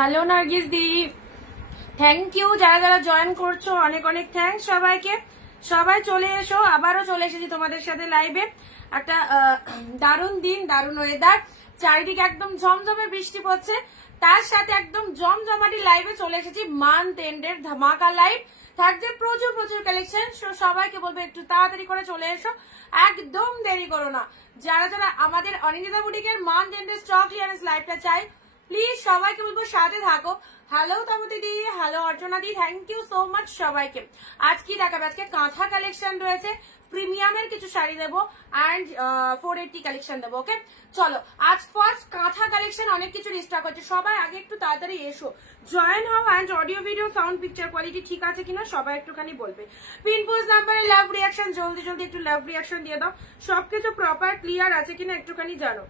Hello Nargis di, thank you যারা যারা join করছো, অনেক অনেক থ্যাংকস সবাইকে। সবাই চলে এসো, আবারও চলে এসেছি তোমাদের সাথে লাইভে। একটা দারুণ দিন, দারুণ ওয়েদার, চারিদিকে একদম ঝমঝমে বৃষ্টি পড়ছে, তার সাথে একদম জমজমাটি লাইভে চলে এসেছি। মান্থ এন্ডের ধামাকা লাইভ থাকছে, প্রচুর প্রচুর কালেকশন। সবাইকে বলবো একটু তাড়াতাড়ি করে চলে এসো, একদম দেরি করো না। যারা যারা আমাদের অনিন্দিতা বুটিকের মান্থ এন্ডের স্টক ক্লিয়ারেন্স লাইভটা চাই, প্লিজ সবাইকে বলবো সাথে থাকো। হ্যালো তমতি দি, হ্যালো অর্চনা দি, থ্যাংক ইউ সো মাচ সবাইকে। আজ কি দেখাবে? আজকে কাঁথা কালেকশন রয়েছে, প্রিমিয়ামের কিছু শাড়ি দেবো, অ্যান্ড 480 কালেকশন দেবো। ওকে চলো, আজ ফার্স্ট কাঁথা কালেকশন, অনেক কিছু রিস্টক হচ্ছে। সবাই আগে একটু তাড়াতাড়ি এসো, জয়েন হও, and audio video sound picture quality ঠিক আছে কিনা সবাই একটুখানি বলবে। পিন পোস্ট নাম্বারে লাভ রিয়াকশন, জলদি জলদি একটু লাভ রিয়াকশন দিয়ে দাও। সবকিছু প্রপার ক্লিয়ার আছে কিনা একটুখানি জানো।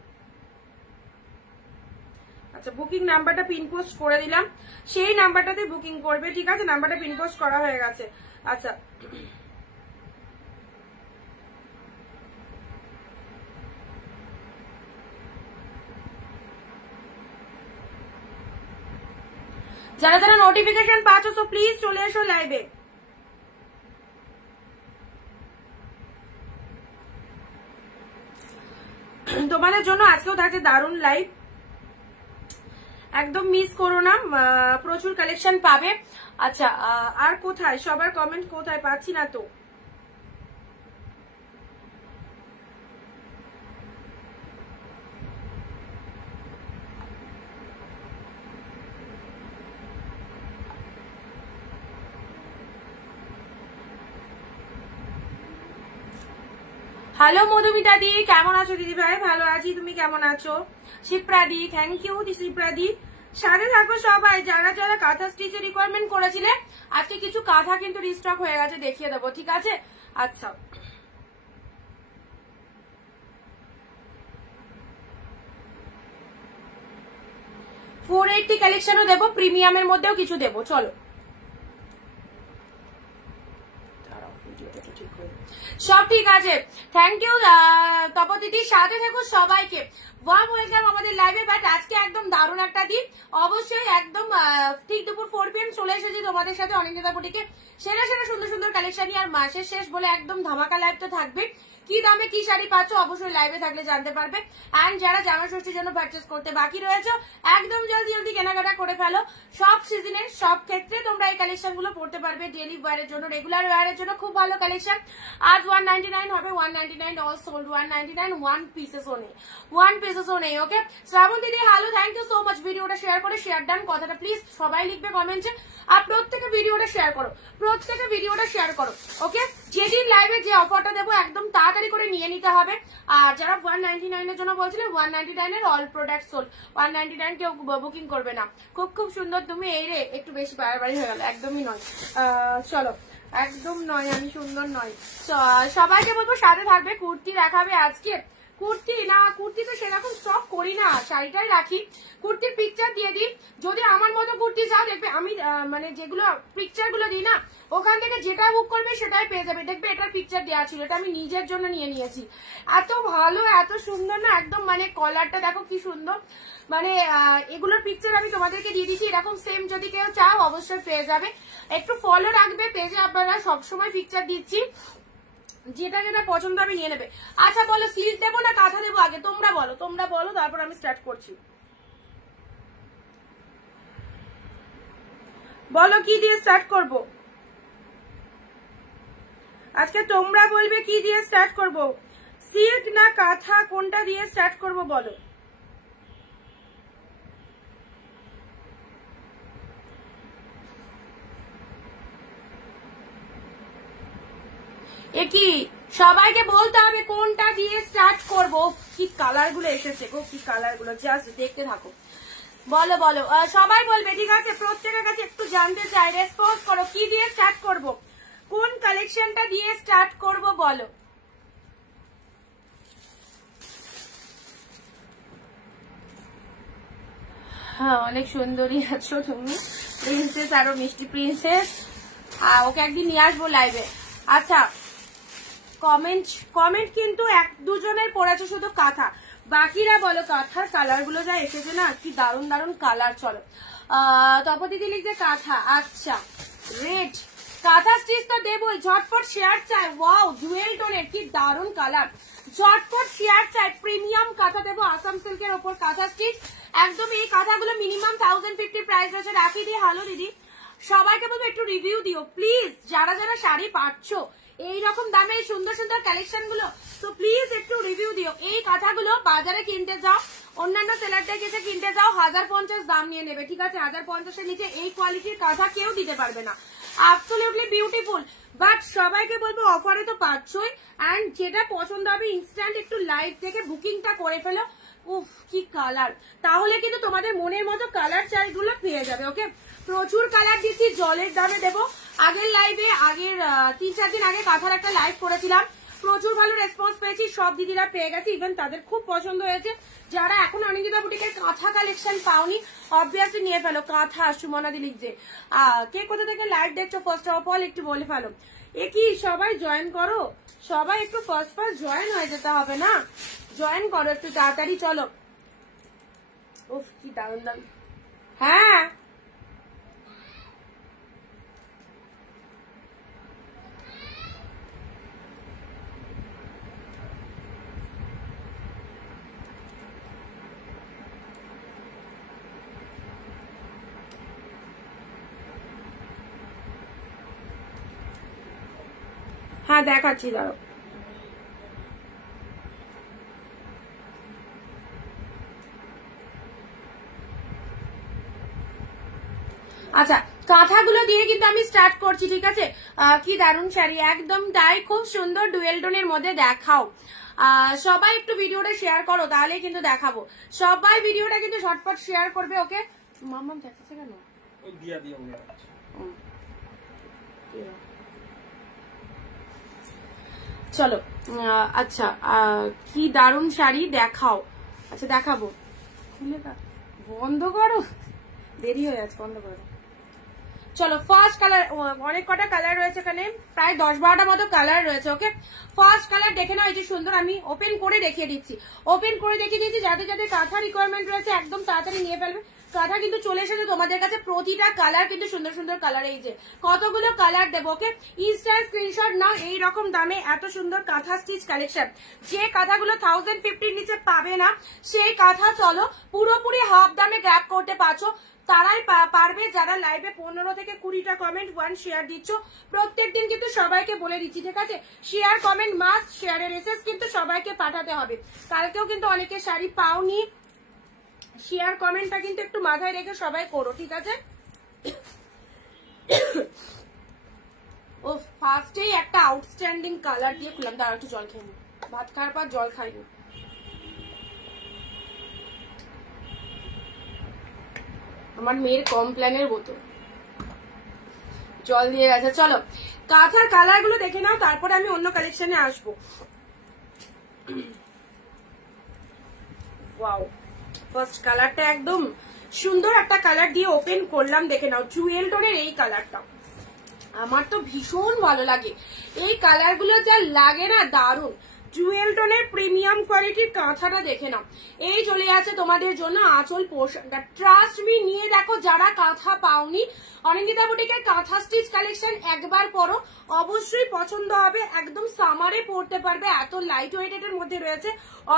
আচ্ছা, বুকিং নাম্বারটা পিন পোস্ট করে দিলাম, সেই নাম্বারটাতে বুকিং করবে, ঠিক আছে? নাম্বারটা পিন পোস্ট করা হয়ে গেছে। আচ্ছা, যারা যারা নোটিফিকেশন পাচ্ছ তো প্লিজ চলে এসো লাইভে। তোমাদের জন্য আজকেও থাকছে দারুণ লাইভ, একদম মিস করো না, প্রচুর কালেকশন পাবে। আচ্ছা, আর কোথায় সবার কমেন্ট কোথায়? পাচ্ছি না তো। হ্যালো মধুমিতা দি, কেমন আছো দিদি ভাই? ভালো আছি, তুমি কেমন আছো? শিপ্রা দি, থ্যাংক ইউ শিপ্রা দি। সাথে থাকো সবাই, যারা যারা কাঁথা স্টিচের রিকোয়ারমেন্ট করেছিলে, আজকে কিছু কাঁথা কিন্তু রিস্টক হয়ে গেছে, দেখিয়ে দেবো, ঠিক আছে? আচ্ছা, $480 কালেকশনও দেবো, প্রিমিয়ামের মধ্যেও কিছু দেবো। চলো, সব ঠিক আছে। থ্যাংক ইউ তপদিদি, সাথে থাকো সবাইকে। ওয়ার্ম ওয়েলকাম আমাদের লাইভে। বাট আজকে একদম দারুণ একটা দিন, অবশ্যই একদম ঠিক দুপুর 4 PM চলে এসেছি তোমাদের সাথে অনিন্দিতা বুটিকে। সেরা সেরা সুন্দর সুন্দর কালেকশন নিয়ে, আর মাসের শেষ বলে একদম ধামাকা লাইভ তো থাকবে। কি দামে কি শাড়ি পাচ্ছ অবশ্যই লাইভে থাকলে জানতে পারবে। অ্যান্ড যারা জামা ষষ্ঠীর জন্য পারচেস করতে বাকি রয়েছে, একদম জলদি জলদি কেনাকাটা করে ফেলো। সব সিজনের সব ক্ষেত্রে তোমরা এই কালেকশন গুলো পড়তে পারবে। ডেইলি ওয়ারের জন্য, রেগুলার ওয়ারের জন্য খুব ভালো কালেকশন। আজ 199 হবে, 199 অল সোল্ড, 199 1 পিসেসও নেই, 1 পিসেসও নেই। ওকে শ্রাবণ দিদি, hello, thank you so much. ভিডিওটা শেয়ার করে, শেয়ার ডান কথাটা প্লিজ সবাই লিখবে কমেন্টে। আর প্রত্যেকে ভিডিওটা শেয়ার করো, প্রত্যেকে ভিডিওটা শেয়ার করো। ওকে, যেদিন লাইভে যে অফারটা দেবো একদম তাড়াতাড়ি করে নিয়ে নিতে হবে। আর যারা 199 এর জন্য বলছিলে, 199 এর অল প্রোডাক্ট সোল্ড, 199 কেউ বুকিং করবে না। খুব খুব সুন্দর তুমি। এই রে একটু বেশি বাড়াবাড়ি হয়ে গেল, একদমই নয়। চলো, একদম নয়, আমি সুন্দর নয়। সবাইকে বলবো সাথে থাকবে। কুর্তি দেখাবে আজকে, কুর্তি না, কুর্তি তো সেরকম স্টক করি না, শাড়িটাই রাখি। কুর্তির পিকচার দিয়ে দিই, যদি আমার মতো কুর্তি চাও দেখবে আমি মানে যেগুলো পিকচার গুলো দিই না, ওখান থেকে যেটা বুক করবে সেটাই পেয়ে যাবে। দেখবে এটার পিকচার দেওয়া ছিল, এটা আমি নিজের জন্য নিয়ে নিয়েছি। এত ভালো, এত সুন্দর না, একদম মানে কলারটা দেখো কি সুন্দর। মানে এগুলোর পিকচার আমি তোমাদেরকে দিয়ে দিচ্ছি, এরকম সেম যদি কেউ চাও অবশ্যই পেয়ে যাবে। একটু ফলো রাখবে পেজে, আপনারা সবসময় পিকচার দিচ্ছি, যেটা যেটা পছন্দ আমি নিয়ে নেবে। আচ্ছা বলো, সিল্ক দেবো না কাঁথা দেবো? আগে তোমরা বলো, তোমরা বলো, তারপর আমি স্টার্ট করছি। বলো কি দিয়ে স্টার্ট করব আজকে? তোমরা বলবে কি দিয়ে স্টার্ট করব, সিল্ক না কাঁথা, কোনটা দিয়ে স্টার্ট করব বলো। কি সবাইকে বলতে হবে কোনটা দিয়ে স্টার্ট করব। কি কালার গুলো এসেছে গো, কি কালার গুলো, জাস্ট দেখতে থাকো। বলো বলো, সবাই বলবে, ঠিক আছে? প্রত্যেকের কাছে একটু জানতে চাই, রেসপন্স করো, কি দিয়ে স্টার্ট করব, কোন কালেকশনটা দিয়ে স্টার্ট করব বলো। হ্যাঁ, অনেক সুন্দরী আছো তুমি, প্রিন্সেস, আরো মিষ্টি প্রিন্সেস। ওকে একদিন নিয়ে আসবো লাইভে। আচ্ছা, কমেন্ট কিন্তু এক দুজনের পড়েছে শুধু কাঁথা, বাকিরা বলো কাঁথার কালার গুলো যা এসেছে না, কি দারুন দারুন কালার। চলো তপদিদি লিখছে কাঁথা, আচ্ছা রেড কাঁথা স্টিচ তো দেবই, ঝটপট শেয়ার চাই। ওয়াও জুয়েল টোনের কি দারুন কালার, ঝটপট শেয়ার চাই। প্রিমিয়াম কাঁথা দেবো আসাম সিল্কের ওপর কাঁথা স্টিচ, একদম এই কাঁথাগুলো মিনিমাম 1050 প্রাইস আছে। রাখি দি হ্যালো দিদি, সবাইকে বলবো একটু রিভিউ দিও প্লিজ, যারা যারা শাড়ি পাচ্ছ এইরকম দামে সুন্দর সুন্দর কালেকশন গুলো, তো প্লিজ একটু রিভিউ দিও। এই কাঁথাগুলো বাজারে কিনতে যাও, অন্যান্য সেলারদের কাছে কিনতে যাও 1050 দাম নিয়ে নেবে, ঠিক আছে? 1050-এর নিচে এই কোয়ালিটির কাঁথা কেউ দিতে পারবে না। অ্যাবসলিউটলি বিউটিফুল, বাট সবাইকে বলবো অফারে তো পাচ্ছই, এন্ড যেটা পছন্দ হবে ইনস্ট্যান্ট একটু লাইভ থেকে বুকিংটা করে ফেলো। উফ কি কালার, তাহলে কিন্তু তোমাদের মনের মতো কালার চার্টগুলো পেয়ে যাবে। ওকে, প্রচুর কালার দিচ্ছি, জলের দামে দেবো। আগের লাইভে আগের 3-4 দিন আগে কাঁথার একটা লাইভ করেছিলাম, প্রচুর ভালো রেসপন্স পেয়েছি, সব দিদিরা পেয়ে গেছে, ইভেন তাদের খুব পছন্দ হয়েছে। যারা এখন অনিন্দিতা বুটিকের কাঁথা কালেকশন পাওনি অবভিয়াসলি নিয়ে ফেলো। কাঁথা সুমনা দি লিখছে, কে কোথা থেকে লাইভ দেখছো ফার্স্ট অফ অল একটু বলে ফেলো। এ কি সবাই জয়েন করো, সবাই একটু ফার্স্ট জয়েন হয়ে যেতে হবে না, জয়েন করো একটু তাড়াতাড়ি। চলো উফ কি দারুন দারুন। হ্যাঁ হ্যাঁ দেখাচ্ছি, দাঁড়ো। আচ্ছা কাঁথাগুলো দিয়ে কিন্তু আমি স্টার্ট করছি, ঠিক আছে? কি দারুন শাড়ি, একদম তাই, খুব সুন্দর ডুয়েল টোনের মধ্যে দেখাও। সবাই একটু ভিডিওটা শেয়ার করো, তাহলে কিন্তু দেখাবো। সবাই ভিডিওটা কিন্তু ঝটপট শেয়ার করবে। ওকে মাম্মাম দেখাচ্ছে কেন, চলো আচ্ছা কি দারুন শাড়ি দেখাও। আচ্ছা দেখাবো, বন্ধ করো, দেরি হয়ে যাচ্ছে, বন্ধ করো। চলো ফার্স্ট কালার, অনেক কটা কালার রয়েছে এখানে, প্রায় 10-12টা মতো কালার রয়েছে। ওকে ফার্স্ট কালার দেখে নাও, এই যে সুন্দর, আমি ওপেন করে দেখিয়ে দিচ্ছি, ওপেন করে দেখিয়ে দিচ্ছি। যাদের যাদের কাঁথা রিকোয়ারমেন্ট রয়েছে একদম তাড়াতাড়ি নিয়ে ফেলবে। কাঁথা কিন্তু চলে এসেছে তোমাদের কাছে, প্রতিটা কালার কিন্তু সুন্দর সুন্দর কালার, এই যে কতগুলো কালার দেবো। ওকে ইনস্ট্যান্ট স্ক্রিনশট নাও, এইরকম দামে এত সুন্দর কাঁথা স্টিচ কালেকশন, যে কাঁথাগুলো 1050 নিচে পাবে না সেই কাঁথা চলো পুরোপুরি হাফ দামে গ্র্যাব করতে পারছো। তারাই পারবে যারা লাইভে 15 থেকে 20টা কমেন্ট 1 শেয়ার দিচ্ছ। প্রত্যেকদিন কিন্তু সবাইকে বলে দিচ্ছি, ঠিক আছে? শেয়ার কমেন্ট মাস্ট, শেয়ারের এসএস কিন্তু সবাইকে পাঠাতে হবে। কালকেও কিন্তু অনেকে শাড়ি পাওনি, শেয়ার কমেন্টটা কিন্তু একটু মাথায় রেখে সবাই করো, ঠিক আছে? ও ফার্স্টেই একটা আউটস্ট্যান্ডিং কালার দিয়ে খুললাম, দাঁড়া একটু জল খাইনি, ভাত খাওয়ার পর জল খাইনি। আমার মেয়ের কমপ্ল্যানের বোতল, জল দিয়ে গেছে। চলো কাঁথার কালার গুলো দেখে নাও, তারপরে আমি অন্য কালেকশনে আসবো। ওয়াও ফার্স্ট কালারটা একদম সুন্দর একটা কালার দিয়ে ওপেন করলাম, দেখে নাও জুয়েল টোনের এই কালারটা আমার তো ভীষণ ভালো লাগে। এই কালার গুলো যা লাগে না দারুণ, জুয়েল টোনের প্রিমিয়াম কোয়ালিটির কাঁথাটা দেখে নাও। এই চলে আছে তোমাদের জন্য আঁচল পোর্শনটা, ট্রাস্ট মি নিয়ে দেখো যারা কাঁথা পাওনি, অনিন্দিতা বুটিকের কাঁথা স্টিচ কালেকশন একবার পরো, অবশ্যই পছন্দ হবে, একদম সামারে পরতে পারবে, এত লাইট ওয়েটের মধ্যে রয়েছে,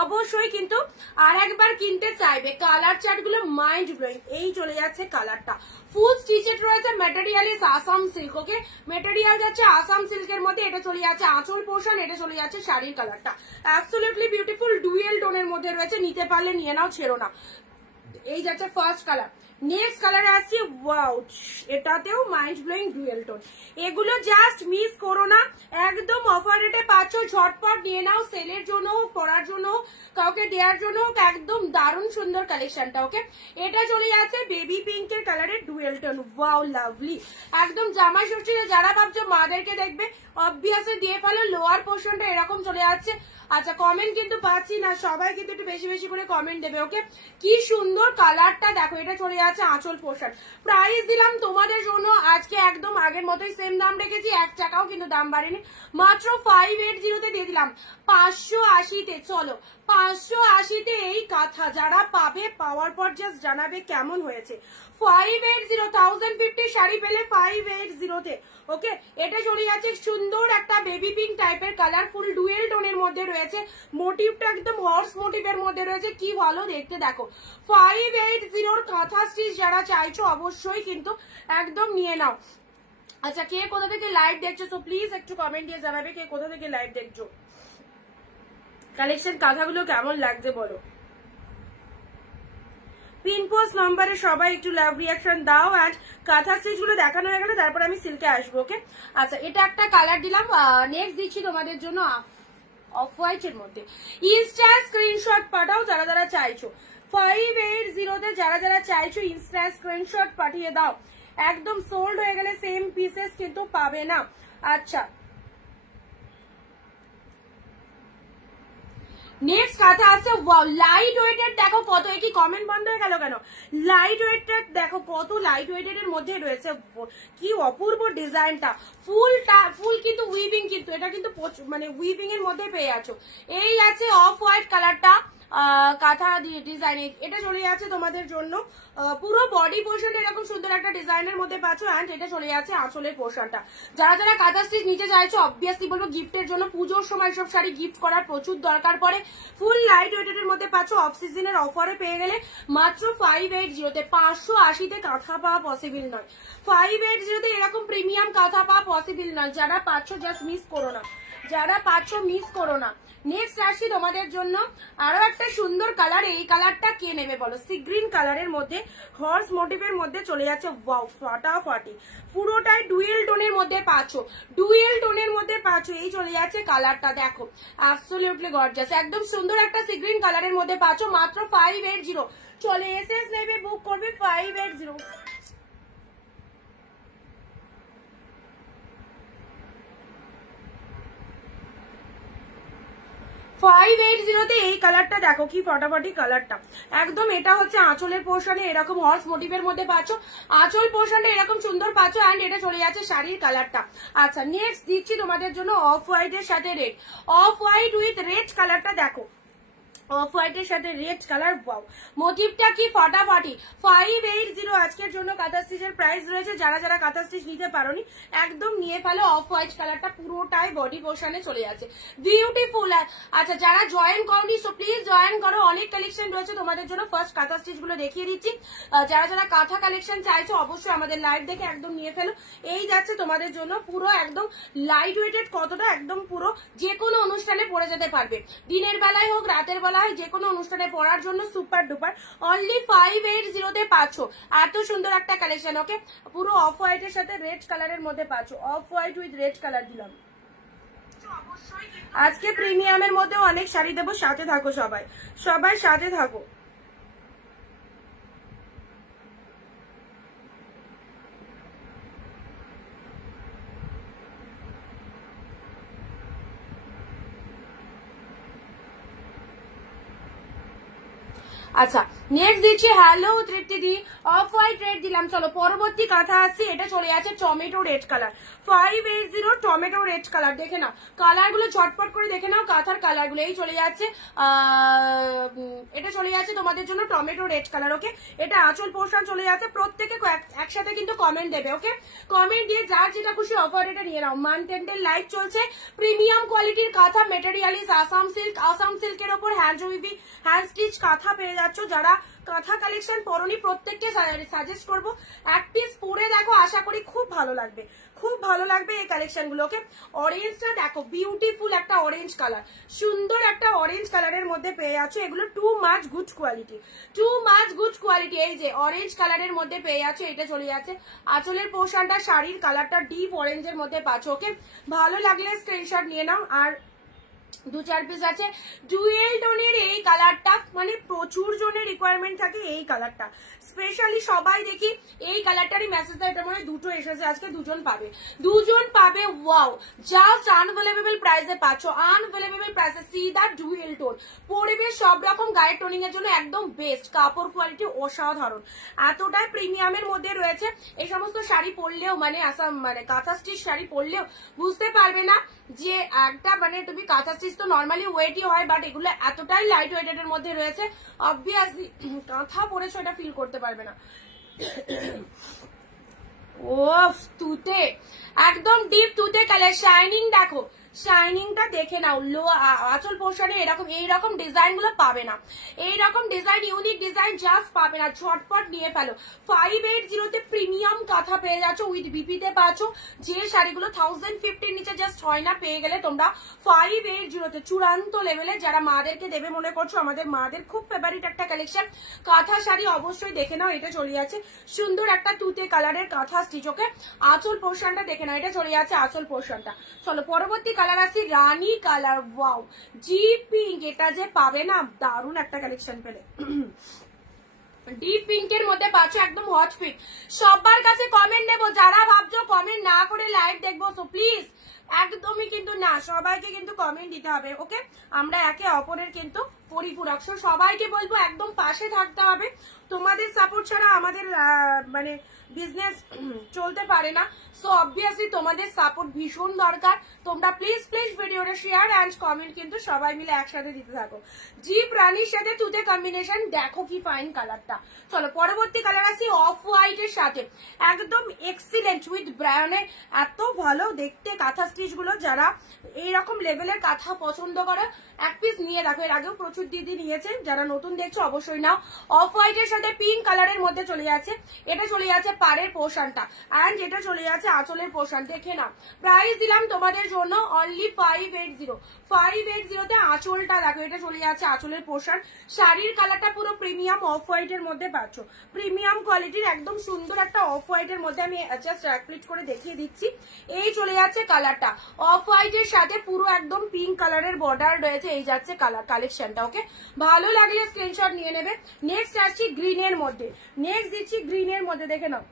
অবশ্যই কিন্তু আর একবার কিনতে চাইবে। কালার চার্ট গুলো মাইন্ড ব্লোয়িং। এই চলে যাচ্ছে কালারটা, ফুল স্টিচেড রয়েছে, material is Assam silk. Okay material যাচ্ছে আসাম সিল্কের মধ্যে, এটা চলে যাচ্ছে আঁচল পোর্শন, এটা চলে যাচ্ছে শাড়ির কালারটা, অ্যাবসলিউটলি বিউটিফুল ডুয়েল টোনের মধ্যে রয়েছে, নিতে পারলে নিয়ে নাও, ছেড়ো না। এই যাচ্ছে ফার্স্ট কালার। নেক্সট কালারে আসছি, ওয়াও এটাতেও মাইন্ড ব্লোয়িং ডুয়েল টোন। এগুলো জাস্ট মিস করো না, একদম অফার রেটে পাচ্ছ, ঝটপট নিয়ে নাও, সেলের জন্য হোক, পরার জন্য হোক, কাউকে দেওয়ার জন্য হোক, একদম দারুণ সুন্দর কালেকশনটা। ওকে এটা চলে যাচ্ছে বেবি পিঙ্কের কালারের ডুয়েল টোন, ওয়াও লাভলি, একদম জামা ষষ্ঠীতে যারা ভাবছো মাদেরকে দেখবে অবভিয়াসলি দিয়ে ফেলো। লোয়ার পোর্শনটা এরকম চলে যাচ্ছে। আচ্ছা কমেন্ট কিন্তু পাচ্ছি না, সবাই কিন্তু একটু বেশি বেশি করে কমেন্ট দেবে। ওকে কি সুন্দর কালারটা দেখো, এটা চলে যাচ্ছে যাচ্ছে আঁচল পোর্শন। প্রাইস দিলাম তোমাদের জন্য আজকে একদম আগের মতোই সেম দাম রেখেছি, 1 টাকাও কিন্তু দাম বাড়েনি, মাত্র 580 তে দিয়ে দিলাম 580-তে। চলো 580-তে এই কাঁথা যারা পাবে পাওয়ার পর জাস্ট জানাবে কেমন হয়েছে। 580 শাড়ি পেলে 580-তে। ওকে, এটা চলে যাচ্ছে সুন্দর একটা বেবি পিঙ্ক টাইপের কালারফুল ডুয়েল টোনের মধ্যে রয়েছে, মোটিভটা একদম হর্স মোটিভের মধ্যে রয়েছে, কি ভালো দেখতে দেখো। 580-র কাঁথা স্টিচ যারা চাইছো অবশ্যই কিন্তু একদম নিয়ে নাও। আচ্ছা, কে কোথা থেকে লাইভ দেখছো তো প্লিজ একটু কমেন্ট দিয়ে জানাবে কে কোথা থেকে লাইভ দেখছো, কালেকশন কাঁথাগুলো কেমন লাগছে বলো। পিন পোস্ট নম্বরে সবাই একটু লাভ রিয়াকশন দাও। অ্যান্ড কাঁথা স্টিচ গুলো দেখানো হয়ে গেলে তারপর আমি সিল্কে আসবো। ওকে, আচ্ছা এটা একটা কালার দিলাম। নেক্সট দিচ্ছি তোমাদের জন্য অফ হোয়াইট এর মধ্যে। ইনস্ট্যান্ট স্ক্রিনশট পাঠাও যারা যারা চাইছো, 580-তে যারা যারা চাইছো ইনস্ট্যান্ট স্ক্রিনশট পাঠিয়ে দাও। একদম সোল্ড হয়ে গেলে সেম পিসেস কিন্তু পাবে না। আচ্ছা, নেক্সট কাঁথা আছে লাইট ওয়েটেড। দেখো কত, কি কমেন্ট বন্ধ হয়ে গেল কেন? লাইট ওয়েটেড দেখো কত লাইট ওয়েটেড এর মধ্যে রয়েছে, কি অপূর্ব ডিজাইনটা। ফুল কিন্তু উইভিং, কিন্তু এটা কিন্তু মানে উইভিং এর মধ্যে পেয়ে আছো। এই আছে অফ হোয়াইট কালারটা কাঁথা ডিজাইন, এটা চলে যাচ্ছে তোমাদের জন্য পুরো বডি পোর্শনটা এরকম সুন্দর একটা ডিজাইনের মধ্যে পাচ্ছ। অ্যান্ড এটা চলে যাচ্ছে আঁচলের পোর্শনটা। যারা যারা কাঁথা স্টিচ নিতে চাইছো অবভিয়াসলি বলবো গিফটের জন্য, পুজোর সময় সব শাড়ি গিফট করার প্রচুর দরকার পড়ে। ফুল লাইট ওয়েটেড এর মধ্যে পাচ্ছ, অফ সিজনের অফারে পেয়ে গেলে মাত্র 580-তে। 580-তে কাঁথা পাওয়া পসিবল নয়, 580-তে এরকম প্রিমিয়াম কাঁথা পাওয়া পসিবল নয়। যারা পাচ্ছ জাস্ট মিস করো না, যারা পাচ্ছ মিস করো না। নেক্সট আসছি তোমাদের জন্য আরো একটা সুন্দর কালার। এই কালারটা কে নেবে বলো? সি গ্রিন কালারের মধ্যে হর্স মোটিভের মধ্যে চলে যাচ্ছে। ওয়াও, ফাটাফাটি, পুরোটাই ডুয়েল টোনের মধ্যে পাচ্ছ, ডুয়েল টোনের মধ্যে পাচ্ছ। এই চলে যাচ্ছে কালারটা, দেখো অ্যাবসলিউটলি গর্জিয়াস, একদম সুন্দর একটা সি গ্রিন কালারের মধ্যে পাচ্ছ মাত্র 580। চলে এসএস নেবে বুক করবে 580। 580-তে এই কালারটা দেখো কি ফটাফটি কালারটা, একদম এটা হচ্ছে আঁচলের পোর্শনে এরকম হর্স মোটিভের মধ্যে পাচ্ছ, আঁচল পোর্শনটা এরকম সুন্দর পাচ্ছ। অ্যান্ড এটা চলে যাচ্ছে শাড়ির কালারটা। আচ্ছা, নেক্সট দিচ্ছি তোমাদের জন্য অফ হোয়াইট এর সাথে red, off white with red কালারটা দেখো, অফ হোয়াইটের সাথে রেড কালার। ওয়াও, মোটিভটা কি ফাটাফাটি। 580 আজকের জন্য কাঁথা স্টিচের প্রাইস রয়েছে। যারা যারা কাঁথা স্টিচ নিতে পারোনি একদম নিয়ে ফেলো, অফ হোয়াইট কালারটা পুরোটাই বডি পোর্শনে চলে যাচ্ছে, বিউটিফুল। আচ্ছা, যারা জয়েন করনি সো প্লিজ জয়েন করো, অনেক কালেকশন রয়েছে তোমাদের জন্য। ফার্স্ট কাঁথা স্টিচ গুলো দেখিয়ে দিচ্ছি। যারা যারা কাঁথা কালেকশন চাইছো অবশ্যই আমাদের লাইভ দেখে একদম নিয়ে ফেলো। এই যাচ্ছে তোমাদের জন্য পুরো একদম লাইট ওয়েটেড, কতটা একদম পুরো যে কোনো অনুষ্ঠানে পরে যেতে পারবে, দিনের বেলায় হোক রাতের বেলায় যে কোনো অনুষ্ঠানে পরার জন্য সুপার ডুপার। অনলি 580-তে পাচ্ছ এত সুন্দর একটা কালেকশন। ওকে, পুরো অফ হোয়াইট এর সাথে রেড কালারের মধ্যে পাচ্ছ, off white with red colour দিলাম। আজকে প্রিমিয়ামের মধ্যে অনেক শাড়ি দেবো, সাথে থাকো সবাই, সবাই সাথে থাকো। আচ্ছা, নেক্সট দিচ্ছি হ্যালো তৃপ্তি দি, অফ হোয়াইট রেড দিলাম। চলো পরবর্তী কাঁথা আসছে, এটা চলে যাচ্ছে tomato red colour, 580 tomato red colour. দেখে নাও কালার গুলো, ঝটপট করে দেখে নাও কাঁথার কালার গুলো। এই চলে যাচ্ছে এটা চলে যাচ্ছে তোমাদের জন্য টমেটো রেড কালার। ওকে, এটা আঁচল পোর্শন চলে যাচ্ছে। প্রত্যেকে একসাথে কিন্তু কমেন্ট দেবে। ওকে, কমেন্ট দিয়ে যার যেটা খুশি অফার এটা নিয়ে নাও। মানটেন্টের লাইভ চলছে, প্রিমিয়াম কোয়ালিটির কাঁথা, মেটেরিয়ালিস আসাম সিল্ক, আসাম সিল্কের ওপর হ্যান্ড উইভি হ্যান্ড স্টিচ কাঁথা পেয়ে যাচ্ছ। যারা কাঁথা কালেকশন পরনি প্রত্যেককে সাজেস্ট করবো এক পিস পরে দেখো, আশা করি খুব ভালো লাগবে, খুব ভালো লাগবে এই কালেকশন গুলো। ওকে, অরেঞ্জটা দেখো বিউটিফুল একটা অরেঞ্জ কালার, সুন্দর একটা অরেঞ্জ কালারের মধ্যে পেয়ে যাচ্ছ। এগুলো too much good quality, too much good quality. এই যে অরেঞ্জ কালারের মধ্যে পেয়ে যাচ্ছে, এটা চলে যাচ্ছে আঁচলের পোর্শনটা, শাড়ির কালারটা ডিপ অরেঞ্জের মধ্যে পাচ্ছ। ওকে, ভালো লাগলে স্ক্রিনশট নিয়ে নাও। আর দু-চার পিস আছে। ডুয়েল টোনের এই কালারটা মানে প্রচুর জনের রিকোয়ারমেন্ট থাকে এই কালারটা, স্পেশালি সবাই দেখি এই কালারটারই মেসেজ দেয়। এটা মানে দুটো এসেছে আজকে, দুজন পাবে। ওয়াও, জাস্ট আনভেলেবল প্রাইসে পাচ্ছ, আনভেলেবল প্রাইসে। সি দা ডুয়েল টোন, পরবে সব রকম গায়ের টোনিং এর জন্য একদম বেস্ট। কাপড় কোয়ালিটি অসাধারণ, এতটাই প্রিমিয়ামের মধ্যে রয়েছে। এই সমস্ত শাড়ি পরলেও মানে আসাম মানে কাঁথা স্টিচ শাড়ি পরলেও বুঝতে পারবে না যে একটা মানে তুমি কাঁথা স্টিচ তো নর্মালি ওয়েটই হয়, বাট এগুলো এতটাই লাইট ওয়েটের মধ্যে রয়েছে, অবভিয়াসলি কাঁথা পরেছো এটা ফিল করতে পারবে না। ও তুতে, একদম ডিপ তুতে কালার, শাইনিং দেখো, শাইনিংটা দেখে নাও। লো আঁচল পোর্শনে এইরকম ডিজাইন গুলো পাবে না, এইরকম ডিজাইন, ইউনিক ডিজাইন জাস্ট পাবে না। ঝটপট নিয়ে ফেলো। 580 তে প্রিমিয়াম কাঁথা পেয়ে যাচ্ছ, উইথ বিপিতে পাচ্ছ। যে শাড়িগুলো 1050 নিচে জাস্ট হয় না, পেয়ে গেলে তোমরা 580 তে চূড়ান্ত লেভেলে। যারা মাদেরকে দেবে মনে করছো, আমাদের মাদের খুব ফেভারিট একটা কালেকশন কাঁথা শাড়ি, অবশ্যই দেখে নাও। এটা চলে যাচ্ছে সুন্দর একটা তুতে কালারের কাঁথা স্টিচ। ওকে, আঁচল পোর্শনটা দেখে নাও, এটা চলে যাচ্ছে আঁচল পোর্শনটা। চলো পরবর্তী কালার আছে রানী কালার। ওয়াও, জি পিঙ্ক, এটা যে পাবে না, দারুণ একটা কালেকশন পেলে। ডিপ পিঙ্কের মধ্যে পাচ্ছ, একদম হট পিঙ্ক। সবার কাছে কমেন্ট নেবো, যারা ভাবছো কমেন্ট না করে লাইভ দেখবো, তো প্লিজ একদমই কিন্তু না, সবাইকে কিন্তু কমেন্ট দিতে হবে। ওকে, আমরা একে অপরের কিন্তু পরিপূরক, সবাইকে বলবো একদম পাশে থাকতে হবে। তোমাদের সাপোর্ট ছাড়া আমাদের মানে বিজনেস চলতে পারে না। সো অবভিয়াসলি তোমাদের সাপোর্ট ভীষণ দরকার। তোমরা প্লিজ ভিডিওটা শেয়ার এন্ড কমেন্ট কিন্তু সবাই মিলে একসাথে দিতে থাকো। জিপ রানীর সাথে তুতে কম্বিনেশন, দেখো কি ফাইন কালারটা। চলো পরবর্তী কালার আছে অফ হোয়াইট এর সাথে, একদম এক্সিলেন্ট উইথ ব্রাউনের। এত ভালো দেখতে কাঁথা স্টিচ গুলো, যারা এইরকম লেভেলের কাঁথা পছন্দ করে এক পিস নিয়ে রাখো। এর আগেও প্রচুর দিদি নিয়েছেন, যারা নতুন দেখছো অবশ্যই নাও। অফ হোয়াইট এর সাথে পিঙ্ক কালারের মধ্যে চলে যাচ্ছে, এটা চলে যাচ্ছে পাড়ের পোর্শনটা, এন্ড এটা চলে যাচ্ছে আঁচলের পোর্শন। দেখে নাও, প্রাইস দিলাম তোমাদের জন্য অনলি 580 তে। আঁচলটা দেখো, এটা চলে যাচ্ছে আঁচলের পোর্শন। শাড়ির কালারটা পুরো প্রিমিয়াম অফ হোয়াইট এর মধ্যে পাচ্ছ, প্রিমিয়াম কোয়ালিটির একদম সুন্দর একটা অফ হোয়াইট এর মধ্যে। আমি জাস্ট এক প্লিট করে দেখিয়ে দিচ্ছি। এই চলে যাচ্ছে কালারটা অফ হোয়াইট এর সাথে, পুরো একদম পিঙ্ক কালারের বর্ডার রয়েছে। এই যাচ্ছে কালার কালেকশনটা। ওকে, ভালো লাগলে স্ক্রিনশট নিয়ে নেবে। নেক্সট আসছি গ্রিনের মধ্যে, নেক্সট দিচ্ছি গ্রিনের মধ্যে, দেখে নাও।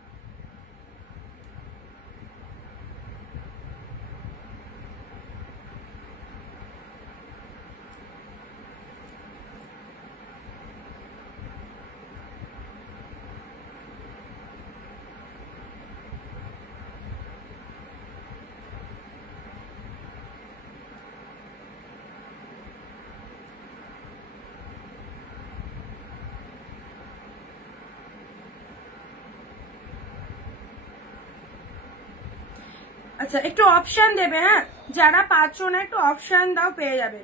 আচ্ছা, একটু অপশন দেবে, হ্যাঁ যারা পাচ্ছ না একটু অপশন দাও, পেয়ে যাবে।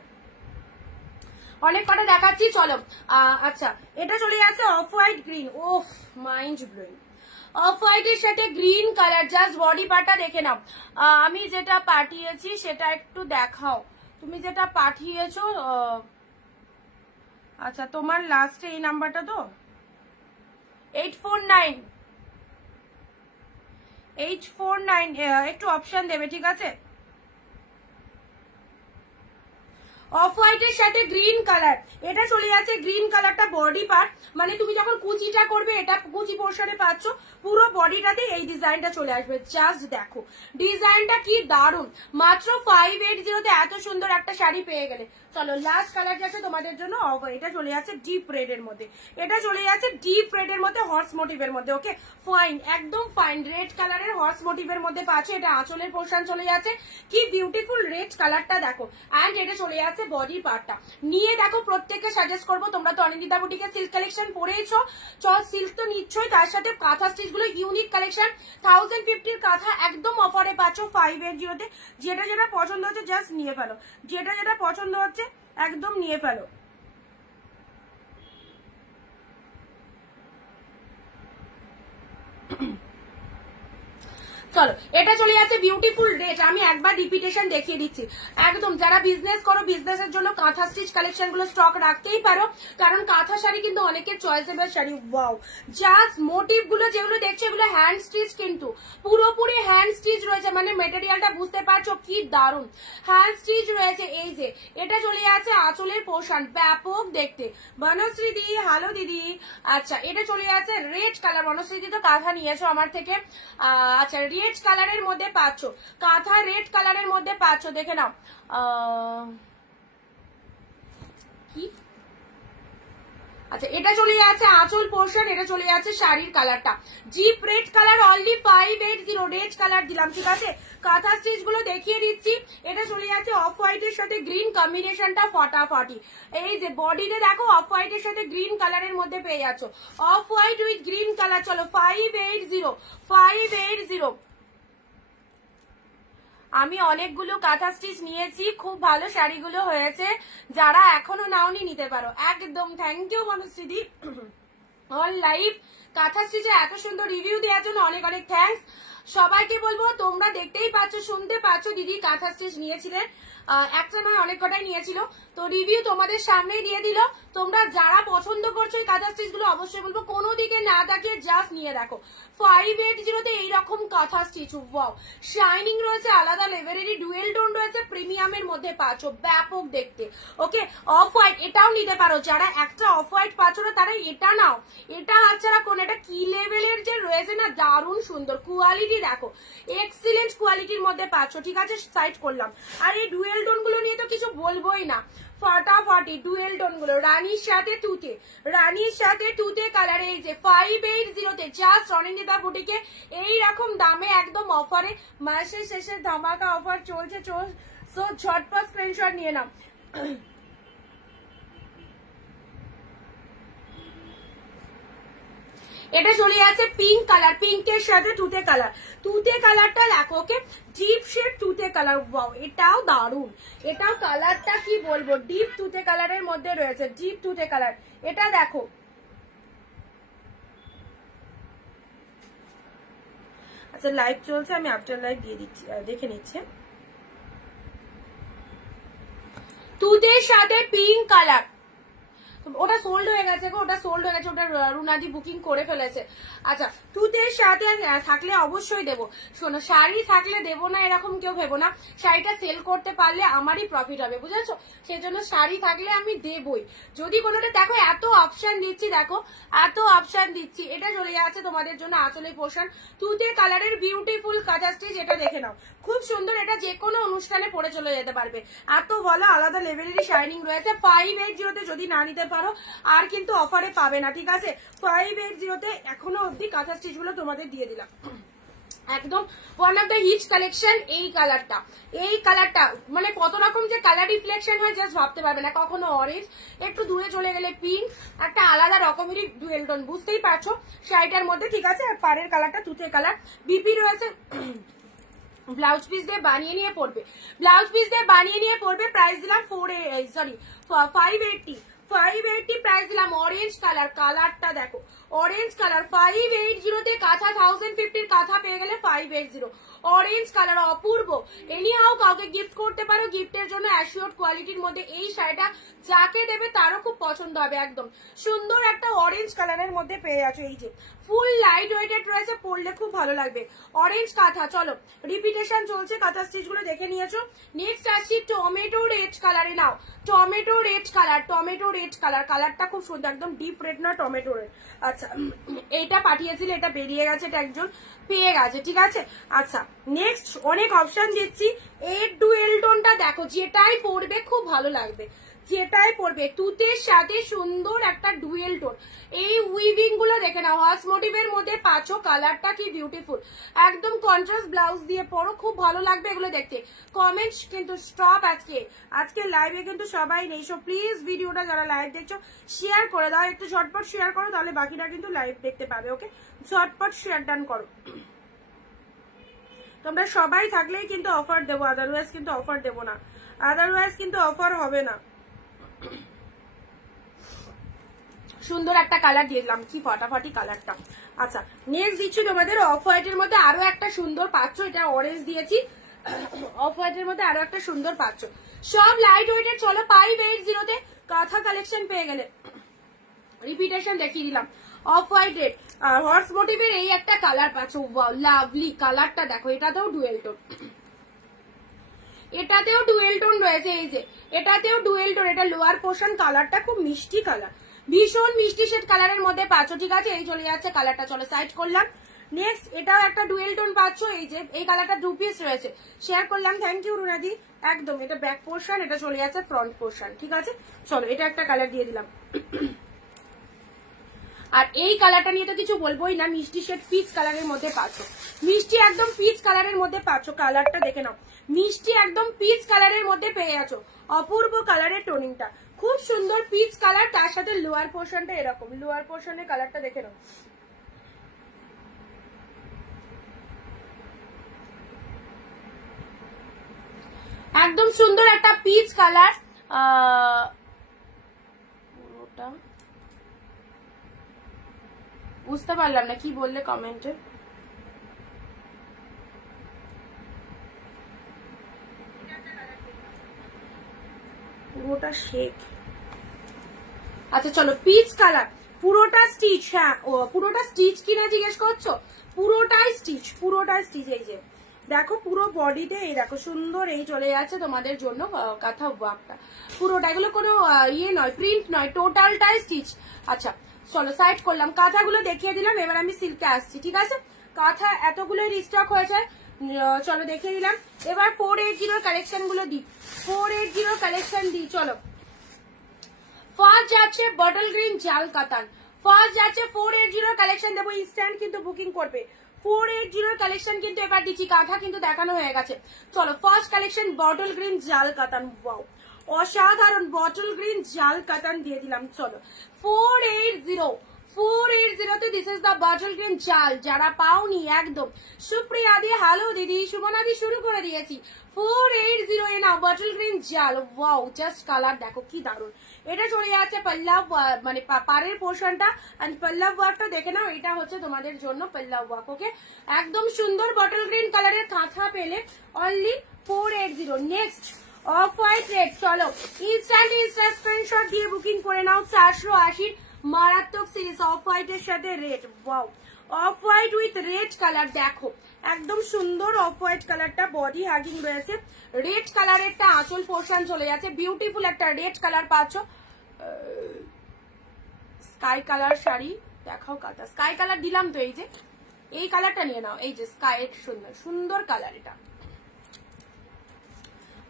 অনেক কটা দেখাচ্ছি, চলো। আচ্ছা, এটা চলে যাচ্ছে অফ হোয়াইট গ্রিন। ওফ, মাইন্ড ব্লোয়িং। অফ হোয়াইট এর সাথে গ্রিন কালার, জাস্ট বডি পার্টটা দেখে নাও। আমি যেটা পাঠিয়েছি সেটা একটু দেখাও, তুমি যেটা পাঠিয়েছো। আচ্ছা, তোমার লাস্টে এই নাম্বারটা তো 849, একটু অপশন দেবে, ঠিক আছে। অফ হোয়াইট এর সাথে গ্রিন কালার, এটা চলে যাচ্ছে গ্রিন কালারটা বডি পার্ট, মানে তুমি যখন কুচিটা করবে, এটা কুচি পোর্শনে পাচ্ছ, পুরো বডিটাতে এই ডিজাইনটা চলে আসবে। জাস্ট দেখো ডিজাইনটা কি দারুন, মাত্র 580 তে এত সুন্দর একটা শাড়ি পেয়ে গেলে। চলো লাস্ট কালার যাচ্ছে তোমাদের জন্য, এটা চলে যাচ্ছে ডিপ রেড এর মধ্যে, এটা চলে যাচ্ছে ডিপ রেড এর মধ্যে হর্স মোটিভের মধ্যে। ওকে, ফাইন, একদম ফাইন রেড কালারের হর্স মোটিভের মধ্যে পাচ্ছে। এটা আঁচলের পোর্শন চলে যাচ্ছে, কি বিউটিফুল রেড কালারটা দেখো, এন্ড এটা চলে যাচ্ছে বডি পার্টটা। নিয়ে দেখো, প্রত্যেককে সাজেস্ট করবো, তোমরা তো অনিন্দিতা বুটিকের সিল্ক কালেকশন পরেছো, চল সিল্ক তো নিচ্ছই, তার সাথে কাঁথা স্টিচ গুলো ইউনিক কালেকশন। 1050 কাঁথা একদম অফারে পাচ্ছ 580 তে। যেটা যেটা পছন্দ হচ্ছে জাস্ট নিয়ে ফেলো, যেটা যেটা পছন্দ হচ্ছে একদম নিয়ে ফেলো। চলো এটা চলে যাচ্ছে বিউটিফুল রেট, আমি একবার রিপিটেশন দেখিয়ে দিচ্ছি। একদম যারা বিজনেস করো, বিজনেসের জন্য কাঁথা স্টিচ কালেকশন গুলো স্টক রাখতেই পারো, কারণ কাঁথা শাড়ি কিন্তু অনেকের চয়েসেবল শাড়ি। ওয়াও, জাস্ট মোটিভ গুলো যেগুলো দেখছো এগুলো হ্যান্ড স্টিচ, কিন্তু পুরোপুরি হ্যান্ড স্টিচ রয়েছে, মানে মেটেরিয়ালটা বুঝতে পারছো কি দারুন হ্যান্ড স্টিচ রয়েছে। এই যে এটা চলে যাচ্ছে আঁচলের পোর্শন, ব্যাপক দেখতে। বনশ্রী দি, হ্যালো দিদি। আচ্ছা এটা চলে যাচ্ছে রেড কালার, বনশ্রী দি তো কাঁথা নিয়েছো আমার থেকে। আচ্ছা রেড কালারের মধ্যে পাচ্ছ, কাঁথা রেড কালারের মধ্যে পাচ্ছ, দেখে নাও। কি আচ্ছা এটা চলে যাচ্ছে আঁচল পোর্শন, এটা চলে যাচ্ছে শাড়ির কালারটা deep red colour, only 580 red colour দিলাম, ঠিক আছে। কাঁথা স্টিচ গুলো দেখিয়ে দিচ্ছি। এটা চলে যাচ্ছে অফ হোয়াইটের সাথে গ্রিন কম্বিনেশনটা ফাটাফাটি। এই যে বডিতে দেখো অফ হোয়াইটের সাথে গ্রিন কালারের মধ্যে পেয়ে যাচ্ছ, off white with green colour. চলো 580। আমি অনেকগুলো কাঁথা স্টিচ নিয়েছি, খুব ভালো শাড়িগুলো হয়েছে, যারা এখনো নাওনি নিতে পারো একদম। থ্যাংক ইউ মনুশ্রীদি অন লাইভ কাঁথা স্টিচে এত সুন্দর রিভিউ দেওয়ার জন্য অনেক অনেক থ্যাঙ্কস। সবাইকে বলবো তোমরা দেখতেই পাচ্ছ, শুনতে পাচ্ছ দিদি কাঁথা স্টিচ নিয়েছিলেন, একটা নয় অনেক কটাই নিয়েছিল, তো রিভিউ তোমাদের সামনেই দিয়ে দিল। তোমরা যারা পছন্দ করছো এই কাঁথা স্টিচ গুলো অবশ্যই বলবো কোনো দিকে না তাকিয়ে জাস্ট নিয়ে দেখো। 580 এইরকম কাঁথা স্টিচ, ওয়াও শাইনিং রয়েছে আলাদা লেভেলেরই, ডুয়েল টোন রয়েছে, প্রিমিয়ামের মধ্যে পাচ্ছ, ব্যাপক দেখতে। ওকে অফ হোয়াইট এটাও নিতে পারো, যারা একটা অফ হোয়াইট পাচ্ছ না তারা এটা নাও। এটা হাতছাড়া কোন, এটা কি লেভেলের যে রয়েছে না, দারুণ সুন্দর কোয়ালিটি দেখো, এক্সিলেন্ট কোয়ালিটির মধ্যে পাচ্ছ, ঠিক আছে সাইড করলাম। আর এই ডুয়েল টোন গুলো নিয়ে তো কিছু বলবোই না, ফাটাফাটি ডুয়েল টোন গুলো। রানীর সাথে তুতে কালার, এই যে 580 জাস্ট অনিন্দিতা বুটিকে এইরকম দামে একদম অফারে, মাসের শেষে ধামাকা অফার চলছে, সো ঝটপট স্ক্রিনশট নিয়ে নাও। এটা চলে যাচ্ছে পিঙ্ক কালার, পিঙ্কের সাথে তুতে কালার, তুতে কালারটা দেখো, ওকে ডিপ শেড তুতে কালার। ওয়াও এটাও দারুন, এটাও কালারটা কি বলবো, ডিপ তুতে কালারের মধ্যে রয়েছে, ডিপ তুতে কালার। এটা দেখো আচ্ছা লাইভ চলছে, আমি আফটার লাইভ দিয়ে দিচ্ছি, দেখে নিচ্ছে। তুতের সাথে পিঙ্ক কালার, ওটা সোল্ড হয়ে গেছে গো, ওটা সোল্ড হয়ে গেছে, ওটা রুনাদি বুকিং করে ফেলেছে। আচ্ছা তুতের সাথে থাকলে অবশ্যই দেবো, শোনো শাড়ি থাকলে দেবো না এরকম কেউ ভেবো না, শাড়িটা সেল করতে পারলে আমারই প্রফিট হবে, বুঝেছো, সেজন্য শাড়ি থাকলে আমি দেবই। যদি কোনোটা দেখো এত অপশন দিচ্ছি, দেখো এত অপশন দিচ্ছি। এটা চলে যাচ্ছে তোমাদের জন্য আঁচলের পোর্শন, তুতে কালারের বিউটিফুল কাঁথা স্টিচ, এটা দেখে নাও খুব সুন্দর, এটা যে কোনো অনুষ্ঠানে পরে চলে যেতে পারবে, এত ভালো আলাদা লেভেলেরই শাইনিং রয়েছে। 580 যদি না নিতে পারো আর কিন্তু অফারে পাবে না, ঠিক আছে। 580 এখনো অব্দি কাঁথা স্টিচ গুলো তোমাদের দিয়ে দিলাম, একদম one of the hit collection. এই কালারটা মানে কত রকম যে কালার রিফ্লেকশন হয় জাস্ট ভাবতে পারবে না। কখনো অরেঞ্জ, একটু দূরে চলে গেলে পিঙ্ক, একটা আলাদা রকমেরই ডুয়েল টোন, বুঝতেই পারছো শাড়িটার মধ্যে, ঠিক আছে। আর পাড়ের কালারটা তুতে কালার, বিপি রয়েছে, ব্লাউজ পিস দিয়ে বানিয়ে নিয়ে পড়বে, প্রাইস দিলাম 580 প্রাইস দিলাম। অরেঞ্জ কালারটা দেখো, অরেঞ্জ কালার 580 কাঁথা, 1050 কাঁথা পেয়ে গেলে 580। অরেঞ্জ কালার অপূর্ব, এনিহাও কাউকে গিফট করতে পারো, গিফটের জন্য অ্যাসিওর্ড কোয়ালিটির মধ্যে এই শাড়িটা যাকে দেবে তারও খুব পছন্দ হবে, একদম সুন্দর একটা অরেঞ্জ কালারের মধ্যে পেয়ে যাচ্ছ। এই যে ফুল লাইট ওয়েটেড রয়েছে, পরলে খুব ভালো লাগবে, অরেঞ্জ কাঁথা। চলো রিপিটেশন চলছে, কাঁথা স্টিচ গুলো দেখে নিয়েছো। নেক্সট আসছি টমেটো রেড কালারে, নাও টমেটো রেড কালার, কালারটা খুব সুন্দর, একদম ডিপ রেড না টমেটো রেড। আচ্ছা এইটা পাঠিয়েছিল, এটা বেরিয়ে গেছে, এটা একজন পেয়ে গেছে, ঠিক আছে। আচ্ছা নেক্সট অনেক অপশন দিচ্ছি। এর ডুয়েল টোনটা দেখো, যেটাই পরবে খুব ভালো লাগবে, যেটাই পরবে তুতের সাথে সুন্দর একটা ডুয়েল টোন। এই উইভিং গুলো দেখে নাও, হর্স মোটিভের মধ্যে পাচ্ছ, কালারটা কি বিউটিফুল, একদম কন্ট্রাস্ট ব্লাউজ দিয়ে পরো, খুব ভালো লাগবে এগুলো দেখতে। কমেন্টস কিন্তু স্টপ আজকে লাইভে কিন্তু সবাই নেই, সো প্লিজ ভিডিওটা যারা লাইভ দেখছো শেয়ার করে দাও, একটু ঝটপট শেয়ার করো, তাহলে বাকিরা কিন্তু লাইভ দেখতে পাবে। ওকে ঝটপট শেয়ার ডান করো, তোমরা সবাই থাকলেই কিন্তু অফার দেবো, আদারওয়াইজ কিন্তু অফার দেবো না, আদারওয়াইজ কিন্তু অফার হবে না। সুন্দর একটা কালার দিয়ে দিলাম, কি ফাটাফাটি কালারটা। আচ্ছা নেক্সট দিচ্ছি তোমাদের অফ হোয়াইটের মধ্যে আরো একটা সুন্দর পাচ্ছ, এটা অরেঞ্জ দিয়েছি, অফ হোয়াইটের মধ্যে আরো একটা সুন্দর পাচ্ছ, সব লাইট ওয়েটের। চলো 580 তে কাঁথা কালেকশন পেয়ে গেলে, রিপিটেশন দেখিয়ে দিলাম। অফ হোয়াইট রেড হর্স মোটিভের এই একটা কালার পাচ্ছ, ওয়াও লাভলি কালারটা দেখো, এটাতেও ডুয়েল টোন, এটাতেও ডুয়েল টোন রয়েছে, এই যে এটাতেও ডুয়েল টোন, এটা লোয়ার পোর্শন, কালারটা খুব মিষ্টি কালার, ভীষণ মিষ্টি শেড কালারের মধ্যে পাচ্ছ, ঠিক আছে। এই চলে যাচ্ছে কালারটা, চলো সাইড করলাম। নেক্সট এটাও একটা ডুয়েল টোন পাচ্ছ, এই যে এই কালারটা 2 পিস রয়েছে, শেয়ার করলাম, থ্যাংক ইউ রুনাদি। একদম এটা ব্যাক পোর্শন, এটা চলে যাচ্ছে ফ্রন্ট পোর্শন, ঠিক আছে। চলো এটা একটা কালার দিয়ে দিলাম। আর এই কালারটা নিয়ে তো কিছু বলবোই না, মিষ্টি শেড পিচ কালারের মধ্যে পাচ্ছ, মিষ্টি একদম পিচ কালারের মধ্যে পাচ্ছ, কালারটা দেখে নাও, মিষ্টি একদম পিচ কালারের মধ্যে পেয়ে যাচ্ছ, অপূর্ব কালারের টোনিংটা, খুব সুন্দর পিচ কালার, তার সাথে লোয়ার পোর্শনটা এরকম, লোয়ার পোর্শনের কালারটা দেখে নাও, একদম সুন্দর একটা পিচ কালার। পুরোটা বুঝতে পারলাম না কি বললে কমেন্টে, পুরোটা শেক। আচ্ছা চলো পিচ কালার, পুরোটা স্টিচ, হ্যাঁ ও পুরোটা স্টিচ কিনা জিজ্ঞেস করছো, পুরোটাই স্টিচ, পুরোটাই স্টিচ, এই যে দেখো পুরো বডিতে এই দেখো সুন্দর এই চলে যাচ্ছে তোমাদের জন্য কাঁথা ওয়ার্কটা, পুরোটা, এগুলো কোনো ইয়ে নয়, প্রিন্ট নয়, টোটালটাই স্টিচ। আচ্ছা চলো সাইড করলাম, কাঁথাগুলো দেখিয়ে দিলাম, এবার আমি সিল্কে আসছি, ঠিক আছে। কাঁথা এতগুলোই রিস্টক হয়েছে, চলো দেখিয়ে দিলাম। এবার 480 কালেকশন গুলো দিই, 480 কালেকশন দিই, চলো। ফার্স্ট যাচ্ছে বটল গ্রিন জাল কাতান, ফার্স্ট যাচ্ছে 480 কালেকশন দেবো, ইনস্ট্যান্ট কিন্তু বুকিং করবে, 480 কালেকশন কিন্তু এবার দিচ্ছি, কাঁথা কিন্তু দেখানো হয়ে গেছে। চলো ফার্স্ট কালেকশন বটল গ্রিন জাল কাতান, ওয়াও অসাধারণ বটল গ্রিন জাল কাতান দিয়ে দিলাম। চলো 480 তে this is the bottle green জাল, যারা পাওনি একদম সুপ্রিয়া দিয়ে হ্যালো দিদি, সুমনা দি শুরু করে দিয়েছি, 480 এ নাও বটল গ্রিন জাল, ওয়াও জাস্ট কালার দেখো কি দারুন। এটা চলে যাচ্ছে পল্লব মানে পাড়ের পোর্শনটা, এন্ড পল্লব ওয়ার্কটা দেখে নাও, এটা হচ্ছে তোমাদের জন্য পল্লব ওয়ার্ক, ওকে একদম সুন্দর বটল গ্রিন কালারের কাঁথা পেলে only 480। Next off white red, চলো ইনস্ট্যান্ট স্ক্রিনশট দিয়ে বুকিং করে নাও, 480 মারাত্মক সিরিজ, অফ হোয়াইট এর সাথে red, wow off white with red colour, দেখো একদম সুন্দর অফ হোয়াইট কালারটা, বডি হাগিং রয়েছে, রেড কালারেরটা আঁচল পোর্শন চলে যাচ্ছে, বিউটিফুল একটা রেড কালার পাচ্ছ, স্কাই কালার শাড়ি দেখাও, কাঁথা স্কাই কালার দিলাম তো, এই যে এই কালারটা নিয়ে নাও, এই যে স্কাই সুন্দর সুন্দর কালার, এটা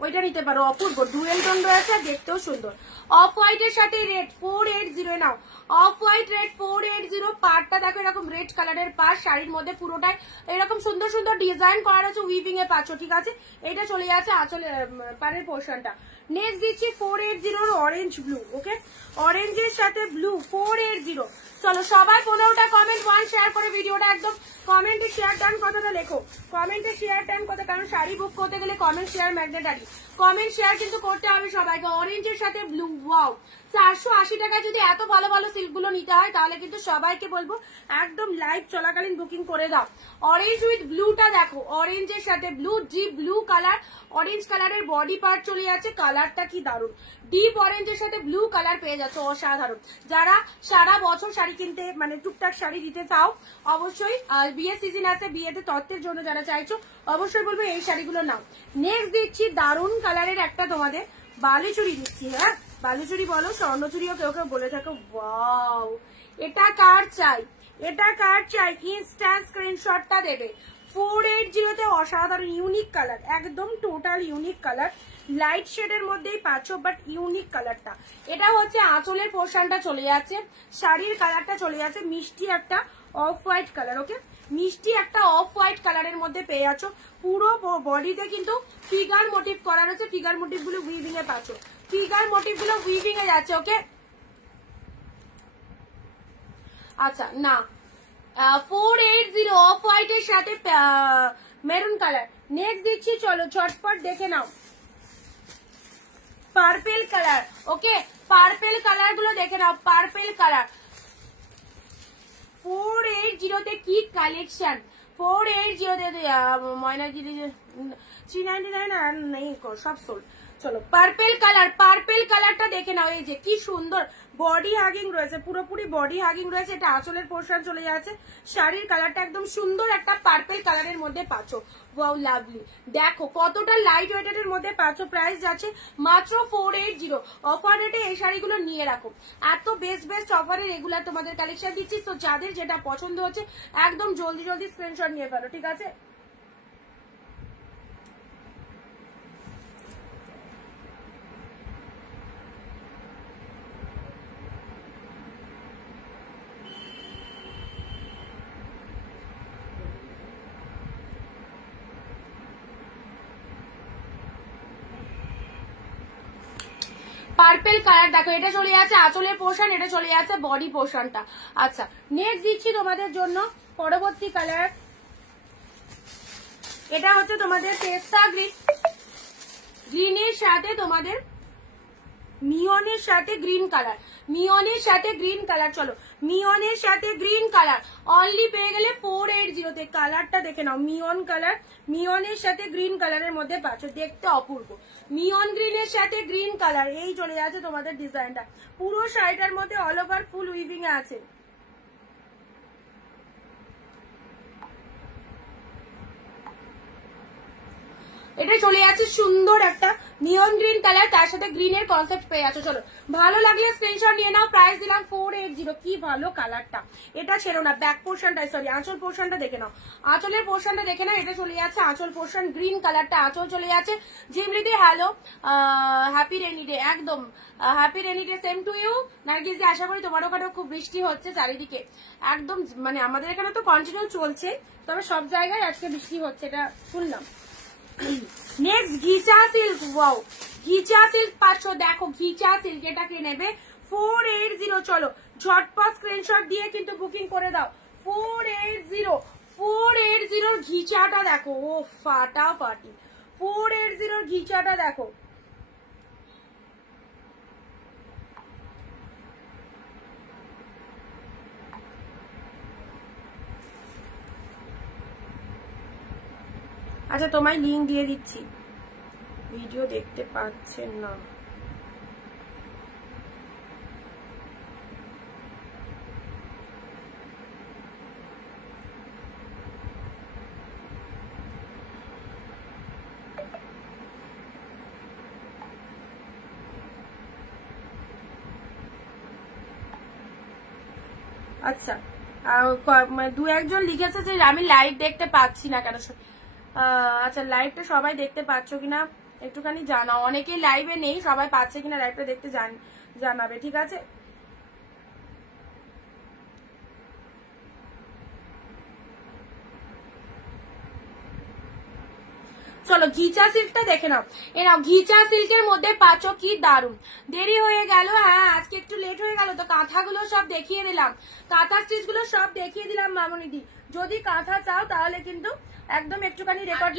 ওইটা নিতে পারো, অপূর্ব ডুয়েল টোন রয়েছে, দেখতেও সুন্দর। অফ হোয়াইট এর সাথে রেড 480 নাও, অফ হোয়াইট রেড 480, পাড়টা দেখো এরকম রেড কালারের পাড়, শাড়ির মধ্যে পুরোটাই এরকম সুন্দর সুন্দর ডিজাইন করা আছে, উইভিং এ পাচ্ছ, ঠিক আছে। এটা চলে যাচ্ছে আঁচলে পাড়ের পোর্শনটা। নেক্সট দিচ্ছি 480 অরেঞ্জ ব্লু, ওকে অরেঞ্জের সাথে ব্লু 480। চলো সবাই 15টা কমেন্ট 1 শেয়ার করে ভিডিওটা একদম কমেন্টে শেয়ার ডান কথাটা লেখো, কমেন্টে শেয়ার ডান কথা, কারণ শাড়ি বুক করতে গেলে কমেন্ট শেয়ার ম্যাগনেটারি, কমেন্ট শেয়ার কিন্তু করতে হবে সবাইকে। অরেঞ্জের সাথে ব্লু, ওয়াও 480 টাকায় যদি এত ভালো ভালো সিল্ক গুলো নিতে হয় তাহলে কিন্তু সবাইকে বলবো একদম লাইভ চলাকালীন বুকিং করে দাও। অরেঞ্জ উইথ ব্লুটা দেখো, অরেঞ্জের সাথে blue, deep blue colour, orange কালারের বডি পার্ট চলে যাচ্ছে, কালারটা কি দারুণ, ডিপ অরেঞ্জের সাথে ব্লু কালার পেয়ে যাচ্ছে, অসাধারণ। যারা সারা বছর শাড়ি কিনতে মানে টুকটাক শাড়ি দিতে চাও, অবশ্যই বিয়ে সিজন আছে, বিয়েতে তত্ত্বের জন্য যারা চাইছো অবশ্যই বলবো এই শাড়িগুলো নাও। নেক্সট দিচ্ছি দারুণ কালারের একটা তোমাদের বালুচুরি দিচ্ছি, হ্যাঁ বালুচুরি বলো স্বর্ণচুরিও কেউ কেউ বলে থাকো, ওয়াও এটা কার চাই, এটা কার চাই, ইনস্ট্যান্ট স্ক্রিনশটটা দেবে। 480 তে অসাধারণ ইউনিক কালার, একদম টোটাল ইউনিক কালার, লাইট শেডের মধ্যেই পাচ্ছ বাট ইউনিক কালারটা। এটা হচ্ছে আঁচলের পোর্শনটা চলে যাচ্ছে, শাড়ির কালারটা চলে যাচ্ছে মিষ্টি একটা অফ হোয়াইট কালার, ওকে মিষ্টি একটা অফ হোয়াইট কালারের মধ্যে পেয়ে যাচ্ছ, পুরো বডিতে কিন্তু ফিগার মোটিভ করা রয়েছে, ফিগার মোটিভ গুলো উইভিং এ পাচ্ছ, ফিগার মোটিভ গুলো উইভিং এ যাচ্ছে, ওকে আচ্ছা না 480 অফ হোয়াইট এর সাথে মেরুন কালার। নেক্সট দিচ্ছি, চলো ঝটপট দেখে নাও পার্পেল কালার, ওকে পার্পেল কালার গুলো দেখে নাও, পার্পেল কালার 480 কি কালেকশন, 480 ময়নাগিরি 399 আর নেই সব সোল্ড। চলো পার্পেল কালার, পার্পেল কালারটা দেখে নাও, এই যে কি সুন্দর বডি হাগিং রয়েছে, পুরোপুরি বডি হাগিং রয়েছে। এটা আঁচলের পোর্শন চলে যাচ্ছে, শাড়ির কালারটা একদম সুন্দর একটা পার্পেল কালারের মধ্যে পাচ্ছ। ওয়াও লাভলি, দেখো কতটা লাইট ওয়েটেড এর মধ্যে পাচ্ছ। প্রাইস যাচ্ছে মাত্র 480। অফার রেটে এই শাড়িগুলো নিয়ে রাখো, এত বেস্ট বেস্ট অফারে রেগুলার তোমাদের কালেকশন দিচ্ছি। তো যাদের যেটা পছন্দ হচ্ছে একদম জলদি জলদি স্ক্রিনশট নিয়ে ফেলো, ঠিক আছে। পার্পেল কালার দেখো, এটা চলে যাচ্ছে আঁচলের পোর্শন, এটা চলে যাচ্ছে বডি পোর্শনটা। আচ্ছা নেক্সট দিচ্ছি তোমাদের জন্য পরবর্তী কালার, এটা হচ্ছে তোমাদের পেস্তা গ্রিন, গ্রিনের সাথে তোমাদের মিয়নের সাথে গ্রিন কালার, মিয়নের সাথে গ্রিন কালার। চলো মিয়নের সাথে গ্রিন কালার অনলি পেয়ে গেলে 480 তে। কালারটা দেখে নাও, মিয়ন কালার, মিয়নের সাথে গ্রিন কালারের মধ্যে পাচ্ছ, দেখতে অপূর্ব। মিয়ন গ্রিনের সাথে গ্রিন কালার, এই চলে যাচ্ছে তোমাদের ডিজাইনটা। পুরো শাড়িটার মধ্যে অল ওভার ফুল উইভিং এ আছে। এটা চলে যাচ্ছে সুন্দর একটা নিয়ন গ্রিন কালার, তার সাথে গ্রিনের কনসেপ্ট পেয়ে যাচ্ছে। চলো ভালো লাগলে স্ক্রিনশট নিয়ে নাও। প্রাইস দিলাম 480। কি ভালো কালারটা, এটা ছেড়ো না। ব্যাক পোর্শনটা সরি আঁচল পোর্শনটা দেখে নাও, আঁচলের পোর্শনটা দেখে নাও। এটা চলে যাচ্ছে আঁচল পোর্শন, গ্রিন কালারটা আঁচল চলে যাচ্ছে। জিমলিদি হ্যালো, হ্যাপি রেনি ডে, একদম happy rainy day, same to you Nargis দি। আশা করি তোমার ওখানেও খুব বৃষ্টি হচ্ছে চারিদিকে, একদম মানে আমাদের এখানে তো কন্টিনিউ চলছে, তবে সব জায়গায় আজকে বৃষ্টি হচ্ছে, এটা শুনলাম। নেক্সট ঘিচা সিল্ক, ওয়াও ঘিচা সিল্ক পাচ্ছ, দেখো ঘিচা সিল্ক, এটাকে নেবে 480। চলো ঝটপট স্ক্রিনশট দিয়ে কিন্তু বুকিং করে দাও। 480 ঘিচাটা দেখো, ও ফাটাফাটি। 480 ঘিচাটা দেখো, আচ্ছা তোমায় লিঙ্ক দিয়ে দিচ্ছি, ভিডিও দেখতে পাচ্ছেন না। আচ্ছা দু একজন লিখেছে যে আমি লাইভ দেখতে পাচ্ছি না কেন। আচ্ছা লাইভটা সবাই দেখতে পাচ্ছ কিনা একটুখানি জানাও, অনেকেই লাইভে নেই, সবাই পাচ্ছে কিনা লাইভটা দেখতে জানাবে, ঠিক আছে। চলো ঘিচা সিল্কটা দেখে নাও, এ নাও ঘিচা সিল্কের মধ্যে পাচ্ছ, কি দারুন। দেরি হয়ে গেল, হ্যাঁ আজকে একটু লেট হয়ে গেল, তো কাঁথাগুলো সব দেখিয়ে দিলাম, কাঁথা স্টিচ গুলো সব দেখিয়ে দিলাম মামনিদি। যদি কাঁথা চাও তাহলে কিন্তু একদম একটুখানি রেকর্ড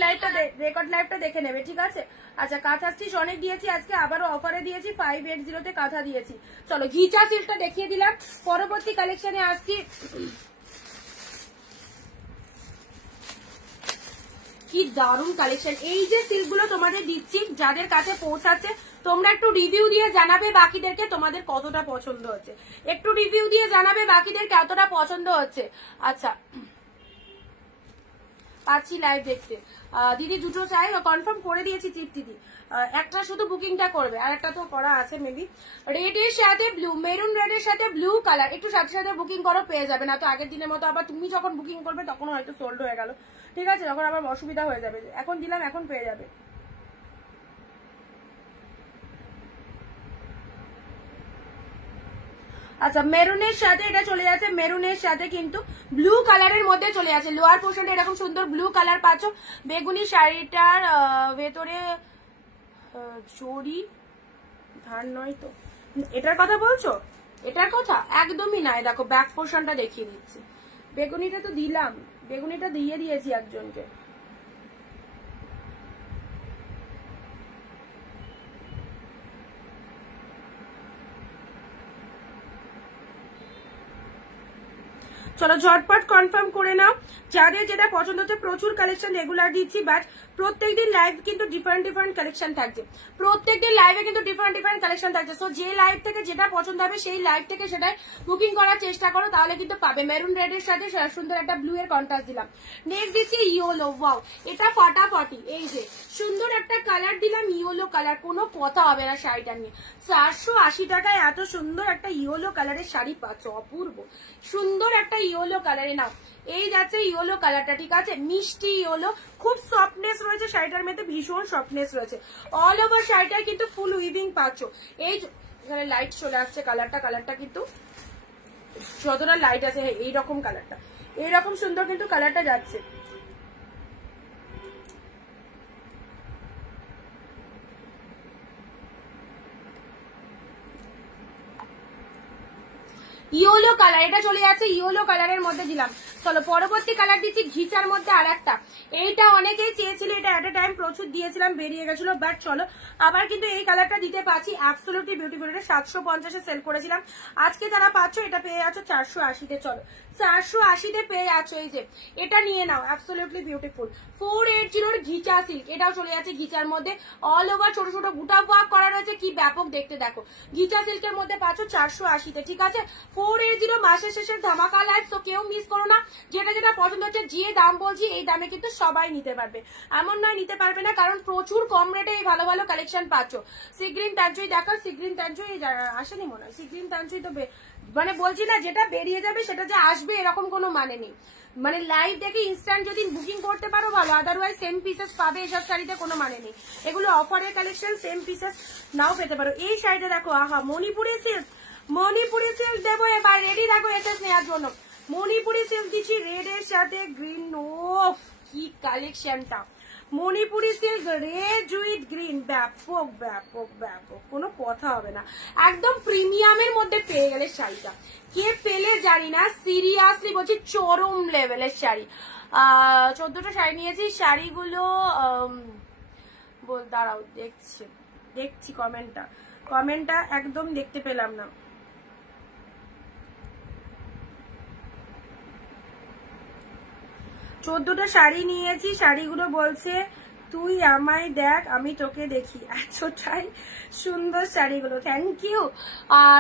লাইভটা দেখে নেবে, ঠিক আছে। আচ্ছা কাঁথা স্টিচ অনেক দিয়েছি আজকে, আবারও অফারে দিয়েছি 580 তে কাঁথা দিয়েছি। চলো ঘিচা সিল্কটা দেখিয়ে দিলাম, পরবর্তী কালেকশনে আসছি। কি দারুণ কালেকশন, এই যে সিল্কগুলো তোমাদের দিচ্ছি, যাদের কাছে পৌঁছাচ্ছে তোমরা একটু রিভিউ দিয়ে জানাবে বাকিদেরকে তোমাদের কতটা পছন্দ হচ্ছে, একটু রিভিউ দিয়ে জানাবে বাকিদের কতটা পছন্দ হচ্ছে। আচ্ছা পাচ্ছি লাইভ দেখতে, দিদি দুটো চাই, কনফার্ম করে দিয়েছি তৃপ্তিদি, একটা শুধু বুকিংটা করবে, আর একটা তো করা আছে মেবি। রেডের সাথে ব্লু, মেরুন রেডের সাথে ব্লু কালার, একটু সাথে সাথে বুকিং করো, পেয়ে যাবে না তো আগের দিনের মতো আবার তুমি যখন বুকিং করবে তখন হয়তো সোল্ড হয়ে গেল, ঠিক আছে, তখন আবার অসুবিধা হয়ে যাবে। এখন দিলাম, এখন পেয়ে যাবে। আচ্ছা মেরুনের সাথে এটা চলে যাচ্ছে, মেরুনের সাথে কিন্তু ব্লু কালারের মধ্যে চলে যাচ্ছে, লোয়ার পোর্শনটা এরকম সুন্দর ব্লু কালার পাচ্ছ। বেগুনি শাড়িটার ভেতরে জড়ি ধার নয় তো, এটার কথা বলছো? এটার কথা একদমই নাই, দেখো ব্যাক পোর্শনটা দেখিয়ে দিচ্ছি। বেগুনিটা তো দিলাম, বেগুনিটা দিয়ে দিয়েছি একজনকে। চলো ঝটপট কনফার্ম করে নাও, যাদের যেটা পছন্দ হচ্ছে। প্রচুর কালেকশন রেগুলার দিচ্ছি, বাট প্রত্যেকদিন লাইভ কিন্তু ডিফারেন্ট ডিফারেন্ট কালেকশন থাকছে, প্রত্যেকদিন লাইভে কিন্তু ডিফারেন্ট ডিফারেন্ট কালেকশন থাকছে। সো যে লাইভ থেকে যেটা পছন্দ হবে সেই লাইভ থেকে সেটাই বুকিং করার চেষ্টা করো, তাহলে কিন্তু পাবে। মেরুন রেড এর সাথে সুন্দর একটা ব্লু এর কন্ট্রাস্ট দিলাম। নেক্সট দিচ্ছি ইয়েলো, ওয়াও এটা ফাটাফাটি, এই যে সুন্দর একটা কালার দিলাম ইয়েলো কালার, কোনো কথা হবে না শাড়িটা নিয়ে। 480 টাকায় এত সুন্দর একটা ইয়েলো কালারের শাড়ি পাচ্ছ, অপূর্ব সুন্দর একটা ইয়েলো কালারে। নাও এই যাচ্ছে ইয়েলো কালারটা, ঠিক আছে, মিষ্টি ইয়েলো, খুব সফটনেস রয়েছে শাড়িটার মধ্যে, ভীষণ সফটনেস রয়েছে। অল ওভার শাড়িটায় কিন্তু ফুল উইভিং পাচ্ছ। এই এখানে লাইট চলে আসছে, কালারটা কিন্তু যতটা লাইট আছে এইরকম কালারটা, এইরকম সুন্দর কিন্তু কালারটা যাচ্ছে। ইয়েলো কালার, এটা চলে যাচ্ছে ইয়েলো কালারের মধ্যে দিলাম। চলো পরবর্তী কালার দিচ্ছি ঘিচার মধ্যে আর একটা, এইটা অনেকেই চেয়েছিল, এটা এট এ টাইম প্রচুর দিয়েছিলাম, বেরিয়ে গেছিল, বাট চলো আবার কিন্তু এই কালারটা দিতে পারছি। অ্যাবসলিউটলি বিউটিফুল, এটা 750-এ সেল করেছিলাম, আজকে যারা পাচ্ছ এটা পেয়ে যাচ্ছ 480-তে। চলো 480-তে পেয়ে যাচ্ছ, এই যে এটা নিয়ে নাও, অ্যাবসলিউটলি বিউটিফুল 480-র ঘিচা সিল্ক, এটাও চলে যাচ্ছে ঘিচার মধ্যে। অল ওভার ছোট ছোট বুটা ওয়ার্ক করা রয়েছে, কি ব্যাপক দেখতে দেখো। ঘিচা সিল্কের মধ্যে পাচ্ছ 480-তে, ঠিক আছে। 480 মাসের শেষের ধামাকা লাইভ, তো কেউ মিস করো না। যেটা যেটা পছন্দ হচ্ছে, যে দাম বলছি এই দামে কিন্তু সবাই নিতে পারবে, এমন নয় নিতে পারবে না, কারণ প্রচুর কম রেটে এই ভালো ভালো কালেকশন পাচ্ছ। সিগ্রিন তানচুই দেখো, সিগ্রিন তানচুই আসেনি মনে হয়, সিগ্রিন তানচুই তো মানে বলছি না, যেটা বেরিয়ে যাবে সেটা যে আসবে এরকম কোনো মানে নেই। মানে লাইভ দেখে ইনস্ট্যান্ট যদি বুকিং করতে পারো ভালো, আদারওয়াইজ সেম পিসেস পাবে এসব শাড়িতে কোনো মানে নেই। এগুলো অফারের কালেকশন, সেম পিসেস নাও পেতে পারো। এই শাড়িটা দেখো, আহা মণিপুরি সিল্ক, মণিপুরি সিল্ক দেবো এবার, রেডি থাকো এসএস নেওয়ার জন্য। মণিপুরি সিল্ক দিচ্ছি রেড এর সাথে গ্রিন, ও কি কালেকশনটা, Manipuri silk red with green, ব্যাপক ব্যাপক ব্যাপক, কোনো কথা হবে না, একদম প্রিমিয়ামের মধ্যে পেয়ে গেলে শাড়িটা। কে পেলে জানি না, সিরিয়াসলি বলছি চরম লেভেলের শাড়ি। 14টা শাড়ি নিয়েছি, শাড়িগুলো দাঁড়াও দেখছি কমেন্টটা একদম দেখতে পেলাম না। 14টা শাড়ি নিয়েছি, শাড়িগুলো বলছে তুই আমায় দেখ আমি তোকে দেখি, এতটাই সুন্দর শাড়িগুলো। থ্যাংক ইউ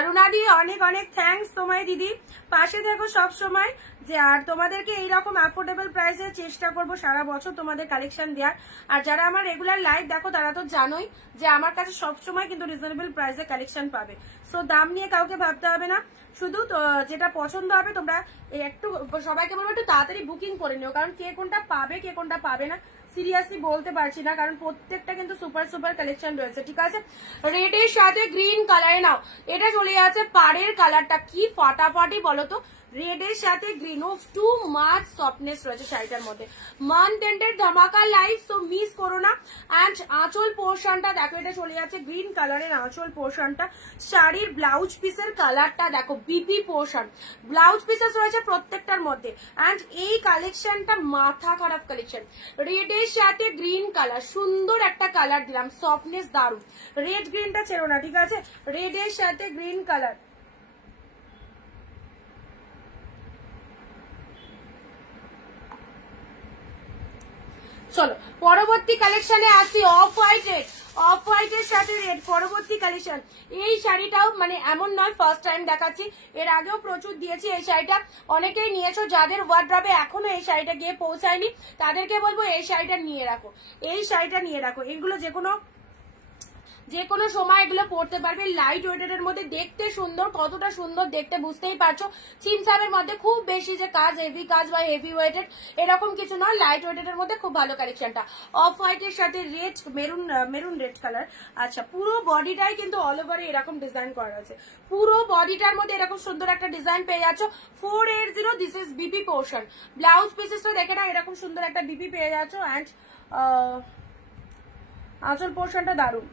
রুনাদি, অনেক অনেক থ্যাংকস তোমায় দিদি, পাশে থাকো সব সময়। যে আর তোমাদেরকে এইরকম অ্যাফোর্ডেবল প্রাইসে চেষ্টা করব সারা বছর তোমাদের কালেকশন দেওয়ার। আর যারা আমার রেগুলার লাইভ দেখো তারা তো জানোই যে আমার কাছে সবসময় কিন্তু রিজনেবল প্রাইসে কালেকশন পাবে। সো দাম নিয়ে কাউকে ভাবতে হবে না, শুধু যেটা পছন্দ হবে তোমরা একটু সবাইকে বলবো একটু তাড়াতাড়ি বুকিং করে নিও, কারণ কে কোনটা পাবে কে কোনটা পাবে না সিরিয়াসলি বলতে পারছি না, কারণ প্রত্যেকটা কিন্তু সুপার সুপার কালেকশন রয়েছে, ঠিক আছে। রেড এর সাথে গ্রিন কালারে নাও, এটা চলে যাচ্ছে পাড়ের কালারটা, কি ফাটাফাটি বলতো, রেড এর সাথে গ্রিন, ও টু মাচ সফটনেস রয়েছে শাড়িটার মধ্যে। মান্থ এন্ডের ধামাকা লাইভ, তো মিস করো না। অ্যান্ড আঁচল পোর্শনটা দেখো, এটা চলে যাচ্ছে গ্রিন কালারের আঁচল পোর্শনটা। শাড়ির ব্লাউজ পিসের কালারটা দেখো, বিপি পোর্শন ব্লাউজ পিসেস রয়েছে প্রত্যেকটার মধ্যে। অ্যান্ড এই কালেকশনটা মাথা খারাপ কালেকশন, রেড এর সাথে গ্রিন কালার, সুন্দর একটা কালার দিলাম, সফটনেস দারুন। রেড গ্রিনটা ছেড়ো না, ঠিক আছে, রেড এর সাথে গ্রিন কালার। চলো পরবর্তী কালেকশনে আসি, off white red, off white এর সাথে রেড পরবর্তী কালেকশন। এই শাড়িটাও মানে এমন নয় ফার্স্ট টাইম দেখাচ্ছি, এর আগেও প্রচুর দিয়েছি এই শাড়িটা, অনেকেই নিয়েছো, যাদের ওয়ার্ড্রবে এখনো এই শাড়িটা গিয়ে পৌঁছায়নি তাদেরকে বলবো এই শাড়িটা নিয়ে রাখো, এই শাড়িটা নিয়ে রাখো। এগুলো যে কোনো সময় এগুলো পরতে পারবে, লাইট ওয়েটেড এর মধ্যে, দেখতে সুন্দর, কতটা সুন্দর দেখতে বুঝতেই পারছো। চিমসামের মধ্যে খুব বেশি যে কাজ, হেভি কাজ বা হেভি ওয়েটেড এরকম কিছু নয়, লাইট ওয়েটেড এর মধ্যে খুব ভালো কালেকশনটা। অফ হোয়াইট এর সাথে রেড, মেরুন রেড কালার। আচ্ছা, পুরো বডিটাই কিন্তু অল ওভারে এরকম ডিজাইন করা আছে, পুরো বডিটার মধ্যে এরকম সুন্দর একটা ডিজাইন পেয়ে যাচ্ছ। 480, this is BP portion, blouse পিসেসটা দেখে না, এরকম সুন্দর একটা বিপি পেয়ে যাচ্ছ। অ্যান্ড আঁচল পোর্শনটা দারুন।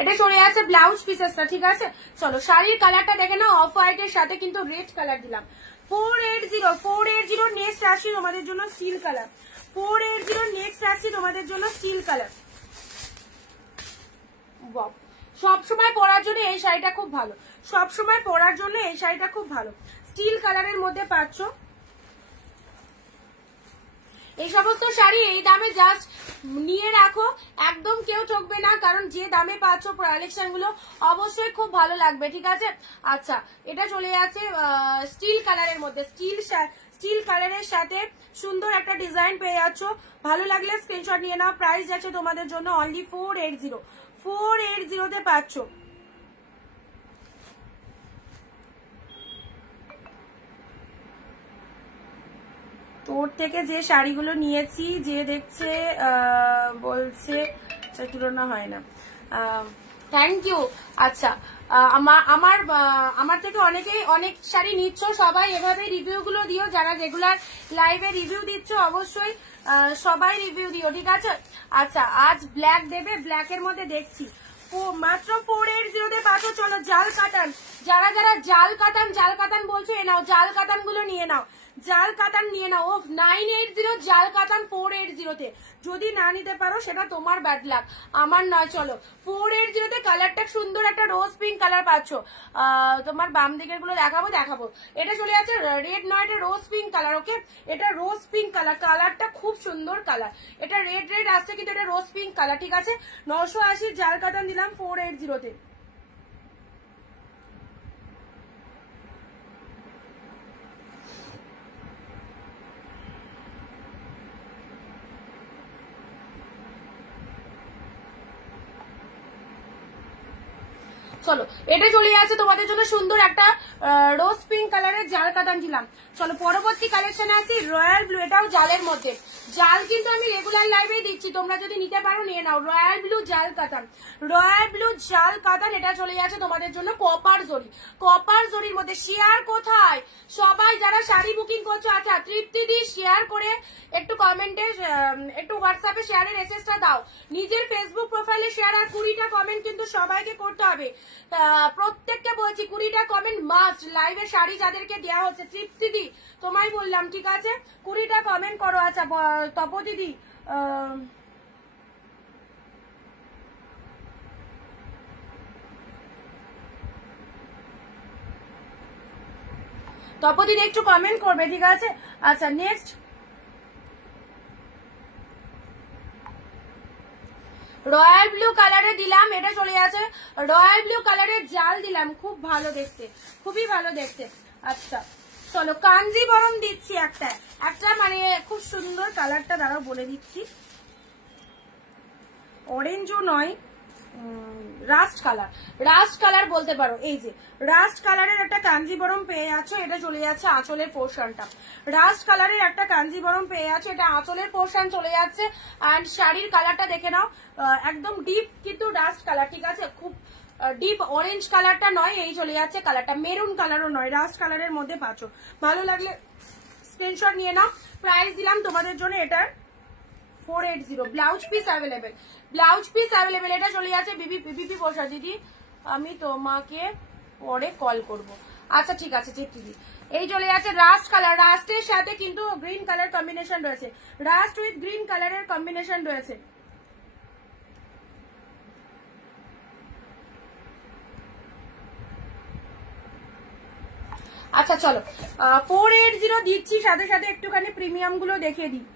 এটা চলে যাচ্ছে ব্লাউজ পিসেসটা, ঠিক আছে। চলো শাড়ির কালারটা দেখে না, অফ হোয়াইট এর সাথে কিন্তু রেড কালার দিলাম, 480 নেক্সট আসি তোমাদের জন্য স্টিল কালার। 480 নেক্সট আসি তোমাদের জন্য স্টিল কালার। সবসময় পরার জন্য এই শাড়িটা খুব ভালো, সবসময় পরার জন্য এই শাড়িটা খুব ভালো। স্টিল কালারের মধ্যে পাচ্ছ এই সমস্ত শাড়ি। এই দামে জাস্ট নিয়ে রাখো, একদম কেউ ঠকবে না, কারণ যে দামে পাচ্ছ কালেকশন গুলো অবশ্যই খুব ভালো লাগবে, ঠিক আছে। আচ্ছা, এটা চলে যাচ্ছে স্টিল কালারের মধ্যে। স্টিল কালারের সাথে সুন্দর একটা ডিজাইন পেয়ে যাচ্ছ। ভালো লাগলে স্ক্রিনশট নিয়ে নাও। প্রাইস যাচ্ছে তোমাদের জন্য অনলি 480 তে পাচ্ছ। তোর থেকে যে শাড়িগুলো নিয়েছি, যে দেখছে বলছে তুলনা হয় না। Thank you. আচ্ছা, আমার থেকে অনেকেই অনেক শাড়ি নিচ্ছ, সবাই এভাবে রিভিউ গুলো দিও। যারা রেগুলার লাইভে রিভিউ দিচ্ছ অবশ্যই সবাই রিভিউ দিও, ঠিক আছে। আচ্ছা, আজ ব্ল্যাক দেবে, ব্ল্যাকের মধ্যে দেখছি মাত্র 480 তে পাচ্ছ। চলো জাল কাতান, যারা যারা জাল কাতান বলছো এ নাও, জাল কাতান গুলো নিয়ে নাও, জাল কাতান নিয়ে নাও। ও 980 জাল কাতান 480 তে। যদি না নিতে পারো সেটা তোমার ব্যাড লাক, আমার নয়। চলো 480 তে কালারটা সুন্দর একটা রোজ পিঙ্ক কালার পাচ্ছ। তোমার বাম দিকের গুলো দেখাবো। এটা চলে যাচ্ছে রেড নয়, এটা রোজ পিঙ্ক কালার। ওকে, এটা রোজ পিঙ্ক কালার, কালারটা খুব সুন্দর কালার। এটা রেড আসছে কিন্তু এটা রোজ পিঙ্ক কালার, ঠিক আছে। 980 জাল কাতান দিলাম 480 তে। চলো, এটা চলে যাচ্ছে তোমাদের জন্য সুন্দর একটা রোজ পিঙ্ক কালারের জাল কাতান দিলাম। চলো পরবর্তী কালেকশনে আসি রয়্যাল ব্লু। এটাও জালের মধ্যে, জাল কিন্তু আমি রেগুলার লাইভে দিচ্ছি, তোমরা যদি নিতে পারো নিয়ে নাও। রয়্যাল ব্লু জাল কাতান, রয়্যাল ব্লু জাল কাতান। এটা চলে যাচ্ছে তোমাদের জন্য কপার জরি, কপার জরির মধ্যে। শেয়ার কোথায় সবাই যারা শাড়ি বুকিং করছো? আচ্ছা, তৃপ্তি দি শেয়ার করে একটু কমেন্টে, একটু হোয়াটসঅ্যাপে শেয়ারের এসএসটা দাও। নিজের ফেসবুক প্রোফাইলে শেয়ার, আর 20টা কমেন্ট কিন্তু সবাইকে করতে হবে। প্রত্যেককে বলছি 20টা কমেন্ট মাস্ট। লাইভে শাড়ি যাদেরকে দেওয়া হচ্ছে, তৃপ্তি দি তোমায় বললাম, ঠিক আছে, 20টা কমেন্ট করো। আচ্ছা তপো দিদি, তপদিদি একটু কমেন্ট করবে, ঠিক আছে। আচ্ছা, নেক্সট রয়্যাল ব্লু কালারে দিলাম। এটা চলে যাচ্ছে রয়্যাল ব্লু কালারের জাল দিলাম, খুব ভালো দেখতে, খুবই ভালো দেখতে। আচ্ছা চলো কাঞ্জিবরম দিচ্ছি একটা মানে খুব সুন্দর কালারটা, দাঁড়াও বলে দিচ্ছি। অরেঞ্জও নয়, রাস্ট কালার বলতে পারো। এই যে রাস্ট কালারের একটা কাঞ্জিবরম পেয়ে যাচ্ছ। এটা চলে যাচ্ছে আঁচলের পোর্শনটা। রাস্ট কালারের একটা কাঞ্জিবরম পেয়ে যাচ্ছে, এটা আঁচলের পোর্শন চলে যাচ্ছে। অ্যান্ড শাড়ির কালারটা দেখে নাও, একদম ডিপ কিন্তু রাস্ট কালার, ঠিক আছে। খুব ডিপ অরেঞ্জ কালারটা নয়, এই চলে যাচ্ছে কালারটা। মেরুন কালারও নয়, রাস্ট কালারের মধ্যে পাচ্ছ। ভালো লাগলে স্ক্রিনশট নিয়ে নাও। প্রাইস দিলাম তোমাদের জন্য এটার 480। Blouse piece available, blouse piece available. এটা চলে যাচ্ছে বিপি পোশাক। দিদি আমি তোমাকে পরে কল করব। আচ্ছা ঠিক আছে দিদি। এই চলে যাচ্ছে রাস্ট কালার, রাস্টের সাথে কিন্তু গ্রিন কালার কম্বিনেশন রয়েছে, রাস্ট উইথ গ্রিন কালারের কম্বিনেশন রয়েছে। আচ্ছা চলো 480 দিচ্ছি, সাথে সাথে একটুখানি প্রিমিয়াম গুলো দেখিয়ে দিই।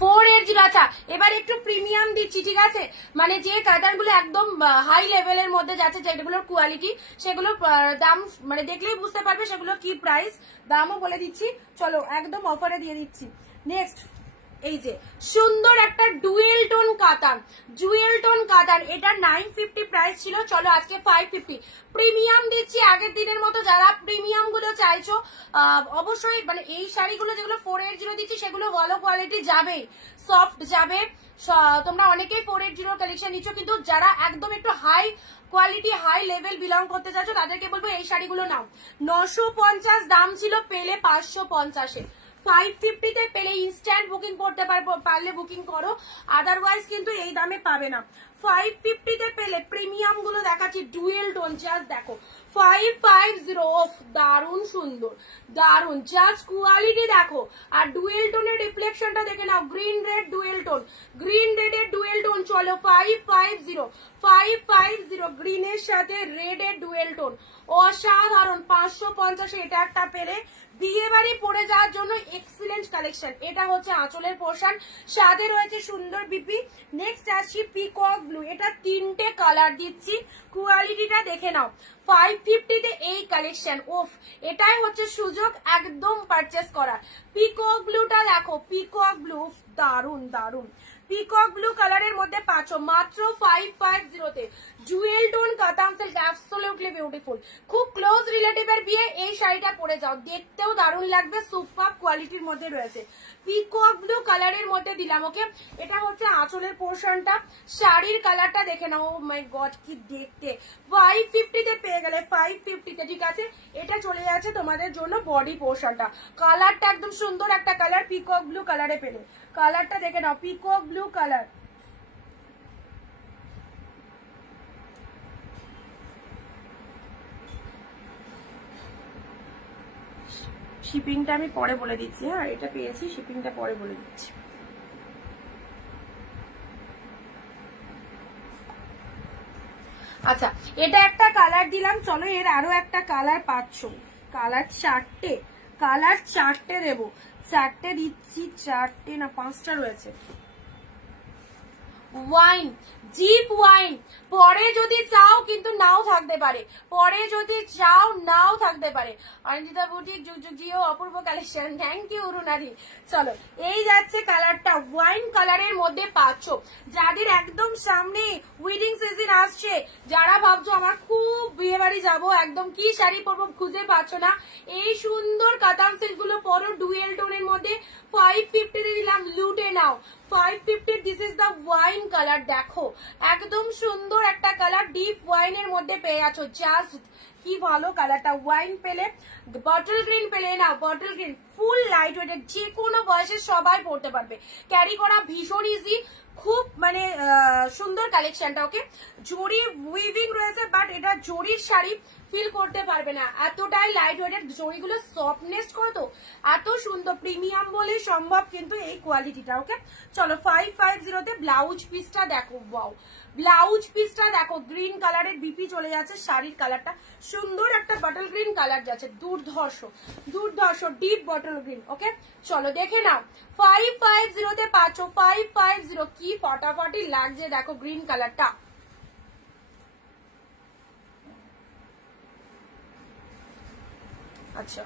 480। আচ্ছা এবার একটু প্রিমিয়াম দিচ্ছি, ঠিক আছে। মানে যে কাতার গুলো একদম হাই লেভেলের মধ্যে যাচ্ছে, যেগুলোর কোয়ালিটি, সেগুলো দাম মানে দেখলেই বুঝতে পারবে সেগুলো কি প্রাইস, দামও বলে দিচ্ছি। চলো একদম অফারে দিয়ে দিচ্ছি। নেক্সট এই যে সুন্দর একটা ডুয়েল টোন কাতান, জুয়েল টোন কাতান। এটা 950 প্রাইস ছিল, চলো আজকে 550 প্রিমিয়াম দিচ্ছি। আগের দিনের মতো যারা প্রিমিয়াম গুলো চাইছো অবশ্যই, মানে এই শাড়িগুলো যেগুলো 480 দিচ্ছি সেগুলো ভালো কোয়ালিটি যাবে, সফট যাবে। তোমরা অনেকেই 480 কালেকশন নিচ্ছ, কিন্তু যারা একদম একটু high quality high level belong করতে চাচ্ছ তাদেরকে বলবো এই শাড়িগুলো নাও। 950 দাম ছিল, পেলে 550-এ। 550 তে পেলে ইনস্ট্যান্ট বুকিং করতে পারলে বুকিং করো, আদারওয়াইজ কিন্তু এই দামে পাবে না। 550 তে পেলে প্রিমিয়াম গুলো দেখাচ্ছি ডুয়েল টোন, জাস্ট দেখো 550 অফ, দারুন সুন্দর দারুন, জাস্ট কোয়ালিটি দেখো। আর ডুয়েল টোনের রিফ্লেকশনটা দেখে নাও, green red dual tone, green red এর ডুয়েল টোন। চলো 550 গ্রিনের সাথে রেড এর ডুয়েল টোন, অসাধারণ। 550 এটা একটা পেলে বিয়ে বাড়ি পরে যাওয়ার জন্য এক্সিলেন্ট কালেকশন। এটা হচ্ছে আঁচলের পোর্শন, সাথে রয়েছে সুন্দর বিপি। নেক্সট আসছি পিকক ব্লু, এটা তিনটে কালার দিচ্ছি, কোয়ালিটিটা দেখে নাও। 550 তে এই কালেকশন, ওফ এটাই হচ্ছে সুযোগ একদম পারচেস করার। পিকক ব্লুটা দেখো, পিকক ব্লু দারুন দারুন, পিকক ব্লু কালারের মধ্যে পাচ্ছ মাত্র 550 তে। জুয়েল টোন কাতান সিল্ক, অ্যাবসলিউটলি বিউটিফুল। খুব ক্লোজ রিলেটিভের বিয়ে এই শাড়িটা পরে যাও, দেখতেও দারুণ লাগবে, সুপার কোয়ালিটির মধ্যে রয়েছে। পিকক ব্লু কালারের মধ্যে দিলাম, ওকে। এটা হচ্ছে আঁচলের পোর্শনটা, শাড়ির কালারটা দেখে নাও, ও মাই গড কি দেখতে। 550 তে পেয়ে গেলে, 550 তে, ঠিক আছে। এটা চলে যাচ্ছে তোমাদের জন্য বডি পোর্শনটা, কালারটা একদম সুন্দর একটা কালার, পিকক ব্লু কালারে পেলে। কালারটা দেখে নাও, পিকক ব্লু কালার। শিপিংটা আমি পরে বলে দিচ্ছি, হ্যাঁ এটা পেয়েছি, শিপিংটা পরে বলে দিচ্ছি। আচ্ছা এটা একটা কালার দিলাম, চলো এর আরো একটা কালার পাচ্ছ। কালার চারটে দেবো, চারটে দিচ্ছি, চারটে না পাঁচটা রয়েছে। ওয়াইন, জিপ ওয়াইন, পরে যদি চাও কিন্তু নাও থাকতে পারে, পরে যদি চাও নাও থাকতে পারে। অনিন্দিতা বুটিক, যুগ যুগ জিও, অপূর্ব কালেকশন, থ্যাংক ইউ রুনাদি। চলো এই যাচ্ছে কালারটা, ওয়াইন কালারের মধ্যে পাচ্ছ। যাদের একদম সামনে ওয়েডিং সিজন আসছে, যারা ভাবছো আমার খুব বিয়ে বাড়ি যাবো, একদম কি শাড়ি পরবো খুঁজে পাচ্ছ না, এই সুন্দর কাতান সিল্ক গুলো পরো ডুয়েল টোনের মধ্যে। 550 দিলাম, লুটে নাও। 550 this is the wine colour, দেখো একদম সুন্দর একটা কালার, ডিপ ওয়াইনের মধ্যে পেয়ে আছো, জাস্ট কি ভালো কালারটা। ওয়াইন পেলে, বটল গ্রিন পেলে নাও, বটল গ্রিন ফুল লাইট ওয়েটেড, যে কোনো বয়সে সবাই পরতে পারবে, ক্যারি করা ভীষণ ইজি, খুব মানে সুন্দর কালেকশনটা, ওকে। জরি উইভিং রয়েছে, বাট এটা জরির শাড়ি ফিল করতে পারবে না, এতটাই লাইট ওয়েটেড, জরিগুলো সফটনেস কত এত সুন্দর, প্রিমিয়াম বলে সম্ভব কিন্তু এই কোয়ালিটিটা, ওকে। চলো 550 তে ব্লাউজ পিসটা দেখো, ওয়াও ব্লাউজ পিসটা দেখো, গ্রিন কালারের বিপি চলে যাচ্ছে, শাড়ির কালারটা সুন্দর একটা বটল গ্রিন কালার যাচ্ছে, দুর্ধর্ষ দুর্ধর্ষ ডিপ বটল গ্রিন, ওকে। চলো দেখে নাও, 550 তে পাচ্ছ, 550 কি ফটাফটি লাগছে দেখো গ্রিন কালারটা। আচ্ছা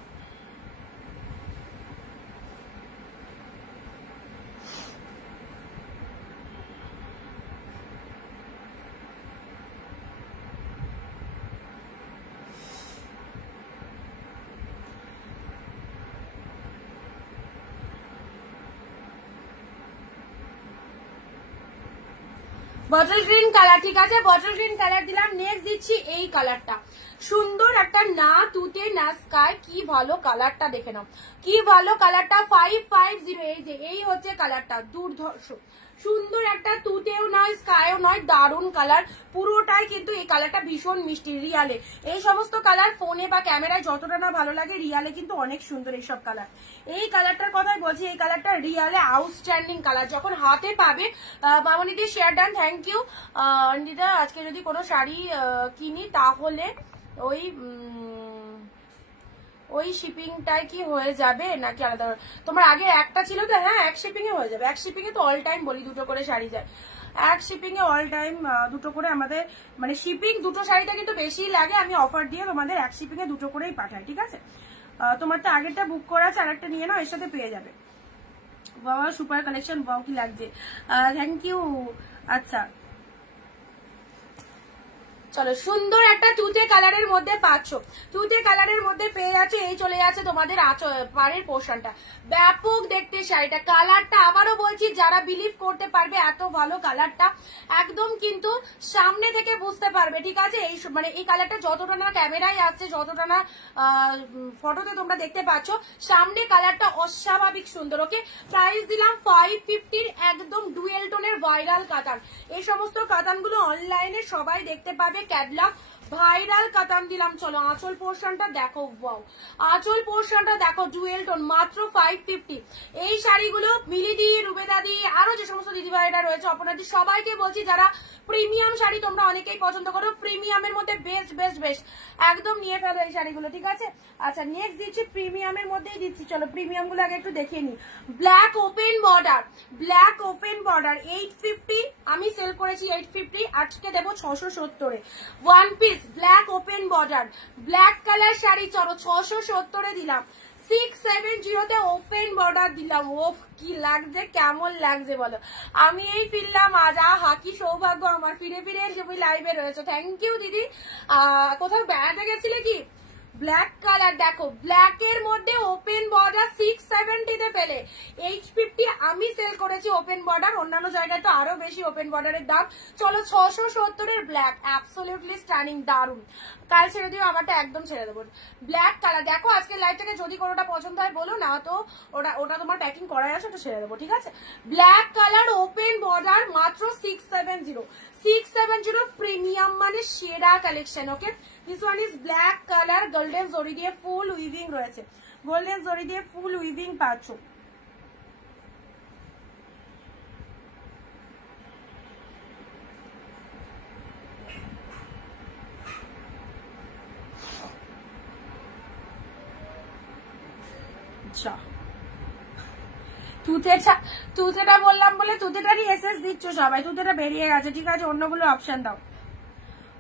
বটল গ্রিন কালার, ঠিক আছে, বটল গ্রিন কালার দিলাম। নেক্সট দিচ্ছি এই কালারটা, সুন্দর একটা না তুতে না স্কাই, কি ভালো কালারটা দেখে নাও, কি ভালো কালারটা। 550 এই যে এই হচ্ছে কালারটা, দুর্ধর্ষ সুন্দর একটা তুতেও নয় স্কাইও নয়, দারুন কালার পুরোটাই, কিন্তু এই কালারটা ভীষণ মিষ্টি। রিয়ালে এই সমস্ত কালার ফোনে বা ক্যামেরায় যতটা না ভালো লাগে, রিয়ালে কিন্তু অনেক সুন্দর এইসব কালার। এই কালারটার কথাই বলছি, এই কালারটা রিয়ালে আউটস্ট্যান্ডিং কালার, যখন হাতে পাবে। মামনিদি share done, thank you. Anindita আজকে যদি কোনো শাড়ি কিনি তাহলে ওই শিপিংটাই কি হয়ে যাবে নাকি আলাদা? তোমার আগে একটা ছিল তো, হ্যাঁ এক শিপিং এ হয়ে যাবে, এক শিপিং এ তো অল টাইম বলি দুটো করে শাড়ি যায়, এক শিপিং এ অল টাইম দুটো করে আমাদের, মানে শিপিং দুটো শাড়িটা কিন্তু বেশি লাগে, আমি অফার দিয়ে তোমাদের এক শিপিং এ দুটো করেই পাঠাই, ঠিক আছে। তোমার তো আগেরটা বুক করা আছে, আর একটা নিয়ে নাও, এর সাথে পেয়ে যাবে। বাবা সুপার কালেকশন, বাও কি লাগছে, থ্যাংক ইউ। আচ্ছা চলো সুন্দর একটা তুতে কালারের মধ্যে পাচ্ছ, তুতে কালারের মধ্যে পেয়ে যাচ্ছে। এই চলে যাচ্ছে তোমাদের পাড়ের পোর্শনটা, ব্যাপক দেখতে শাড়িটা। কালারটা আবারও বলছি, যারা বিলিভ করতে পারবে এত ভালো কালারটা একদম কিন্তু সামনে থেকে বুঝতে পারবে, ঠিক আছে। এই মানে এই কালারটা যতটা না ক্যামেরায় আসছে, যতটা না ফটোতে তোমরা দেখতে পাচ্ছ, সামনে কালারটা অস্বাভাবিক সুন্দর। ওকে, প্রাইস দিলাম 550, একদম ডুয়েল টোনের ভাইরাল কাতান। এই সমস্ত কাতানগুলো অনলাইনে সবাই দেখতে পাবে, ক্যাটলগ ভাইরাল কাতান দিলাম। চলো আঁচল পোর্শনটা দেখো, ওয়াও আঁচল পোর্শনটা দেখো, ডুয়েল টোন, মাত্র 550। এই শাড়িগুলো মিলিদি, রুবেদাদি, আরো যে সমস্ত দিদিভাইরা রয়েছে, অপরাধী, সবাইকে বলছি যারা প্রিমিয়াম শাড়ি তোমরা অনেকেই পছন্দ করো, প্রিমিয়ামের মধ্যে বেস্ট বেস্ট বেস্ট, একদম নিয়ে ফেলো এই শাড়িগুলো, ঠিক আছে। আচ্ছা নেক্সট দিচ্ছি প্রিমিয়ামের মধ্যেই দিচ্ছি। চলো প্রিমিয়াম গুলো আগে একটু দেখিয়ে নি। Black open border, black open border 850, আমি সেল করেছি 850, আজকে দেবো 670-এ। One piece black open border, black colour sari, চলো 670-এ দিলাম। 670-তে ওপেন বর্ডার দিলাম। ওফ কি লাগছে, কেমন লাগছে বলো। আমি এই ফিরলাম আজ, আহা কি সৌভাগ্য আমার, ফিরে ফিরে এসে লাইভে রয়েছে। থ্যাংক ইউ দিদি। কোথাও বেড়াতে গেছিলে কি? ব্ল্যাক কালার দেখো, ব্ল্যাক এর মধ্যে ওপেন বর্ডার 670-তে পেলে। 850 আমি সেল করেছি ওপেন বর্ডার, অন্যান্য জায়গায় তো আরো বেশি ওপেন বর্ডারের দাম। চলো 670-এর ব্ল্যাক, অ্যাবসলিউটলি স্টানিং, দারুন। কাল ছেড়ে দিও, আমারটা একদম ছেড়ে দেবো। ব্ল্যাক কালার দেখো, আজকে লাইভ থেকে যদি কোনোটা পছন্দ হয় বলো, না তো ওটা তোমার প্যাকিং করাই আছে, ওটা ছেড়ে দেবো, ঠিক আছে। ব্ল্যাক কালার ওপেন বর্ডার মাত্র 670, 670 প্রিমিয়াম মানে সেরা collection. Okay, this one is black colour, golden জরি দিয়ে ফুল উইভিং রয়েছে, গোল্ডেন জরি দিয়ে ফুল উইভিং পাচ্ছ। তুতেটা বললাম বলে তুতেটারই এসএস দিচ্ছ সবাই, তুতেটা বেরিয়ে গেছে, ঠিক আছে। অন্যগুলো অপশন দাও,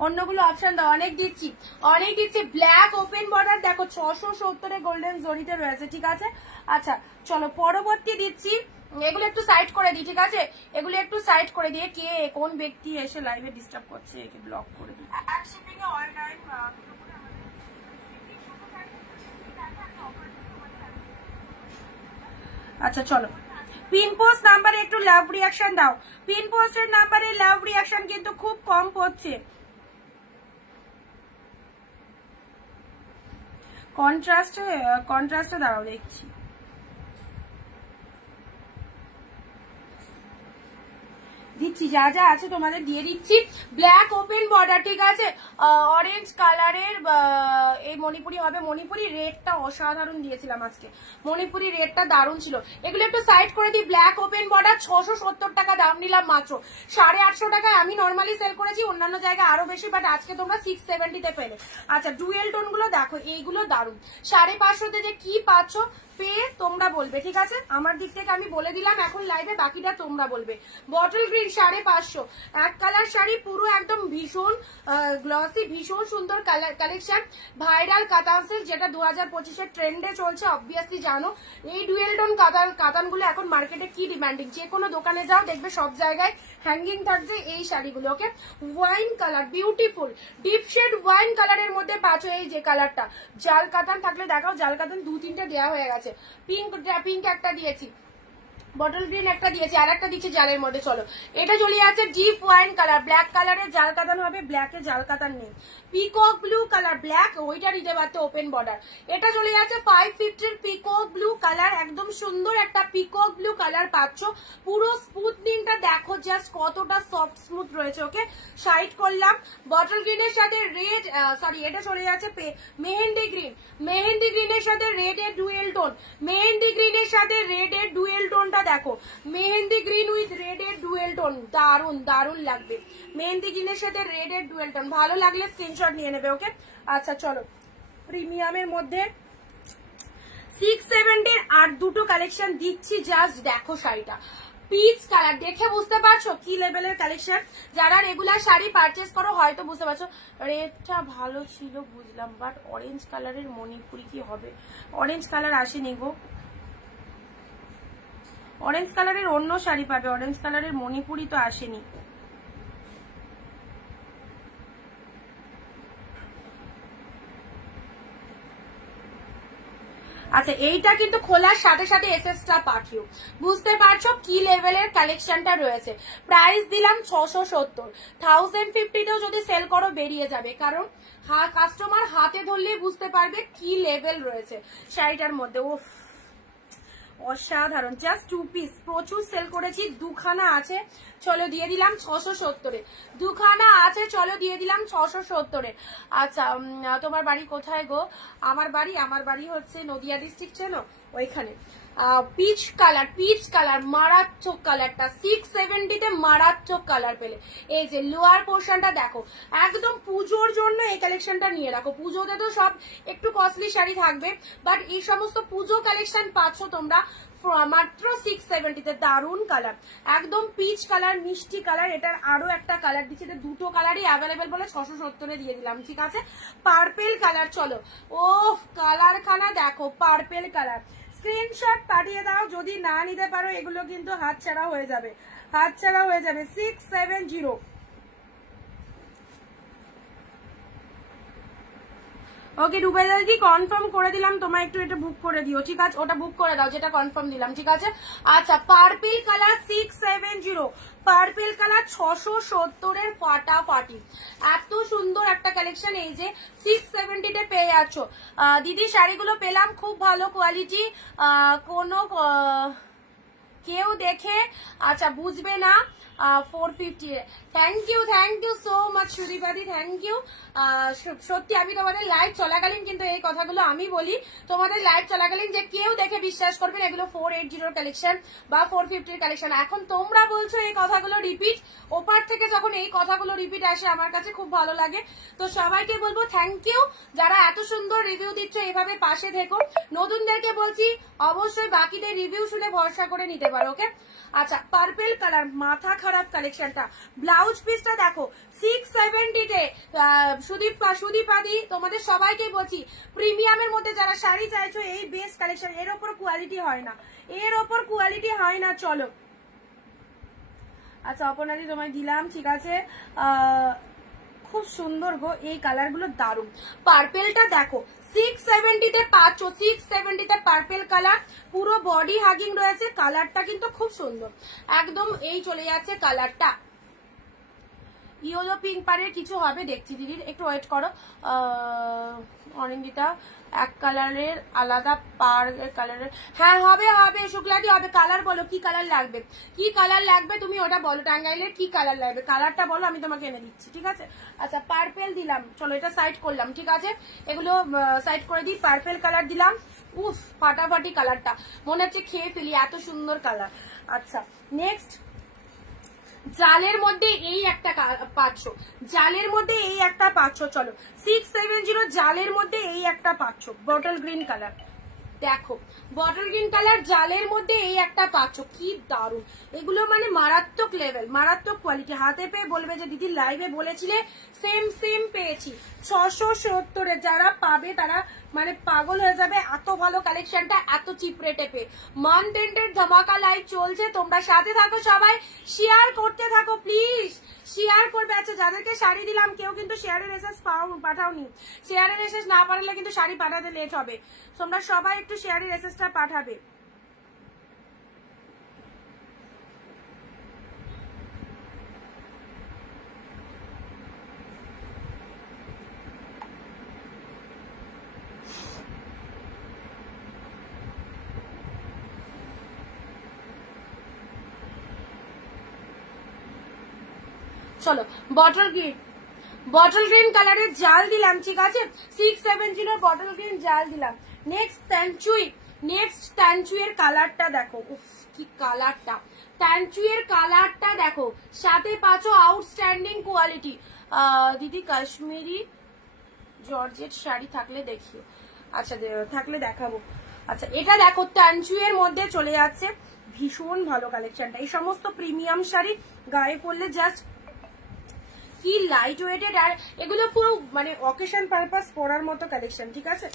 অন্যগুলো অপশন দাও, অনেক দিচ্ছি, অনেক দিচ্ছি। ব্ল্যাক ওপেন বর্ডার দেখো 670-এ গোল্ডেন জরিতে রয়েছে, ঠিক আছে। আচ্ছা চলো পরবর্তী দিচ্ছি, এগুলো একটু সাইড করে দিই, ঠিক আছে। এগুলো একটু সাইড করে দিয়ে, কে কোন ব্যক্তি এসে লাইভে ডিস্টার্ব করছে একে ব্লক করে দিই। আচ্ছা চলো পিন পোস্ট নাম্বারে একটু লাভ রিয়াকশন দাও, পিন পোস্টের নাম্বারে লাভ রিয়াকশন কিন্তু খুব কম পড়ছে। কন্ট্রাস্টে দাঁড়াও দেখছি। দিচ্ছি যা যা আছে তোমাদের দিয়ে দিচ্ছি। ব্ল্যাক ওপেন বর্ডার, ঠিক আছে। অরেঞ্জ কালারের এই মণিপুরি হবে, মণিপুরি রেডটা অসাধারণ দিয়েছিলাম আজকে, মণিপুরি রেডটা দারুণ ছিল। এগুলো একটু সাইড করে দিই। ব্ল্যাক ওপেন বর্ডার 670 টাকা দাম নিলাম মাত্র, 850 টাকায় আমি নর্মালি সেল করেছি, অন্যান্য জায়গায় আরো বেশি, বাট আজকে তোমরা 670-তে পেলে। আচ্ছা ডুয়েল টোন গুলো দেখো, এইগুলো দারুণ। 550-তে যে কি পাচ্ছ পেয়ে তোমরা বলবে, ঠিক আছে। আমার দিক থেকে আমি বলে দিলাম, এখন লাইভে বাকিটা তোমরা বলবে। বটল গ্রিন 550, এক কালার শাড়ি, পুরো একদম ভীষণ গ্লসি, ভীষণ সুন্দর কালেকশন, ভাইরাল কাতান সিল্ক, যেটা 2025-এর ট্রেন্ডে চলছে, অবভিয়াসলি জানো। এই ডুয়েল টোন কাতানগুলো এখন মার্কেটে কি ডিমান্ডিং, যে কোনো দোকানে যাও দেখবে সব জায়গায় হ্যাঙ্গিং থাকছে এই শাড়িগুলো। Okay, wine colour, beautiful deep shade wine কালারের মধ্যে পাচ্ছ। এই যে কালারটা, জাল কাতান থাকলে দেখাও, জাল কাতান 2-3টে দেওয়া হয়ে গেছে। পিঙ্ক একটা দিয়েছি, বটল গ্রিন একটা দিয়েছি, আর একটা দিচ্ছি জালের মধ্যে। চলো এটা চলে যাচ্ছে ডিপ ওয়াইন কালার, ব্ল্যাক কালারের জাল কাতান হবে, ব্ল্যাকে জাল কাতান নেই। পিকক ব্লু কালার, ব্ল্যাক ওইটা দিতে পারতো ওপেন বর্ডার। এটা চলে যাচ্ছে 550-এর পিকক ব্লু কালার, একদম সুন্দর একটা পিকক ব্লু কালার পাচ্ছ। পুরো স্মুথনিংটা দেখো জাস্ট কতটা সফট স্মুথ রয়েছে। ওকে, সাইড করলাম। বটল গ্রিনের সাথে রেড, সরি এটা চলে যাচ্ছে মেহেন্দি গ্রিন, মেহেন্দি গ্রিনের সাথে রেড এর ডুয়েল টোন, মেহেন্দি গ্রিনের সাথে রেড এর ডুয়েল টোনটা দেখো, মেহেন্দি গ্রিন উইথ রেড এর ডুয়েল টোন, দারুন দারুন লাগবে। মেহেন্দি গ্রিনের সাথে রেড এর ডুয়েল টোন, ভালো লাগলে স্ক্রিনশট নিয়ে নেবে। ওকে, আচ্ছা চলো প্রিমিয়ামের মধ্যে 670-এর আর দুটো কালেকশন দিচ্ছি, জাস্ট দেখো শাড়িটা। পিচ কালার দেখে বুঝতে পারছো কি লেভেলের কালেকশন। যারা রেগুলার শাড়ি পারচেস করো হয়তো বুঝতে পারছো, রেডটা ভালো ছিল বুঝলাম, বাট অরেঞ্জ কালারের মণিপুরি কি হবে? অরেঞ্জ কালার আসেনি গো, অরেঞ্জ কালারের অন্য শাড়ি পাবে, অরেঞ্জ কালারের মণিপুরি তো আসেনি। আচ্ছা এইটা কিন্তু খোলার সাথে সাথে এসএসটা পাঠিও, বুঝতে পারছো কি লেভেলের কালেকশনটা রয়েছে। প্রাইস দিলাম 670, 1050তেও যদি সেল করো বেরিয়ে যাবে, কারণ কাস্টমার হাতে ধরলেই বুঝতে পারবে কি লেভেল রয়েছে শাড়িটার মধ্যে। ও অসাধারণ, জাস্ট 2 পিস, প্রচুর সেল করেছি, দুখানা আছে, চলো দিয়ে দিলাম 670-এ, দুখানা আছে, চলো দিয়ে দিলাম 670-এ। আচ্ছা তোমার বাড়ি কোথায় গো? আমার বাড়ি হচ্ছে নদিয়া ডিস্ট্রিক্ট, চেনো? ওইখানে। পিচ কালার মারাত্মক কালারটা, 670-তে মারাত্মক কালার পেলে। এই যে লোয়ার পোর্শনটা দেখো, একদম পুজোর জন্য এই কালেকশনটা নিয়ে রাখো। পুজোতে তো সব একটু কস্টলি শাড়ি থাকবে, বাট এই সমস্ত পুজো কালেকশন পাচ্ছ তোমরা মাত্র 670-তে। দারুন কালার, একদম পিচ কালার, মিষ্টি কালার। এটার আরো একটা কালার দিচ্ছি, এটা দুটো কালারই অ্যাভেলেবেল বলে 670-এ দিয়ে দিলাম, ঠিক আছে? পার্পেল কালার, চলো ও কালার খানা দেখো, পার্পেল কালার। স্ক্রিনশট পাঠিয়ে দাও, যদি না নিতে পারো এগুলো কিন্তু হাতছাড়া হয়ে যাবে, 670। ওকে রুবেল দিদি কনফার্ম করে দিলাম, তোমার একটু এটা বুক করে দিও, ঠিক আছে? ওটা বুক করে দাও যেটা কনফার্ম দিলাম, ঠিক আছে? আচ্ছা পার্পল কালার 670, পার্পল কালার 670-এর ফাটাফাটি, এত সুন্দর একটা কালেকশন। এই যে 670-তে পেয়ে যাচ্ছ দিদি, শাড়িগুলো পেলাম খুব ভালো কোয়ালিটি, কোনো কেউ দেখে আচ্ছা বুঝবে না। 450, থ্যাংক ইউ সো মাচ সুদীপাদি, থ্যাংক ইউ। সত্যি আমি তোমাদের লাইভ চলাকালীন কিন্তু এই কথাগুলো আমি বলি, তোমাদের লাইভ চলাকালীন যে কেউ দেখে বিশ্বাস করবেন এগুলো 480-র কালেকশন বা 450-র কালেকশন। এখন তোমরা বলছো এই কথাগুলো রিপিট, ওপার থেকে যখন এই কথাগুলো রিপিট আসে আমার কাছে খুব ভালো লাগে। তো সবাইকে বলবো থ্যাংক ইউ, যারা এত সুন্দর রিভিউ দিচ্ছ এভাবে পাশে থেকো। নতুনদেরকে বলছি অবশ্যই বাকিদের রিভিউ শুনে ভরসা করে নিতে পারো, ওকে? আচ্ছা পার্পেল কালার, মাথা খারাপ কালেকশনটা। ব্লাউজ পিসটা দেখো 670-তে। সুদীপাদি তোমাদের সবাইকে বলছি, প্রিমিয়ামের মধ্যে যারা শাড়ি চাইছো এই বেস্ট কালেকশন, এর ওপর কোয়ালিটি হয় না, চলো। আচ্ছা অপর্ণাদি তোমায় দিলাম, ঠিক আছে? খুব সুন্দর গো, এই কালার গুলো দারুণ। পার্পেলটা দেখো 670-তে পাচ্ছ, 670-তে পার্পেল কালার, পুরো বডি হাগিং রয়েছে, কালারটা কিন্তু খুব সুন্দর, একদম এই চলে যাচ্ছে কালারটা। ইয়েলো পিঙ্ক পারের কিছু হবে দেখছি দিদির, একটু ওয়েট করো। অরেঞ্জিটা এক কালারের আলাদা পার কালারের, হ্যাঁ হবে শুক্লাদি হবে। কালার বলো, কি কালার লাগবে তুমি ওটা বলো, টাঙ্গাইলের কি কালার লাগবে কালারটা বলো, আমি তোমাকে এনে দিচ্ছি, ঠিক আছে? আচ্ছা পার্পেল দিলাম, চলো এটা সাইড করলাম, ঠিক আছে? এগুলো সাইড করে দিই, পার্পেল কালার দিলাম। উফ ফাটাফাটি কালারটা, মনে হচ্ছে খেয়ে ফেলি, এত সুন্দর কালার। আচ্ছা নেক্সট জালের মধ্যে এই একটা পাচ্ছ, চলো 670 জালের মধ্যে এই একটা পাচ্ছ, বটল গ্রিন কালার। দেখো বটল গ্রিন কালার জালের মধ্যে এই একটা পাচ্ছ, কি দারুণ। এগুলো মানে মারাত্মক লেভেল, মারাত্মক কোয়ালিটি। হাতে পেয়ে বলবে যে দিদি লাইভে বলেছিলে, সেম পেয়েছি 670-এ। যারা পাবে তারা মানে পাগল হয়ে যাবে, এত ভালো কালেকশনটা এত চিপ রেটে পেয়ে। মান্থ এন্ডের ধামাকা লাইভ চলছে, তোমরা সাথে থাকো, সবাই শেয়ার করতে থাকো প্লিজ, শেয়ার করবে। আচ্ছা যাদেরকে শাড়ি দিলাম কেউ কিন্তু শেয়ারের মেসেজ পাঠাওনি, শেয়ারের মেসেজ না পাঠালে কিন্তু শাড়ি পাঠাতে লেট হবে, তোমরা সবাই একটু শেয়ারের মেসেজটা পাঠাবে। চলো বটল গ্রিন কালারের জাল দিলাম, ঠিক আছে? 670 বটল গ্রিন জাল দিলাম। নেক্সট ট্যানচুয়ের কালারটা দেখো, উফ কি কালারটা, ট্যানচুয়ের কালারটা দেখো, সাথে পাচ্ছো আউটস্ট্যান্ডিং কোয়ালিটি। দিদি কাশ্মীরি জর্জেট শাড়ি থাকলে দেখিও, আচ্ছা থাকলে দেখাবো। আচ্ছা এটা দেখো ট্যানচুয়ের মধ্যে চলে যাচ্ছে, ভীষণ ভালো কালেকশনটা। এই সমস্ত প্রিমিয়াম শাড়ি গায়ে পরলে জাস্ট কি লাইট ওয়েটেড, আর এগুলো পুরো মানে অকেশন পারপাস পরার মতো কালেকশন, ঠিক আছে?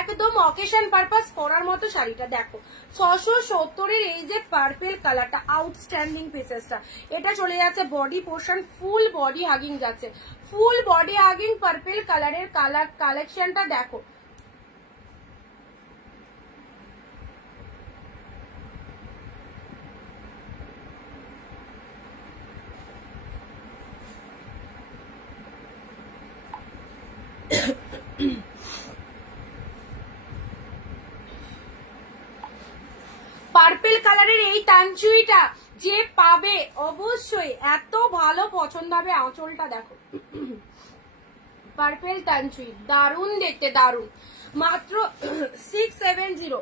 একদম অকেশন পারপাস পরার মতো শাড়িটা দেখো। 670-এর এই যে পার্পেল কালারটা, আউটস্ট্যান্ডিং পিসেসটা, এটা চলে যাচ্ছে body portion, full body hugging যাচ্ছে, ফুল বডি হাগিং পার্পেল কালারের কালেকশনটা দেখো। কালারের এই তানচুইটা যে পাবে অবশ্যই এত ভালো পছন্দ হবে। আঁচলটা দেখো, পার্পেল তানচুই, দারুন দেখতে, দারুন। মাত্র 670।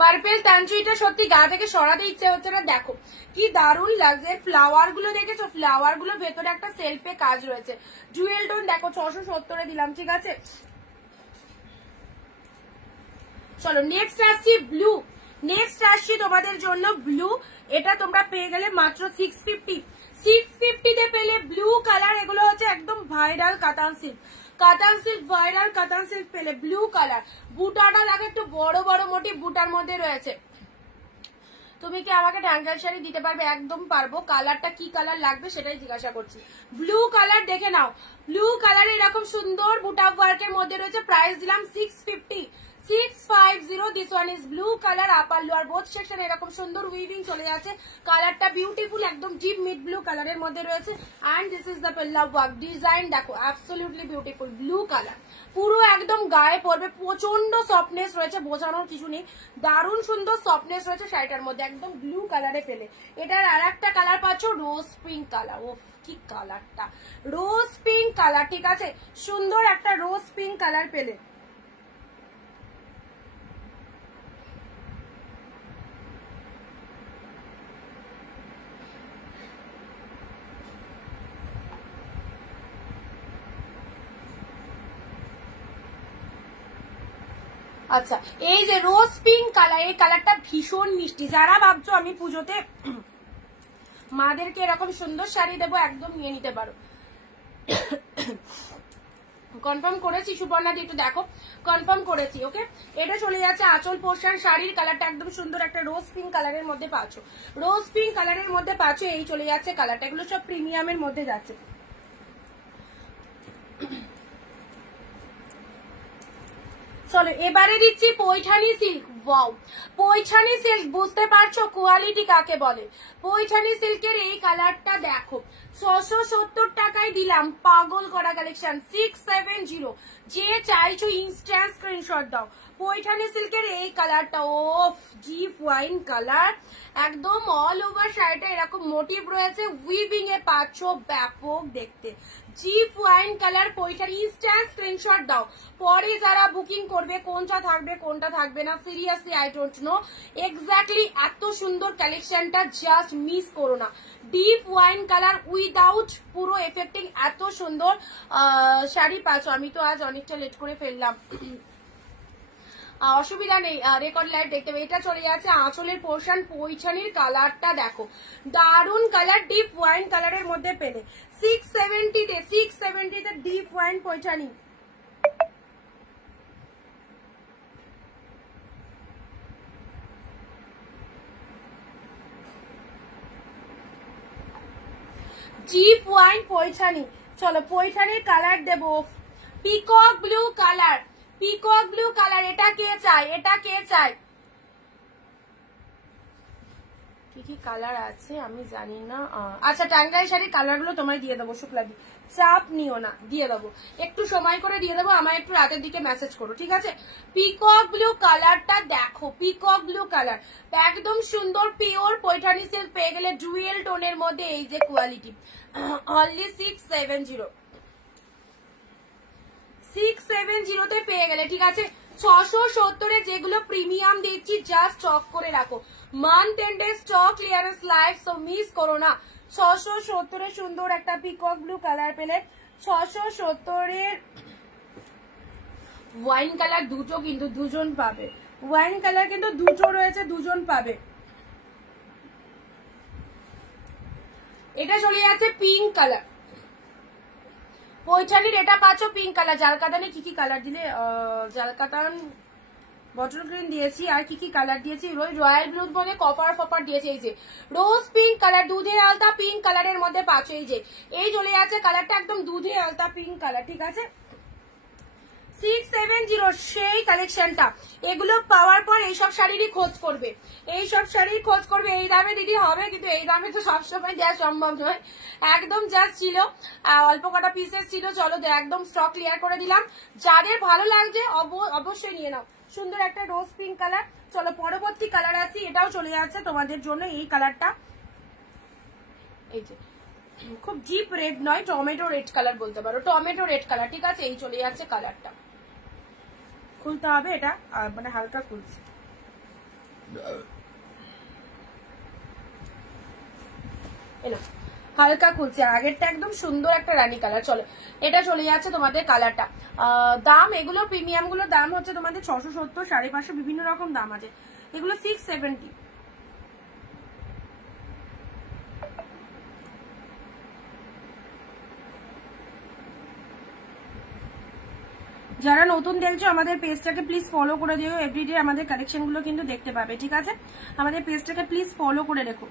পার্পেল তানচুইটা সত্যি গা থেকে সরাতে ইচ্ছে হচ্ছে না। দেখো কি দারুণ লাগছে, ফ্লাওয়ার গুলো দেখেছো, ফ্লাওয়ার গুলোর ভেতরে একটা সেলফে কাজ রয়েছে। জুয়েল টোন দেখো 670 দিলাম, ঠিক আছে। চলো নেক্সট আসছি ব্লু। নেক্সট আসছি তোমাদের জন্য ব্লু। এটা তোমরা পেয়ে গেলে মাত্র 650। 650 তে পেলে ব্লু কালার। এগুলো হচ্ছে একদম ভাইরাল কাতান সিল্ক, কাতান সিল্ক, ভাইরাল কাতান সিল্ক পেলে ব্লু কালার। বুটাটা লাগে একটু বড় বড় মোটি বুটার মধ্যে রয়েছে। তুমি কি আমাকে টাঙ্গাইল শাড়ি দিতে পারবে? একদম পারবো। কালারটা কি কালার লাগবে সেটাই জিজ্ঞাসা করছি। ব্লু কালার দেখে নাও, ব্লু কালার এরকম সুন্দর বুটা ওয়ার্কের মধ্যে রয়েছে। প্রাইস দিলাম 650। 650। This one is blue colour. Upper lower both section এরকম সুন্দর উইভিং চলে যাচ্ছে। কালারটা বিউটিফুল, একদম ডিপ মিড ব্লু কালারের মধ্যে রয়েছে। অ্যান্ড দিস ইজ দ্য পেল্লা ওয়ার্ক ডিজাইন। দেখো অ্যাবসলিউটলি বিউটিফুল ব্লু কালার, পুরো একদম গায়ে পড়বে। প্রচন্ড সফটনেস রয়েছে, বোঝানোর কিছু নেই। দারুণ সুন্দর সফটনেস রয়েছে শাড়িটার মধ্যে, একদম ব্লু কালারে পেলে। এটার আর একটা কালার পাচ্ছ রোজ পিঙ্ক কালার। ও কি কালারটা, রোজ পিঙ্ক কালার, ঠিক আছে। সুন্দর একটা রোজ পিঙ্ক কালার পেলে। আচ্ছা এই যে রোজ পিঙ্ক কালার, এই কালারটা ভীষণ মিষ্টি। যারা ভাবছো আমি পুজোতে মাদেরকে এরকম সুন্দর শাড়ি দেবো, একদম নিয়ে নিতে পারো। কনফার্ম করেছি সুপর্ণা দি, একটু দেখো, কনফার্ম করেছি। ওকে, এটা চলে যাচ্ছে আঁচল পোর্শন। শাড়ির কালারটা একদম সুন্দর একটা রোজ পিঙ্ক কালারের মধ্যে পাচ্ছ, রোজ পিঙ্ক কালারের মধ্যে পাচ্ছ। এই চলে যাচ্ছে কালারটা, এগুলো সব প্রিমিয়ামের মধ্যে যাচ্ছে। চলো এবারে দিচ্ছি Paithani silk. Wow, Paithani silk, বুঝতে পারছো কোয়ালিটি কাকে বলে। পৈঠানি সিল্কের এই কালারটা দেখো, 670 টাকায় দিলাম। পাগল করা কালেকশন, 670। যে চাইছো ইনস্ট্যান্ট স্ক্রিনশট দাও। পৈঠানি সিল্কের এই কালারটা, ও জিপ ওয়াইন কালার, একদম অল ওভার শাড়িটা এরকম মোটিভ রয়েছে, উইভিং এ পাচ্ছ, ব্যাপক দেখতে। Deep wine colour Paithani, instant screenshot দাও। পরে যারা বুকিং করবে কোনটা থাকবে কোনটা থাকবে না, seriously I don't know exactly. এত সুন্দর কালেকশনটা জাস্ট মিস করো না। ডিপ ওয়াইন কালার উইদাউট পুরো এফেক্টিং এত সুন্দর শাড়ি পাচ্ছ। আমি তো আজ অনেকটা লেট করে ফেললাম, অসুবিধা নেই, রেকর্ড লাইভ দেখতে হবে। এটা চলে যাচ্ছে আঁচলের পোর্শন। পৈঠানির কালারটা দেখো, দারুন কালার, ডিপ ওয়াইন কালারের মধ্যে পেলে 670 তে। 670 তে deep wine Paithani. Deep wine Paithani. চলো পৈঠানির কালার দেবো peacock blue colour, peacock blue colour. এটা কে চাই, এটা কে চাই? কি কি কালার আছে আমি জানি না। আচ্ছা টাঙ্গাইল শাড়ির কালার গুলো তোমায় দিয়ে দেবো শুক্লাদি, চাপ নিও না, দিয়ে দেবো, একটু সময় করে দিয়ে দেবো। আমার একটু রাতের দিকে মেসেজ করো, ঠিক আছে। পিকক ব্লু কালারটা দেখো, পিকক ব্লু কালার একদম সুন্দর পিওর পৈঠানি সিল্ক পেয়ে গেলে ডুয়েল টোনের মধ্যে। এই যে কোয়ালিটি, অনলি 670। 670 তে পেয়ে গেলে, ঠিক আছে। 670 যেগুলো প্রিমিয়াম দিচ্ছি জাস্ট স্টক করে রাখো। মান্থ এন্ডে stock clearance live, so miss করো না। 670 সুন্দর একটা পিকক ব্লু কালার পেলে। 670 ওয়াইন কালার দুটো, কিন্তু দুজন পাবে। ওয়াইন কালার কিন্তু দুটো রয়েছে, দুজন পাবে। এটা চলে যাচ্ছে পিঙ্ক কালার পৈঠানির। এটা পাচ্ছ পিঙ্ক কালার। জালকাতানে কি কি কালার দিলে? জালকাতান বটল গ্রিন দিয়েছি, আর কি কি কালার দিয়েছি? রয়্যাল ব্লুর মধ্যে কপার ফপার দিয়েছে। এই যে রোজ পিঙ্ক কালার, দুধে আলতা পিঙ্ক কালারের মধ্যে পাচ্ছ। এই যে এই চলে যাচ্ছে কালারটা একদম দুধে আলতা পিঙ্ক কালার, ঠিক আছে। 670 সেই কালেকশনটা। এগুলো পাওয়ার পর এইসব শাড়িরই খোঁজ করবে, এইসব শাড়ির খোঁজ করবে। এই দামে দিদি হবে, কিন্তু এই দামে তো সবসময় দেওয়া সম্ভব নয়। একদম জাস্ট ছিল, অল্প কটা পিসেস ছিল। চলো একদম স্টক ক্লিয়ার করে দিলাম। যাদের ভালো লাগছে অবশ্যই নিয়ে নাও। সুন্দর একটা রোজ পিঙ্ক কালার। চলো পরবর্তী কালার আছে, এটাও চলে যাচ্ছে তোমাদের জন্য। এই কালারটা এই যে খুব ডিপ রেড নয়, টমেটো রেড কালার বলতে পারো, টমেটো রেড কালার। ঠিক আছে, এই চলে যাচ্ছে কালারটা। খুলতে হবে এটা, মানে হালকা খুলছে। হালকা খুলছে, আগেরটা একদম সুন্দর একটা রানী কালার। চলো এটা চলে যাচ্ছে তোমাদের কালারটা। দাম এগুলো প্রিমিয়াম গুলো দাম হচ্ছে তোমাদের 670, 550, বিভিন্ন রকম দাম আছে। এগুলো 670। যারা নতুন দেখছো আমাদের পেজটাকে প্লিজ ফলো করে দিও। এভরিডে আমাদের কালেকশন গুলো কিন্তু দেখতে পাবে। ঠিক আছে, আমাদের পেজটাকে প্লিজ ফলো করে রেখো।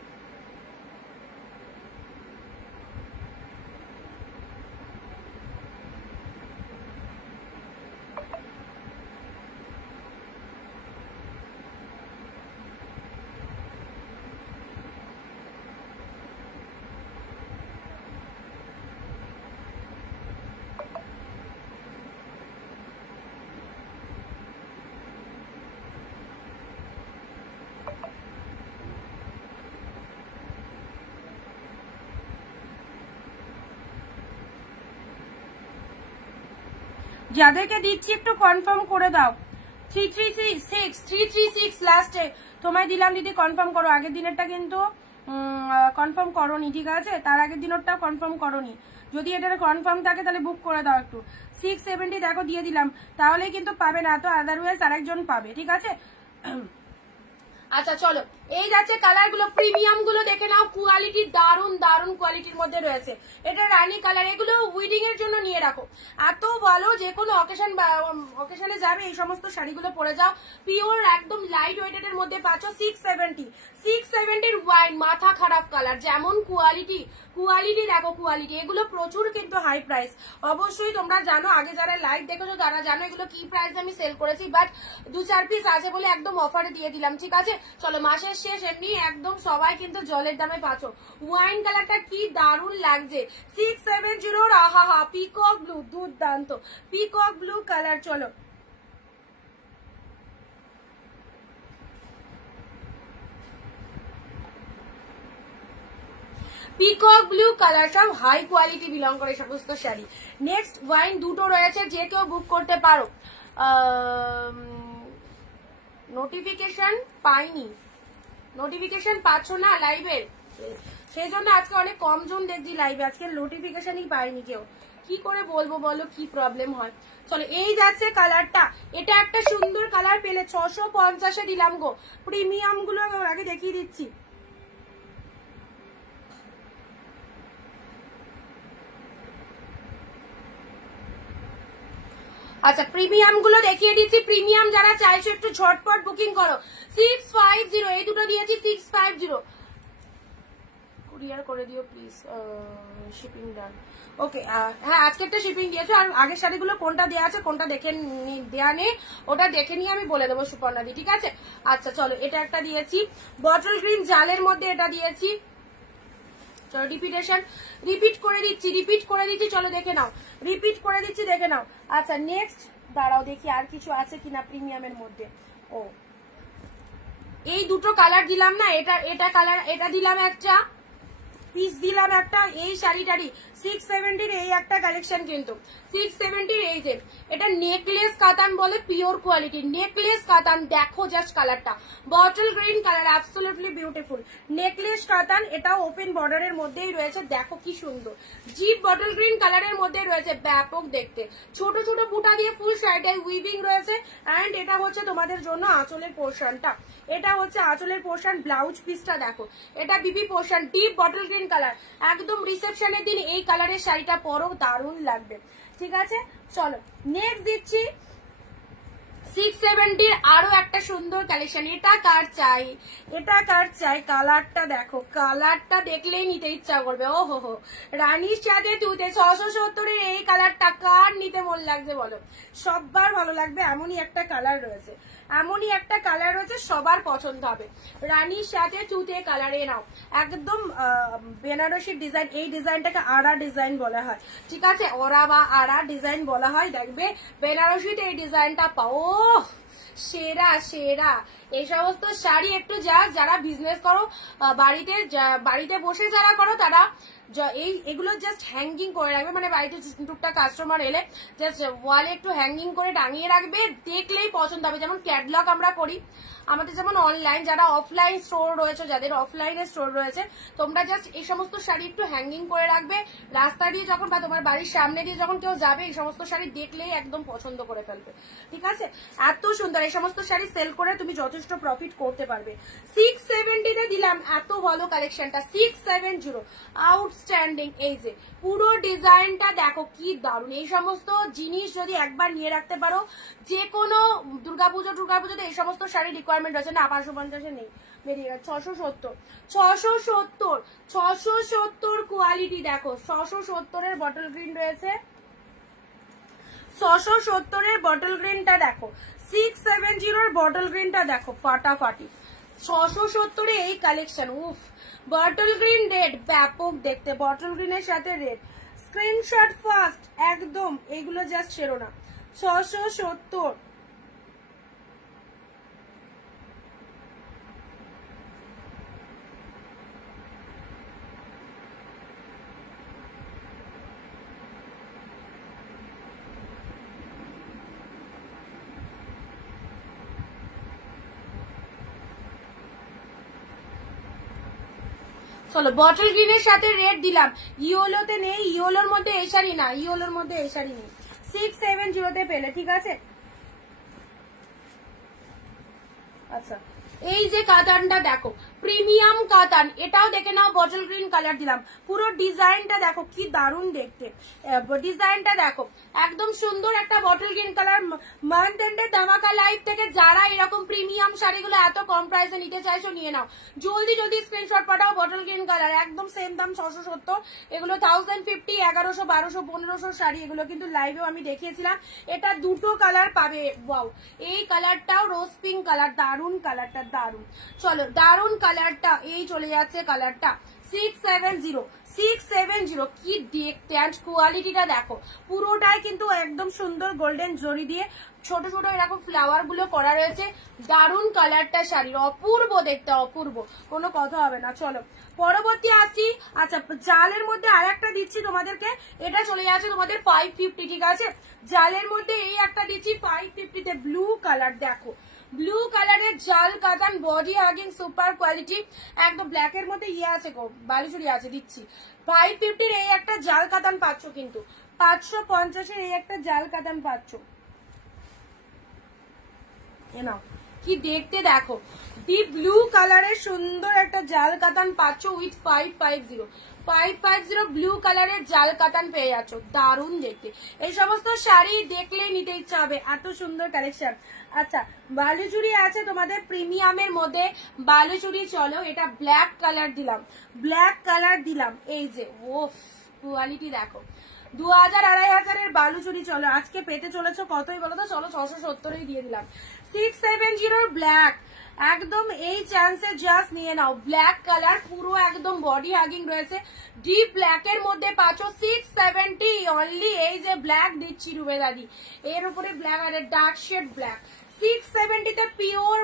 যাদেরকে দিচ্ছি একটু কনফার্ম করে দাও। 336 লাস্টে তোমায় দিলাম দিদি, কনফার্ম করো। আগের দিনেরটা কিন্তু কনফার্ম করোনি, ঠিক আছে? তার আগের দিনেরটাও কনফার্ম করোনি। যদি এটা কনফার্ম থাকে তাহলে বুক করে দাও একটু। 670 দেখো দিয়ে দিলাম, তাহলে কিন্তু পাবে না তো, আদারওয়াইজ আরেকজন পাবে। ঠিক আছে, আচ্ছা চলো এই যাচ্ছে কালার গুলো। প্রিমিয়াম গুলো দেখে নাও, কোয়ালিটি দারুন দারুন কোয়ালিটির মধ্যে রয়েছে। এটা রানী কালার, এগুলো উইডিং এর জন্য নিয়ে রাখো, এত ভালো। যে কোনো অকেশনে যাবে এই সমস্ত শাড়িগুলো পরে যাও। পিওর একদম লাইট ওয়েটেড এর মধ্যে পাচ্ছ। 670 ওয়াইন মাথা খারাপ কালার। যেমন কোয়ালিটি দেখো, কোয়ালিটি এগুলো প্রচুর কিন্তু হাই প্রাইস। অবশ্যই তোমরা জানো, আগে যারা লাইভ দেখেছো তারা জানো এগুলো কি প্রাইস আমি সেল করেছি, বাট 2-4 পিস আছে বলে একদম অফারে দিয়ে দিলাম। ঠিক আছে, চলো মাসের শেষ, এমনি একদম সবাই কিন্তু জলের দামে পাচ্ছ। ওয়াইন কালারটা কি দারুণ লাগছে। 670, আহা পিকক ব্লু, দুর্দান্ত পিকক ব্লু কালার। চলো পিকক ব্লু কালার, সব হাই কোয়ালিটি বিলং করে সমস্ত শাড়ি। নেক্সট ওয়াইন দুটো রয়েছে, যে কেউ বুক করতে পারো। নোটিফিকেশন পাইনি, নোটিফিকেশন পাচ্ছ না লাইভের, সেই জন্য আজকে অনেক কম জন দেখছি লাইভে। আজকে নোটিফিকেশনই পাইনি কেউ, কি করে বলবো বলো, কি প্রবলেম হয়। চলো এই যাচ্ছে কালারটা, এটা একটা সুন্দর কালার পেলে 650-এ দিলাম গো। প্রিমিয়াম গুলো আগে দেখিয়ে দিচ্ছি। আচ্ছা প্রিমিয়াম গুলো দেখিয়ে দিচ্ছি। প্রিমিয়াম যারা চাইছো একটু ঝটপট বুকিং করো। 650 এই দুটো দিয়েছি 650। কুরিয়ার করে দিও প্লিজ, শিপিং ডান। ওকে, হ্যাঁ আজকে একটা শিপিং দিয়েছো। আর আগের শাড়িগুলো কোনটা দেওয়া আছে কোনটা দেখে দেওয়া নেই ওটা দেখে নিয়ে আমি বলে দেবো সুপর্ণাদি। ঠিক আছে, আচ্ছা চলো এটা একটা দিয়েছি বটল গ্রিন জালের মধ্যে, এটা দিয়েছি। চলো রিপিট করে দিচ্ছি, চলো দেখে নাও, রিপিট করে দিচ্ছি দেখে নাও। আচ্ছা নেক্সট দাঁড়াও দেখি আর কিছু আছে কিনা প্রিমিয়ামের মধ্যে। ও এই দুটো কালার দিলাম না, এটা কালার, এটা দিলাম একটা পিস, দিলাম একটা। এই শাড়িটারই 670 এই একটা কালেকশন, কিন্তু 670 এই যে এটা নেকলেস কাতান বলে, পিওর কোয়ালিটি নেকলেস কাতান। দেখো জাস্ট কালারটা, bottle green colour, absolutely beautiful necklace কাতান। এটাও ওপেন বর্ডারের মধ্যেই রয়েছে, দেখো কি সুন্দর। জিপ বটল গ্রিন কালারের মধ্যে রয়েছে, ব্যাপক দেখতে। ছোট ছোট বুটা দিয়ে ফুল শাড়িটায় উইভিং রয়েছে। অ্যান্ড এটা হচ্ছে তোমাদের জন্য আঁচলের পোর্শনটা, এটা হচ্ছে আঁচলের পোর্শন। ব্লাউজ পিসটা দেখো, এটা বিবি portion, deep bottle green colour. একদম রিসেপশনের দিন এই কালারের শাড়িটা পরো, দারুণ লাগবে। ঠিক আছে, চলো নেক্সট দিচ্ছি 670 আরো একটা সুন্দর কালেকশন। এটা কার চাই, এটা কার চাই, কালারটা দেখো, কালারটা দেখলেই নিতে ইচ্ছা করবে। ও হো হো, রানীর সাথে তুইতে 670 এর এই কালারটা কার নিতে মন লাগছে বলো? সবার ভালো লাগবে, এমনই একটা কালার রয়েছে, এমনই একটা কালার রয়েছে, সবার পছন্দ হবে। রানীর সাথে তুতে কালারে নাও, একদম বেনারসি ডিজাইন। এই ডিজাইনটাকে আড়া ডিজাইন বলা হয়, ঠিক আছে, ওরা বা আড়া ডিজাইন বলা হয়। দেখবে বেনারসিতে এই ডিজাইনটা পাও, সেরা সেরা। এই সমস্ত শাড়ি একটু যারা বিজনেস করো, বাড়িতে বসে যারা করো, তারা এগুলো জাস্ট হ্যাঙ্গিং করে রাখবে, মানে বাড়িতে টুকটাক কাস্টমার এলে জাস্ট ওয়ালে একটু হ্যাঙ্গিং করে টাঙিয়ে রাখবে, দেখলেই পছন্দ হবে। যেমন ক্যাটলগ আমরা করি, আমাদের যেমন অনলাইন, যারা অফলাইন স্টোর রয়েছে, যাদের অফলাইনে স্টোর রয়েছে, তোমরা জাস্ট এই সমস্ত শাড়ি একটু হ্যাঙ্গিং করে রাখবে। রাস্তা দিয়ে যখন বা তোমার বাড়ির সামনে দিয়ে যখন কেউ যাবে, এই সমস্ত শাড়ি দেখলেই একদম পছন্দ করে ফেলবে, ঠিক আছে। এত সুন্দর এই সমস্ত শাড়ি সেল করে তুমি যথেষ্ট প্রফিট করতে পারবে। 670 তে দিলাম এত ভালো কালেকশনটা, 670 আউটস্ট্যান্ডিং। এই যে পুরো ডিজাইনটা দেখো কি দারুণ। এই সমস্ত জিনিস যদি একবার নিয়ে রাখতে পারো, যে কোনো দুর্গাপুজোতে এই সমস্ত শাড়ি রিকোয়ারমেন্ট রয়েছে না, 550 নেই, বেরিয়ে গেছে 670 কোয়ালিটি দেখো। 670 এর বটল গ্রিন রয়েছে, 670 এর বটল গ্রিনটা দেখো, 670 এর বটল গ্রিনটা দেখো, ফাটাফাটি। 670 এই কালেকশন, উফ। বটল গ্রিন রেড, ব্যাপক দেখতে, বটল গ্রিনের সাথে রেড। স্ক্রিনশট ফাস্ট একদম, এগুলো জাস্ট ছেড়ো না। 670 চলো, বটল গ্রিনের সাথে রেড দিলাম। ইয়োলোতে নেই, ইয়োলোর মধ্যে এই শাড়ি না, ইয়োলোর মধ্যে এই শাড়ি নেই। 670 তে পেলে, ঠিক আছে। আচ্ছা, এই যে কাতানটা দেখো, প্রিমিয়াম কাতান, এটাও দেখে নাও, বটল গ্রিন কালার দিলাম। পুরো ডিজাইনটা দেখো কি দারুণ দেখতে, ডিজাইনটা দেখো, একদম সুন্দর একটা বটল গ্রিন কালার। মান্থ এন্ডের ধামাকা লাইভ থেকে যারা এরকম প্রিমিয়াম শাড়িগুলো এত কম প্রাইসে নিতে চাইছো, নিয়ে নাও জলদি স্ক্রিনশট পাঠাও। বটল গ্রিন কালার, একদম সেম দাম 670। এগুলো 1050, 1100, 1200, 1500 শাড়ি, এগুলো কিন্তু লাইভেও আমি দেখিয়েছিলাম। এটা দুটো কালার পাবে, ওয়াও। এই কালারটাও রোজ পিঙ্ক কালার, দারুণ কালারটা, দারুণ। চলো, দারুণ কালারটা, এই চলে যাচ্ছে কালারটা। 670 কি দেখতে, অ্যান্ড কোয়ালিটিটা দেখো, পুরোটাই কিন্তু একদম সুন্দর গোল্ডেন জরি দিয়ে ছোট ছোট এরকম ফ্লাওয়ার গুলো করা রয়েছে। দারুণ কালারটা শাড়ির, অপূর্ব দেখতে, অপূর্ব, কোনো কথা হবে না। চলো পরবর্তী আসছি। আচ্ছা, জালের মধ্যে আর একটা দিচ্ছি তোমাদেরকে, এটা চলে যাচ্ছে তোমাদের 550, ঠিক আছে। জালের মধ্যে এই একটা দিচ্ছি 550 তে, ব্লু কালার দেখো, ব্লু কালারের জাল কাতান, বডি হাগিং, সুপার কোয়ালিটি, একদম ব্ল্যাক এর মধ্যে ইয়ে আছে গো, বালুচুরি আছে, দিচ্ছি 550 এর এই একটা জাল কাতান পাচ্ছ, কিন্তু 550 এর এই একটা জাল কাতান পাচ্ছ। এ নাও, কি দেখতে দেখো, ডিপ ব্লু কালারের সুন্দর একটা জাল কাতান পাচ্ছ উইথ 550 ব্লু কালারের জাল কাতান পেয়ে যাচ্ছ, দারুণ দেখতে। এই সমস্ত শাড়ি দেখলেই নিতে ইচ্ছা হবে, এত সুন্দর কালেকশন। আচ্ছা, বালুচুরি আছে তোমাদের প্রিমিয়ামের মধ্যে, বালুচুরি। চলো, এটা ব্ল্যাক কালার দিলাম, ব্ল্যাক কালার দিলাম। এই যে ও কোয়ালিটি দেখো, 2000-2500 এর বালুচুরি। চলো, আজকে পেতে চলেছো কতই বলো তো, চলো 670 দিয়ে দিলাম। 670 ব্ল্যাক, একদম এই চান্সে জাস্ট নিয়ে নাও। ব্ল্যাক কালার, পুরো একদম বডি হাগিং রয়েছে, ডিপ ব্ল্যাক এর মধ্যে পাচ্ছ 670 অনলি। এই যে ব্ল্যাক দিচ্ছি রুবে দাদি, এর উপরে ব্ল্যাক আর ডার্ক শেড ব্ল্যাক। 670 তে পিওর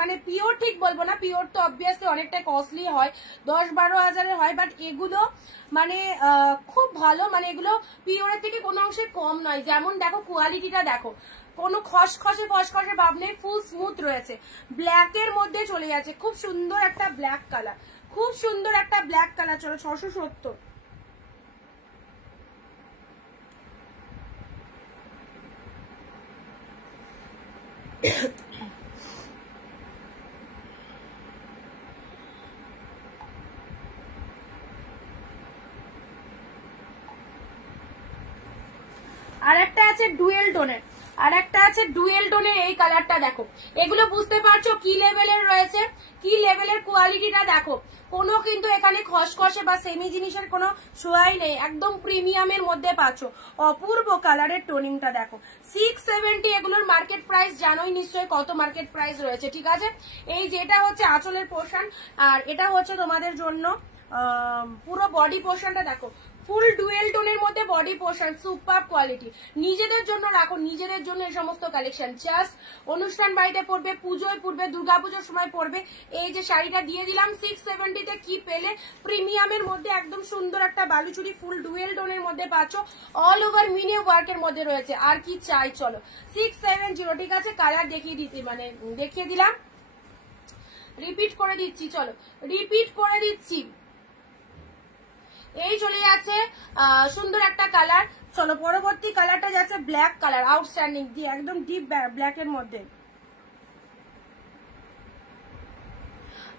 মানে পিওর ঠিক বলবো না, পিওর তো অবভিয়াসলি অনেকটা কস্টলি হয়, 10-12 হাজারের হয়, বাট এগুলো মানে খুব ভালো, মানে এগুলো পিওরের থেকে কোনো অংশে কম নয়। যেমন দেখো কোয়ালিটিটা দেখো, কোনো খসখসে ভাব নেই, ফুল স্মুথ রয়েছে, ব্ল্যাক এর মধ্যে চলে যাচ্ছে, খুব সুন্দর একটা ব্ল্যাক কালার, খুব সুন্দর একটা ব্ল্যাক কালার। চলো 670। আর একটা আছে ডুয়েল টোনের, আর একটা আছে ডুয়েল টোনের এই কালারটা দেখো, এগুলো বুঝতে পারছো কি লেভেলের রয়েছে, কি লেভেলের কোয়ালিটিটা দেখো, কোনো কিন্তু এখানে খসখসে বা সেমি জিনিসের কোনো ছোঁয়াই নেই, একদম প্রিমিয়ামের মধ্যে পাচ্ছ। অপূর্ব কালারের টোনিংটা দেখো, 670 এগুলোর মার্কেট প্রাইস জানোই নিশ্চয়ই কত মার্কেট প্রাইস রয়েছে, ঠিক আছে। এই যেটা হচ্ছে আঁচলের পোর্শন, আর এটা হচ্ছে তোমাদের জন্য পুরো বডি পোর্শনটা দেখো, ফুল ডুয়েল টোনের মধ্যে বডি পোর্শন, সুপার কোয়ালিটি। নিজেদের জন্য রাখো, নিজেদের জন্য এই সমস্ত কালেকশন, জাস্ট অনুষ্ঠান বাড়িতে পড়বে, পুজোয় পড়বে, দুর্গাপুজোর সময় পড়বে। এই যে শাড়িটা দিয়ে দিলাম 670 কি পেলে, প্রিমিয়ামের মধ্যে একদম সুন্দর একটা বালুচুরি ফুল ডুয়েল টোনের মধ্যে পাচ্ছ, অল ওভার মিনি ওয়ার্কের মধ্যে রয়েছে। আর কি চাই, চলো 670, ঠিক আছে। কালার দেখিয়ে দিলাম, রিপিট করে দিচ্ছি, চলো রিপিট করে দিচ্ছি। এই চলে যাচ্ছে সুন্দর একটা কালার। চলো পরবর্তী কালারটা যাচ্ছে ব্ল্যাক কালার, আউটস্ট্যান্ডিং দিয়ে একদম ডিপ ব্ল্যাকের মধ্যে।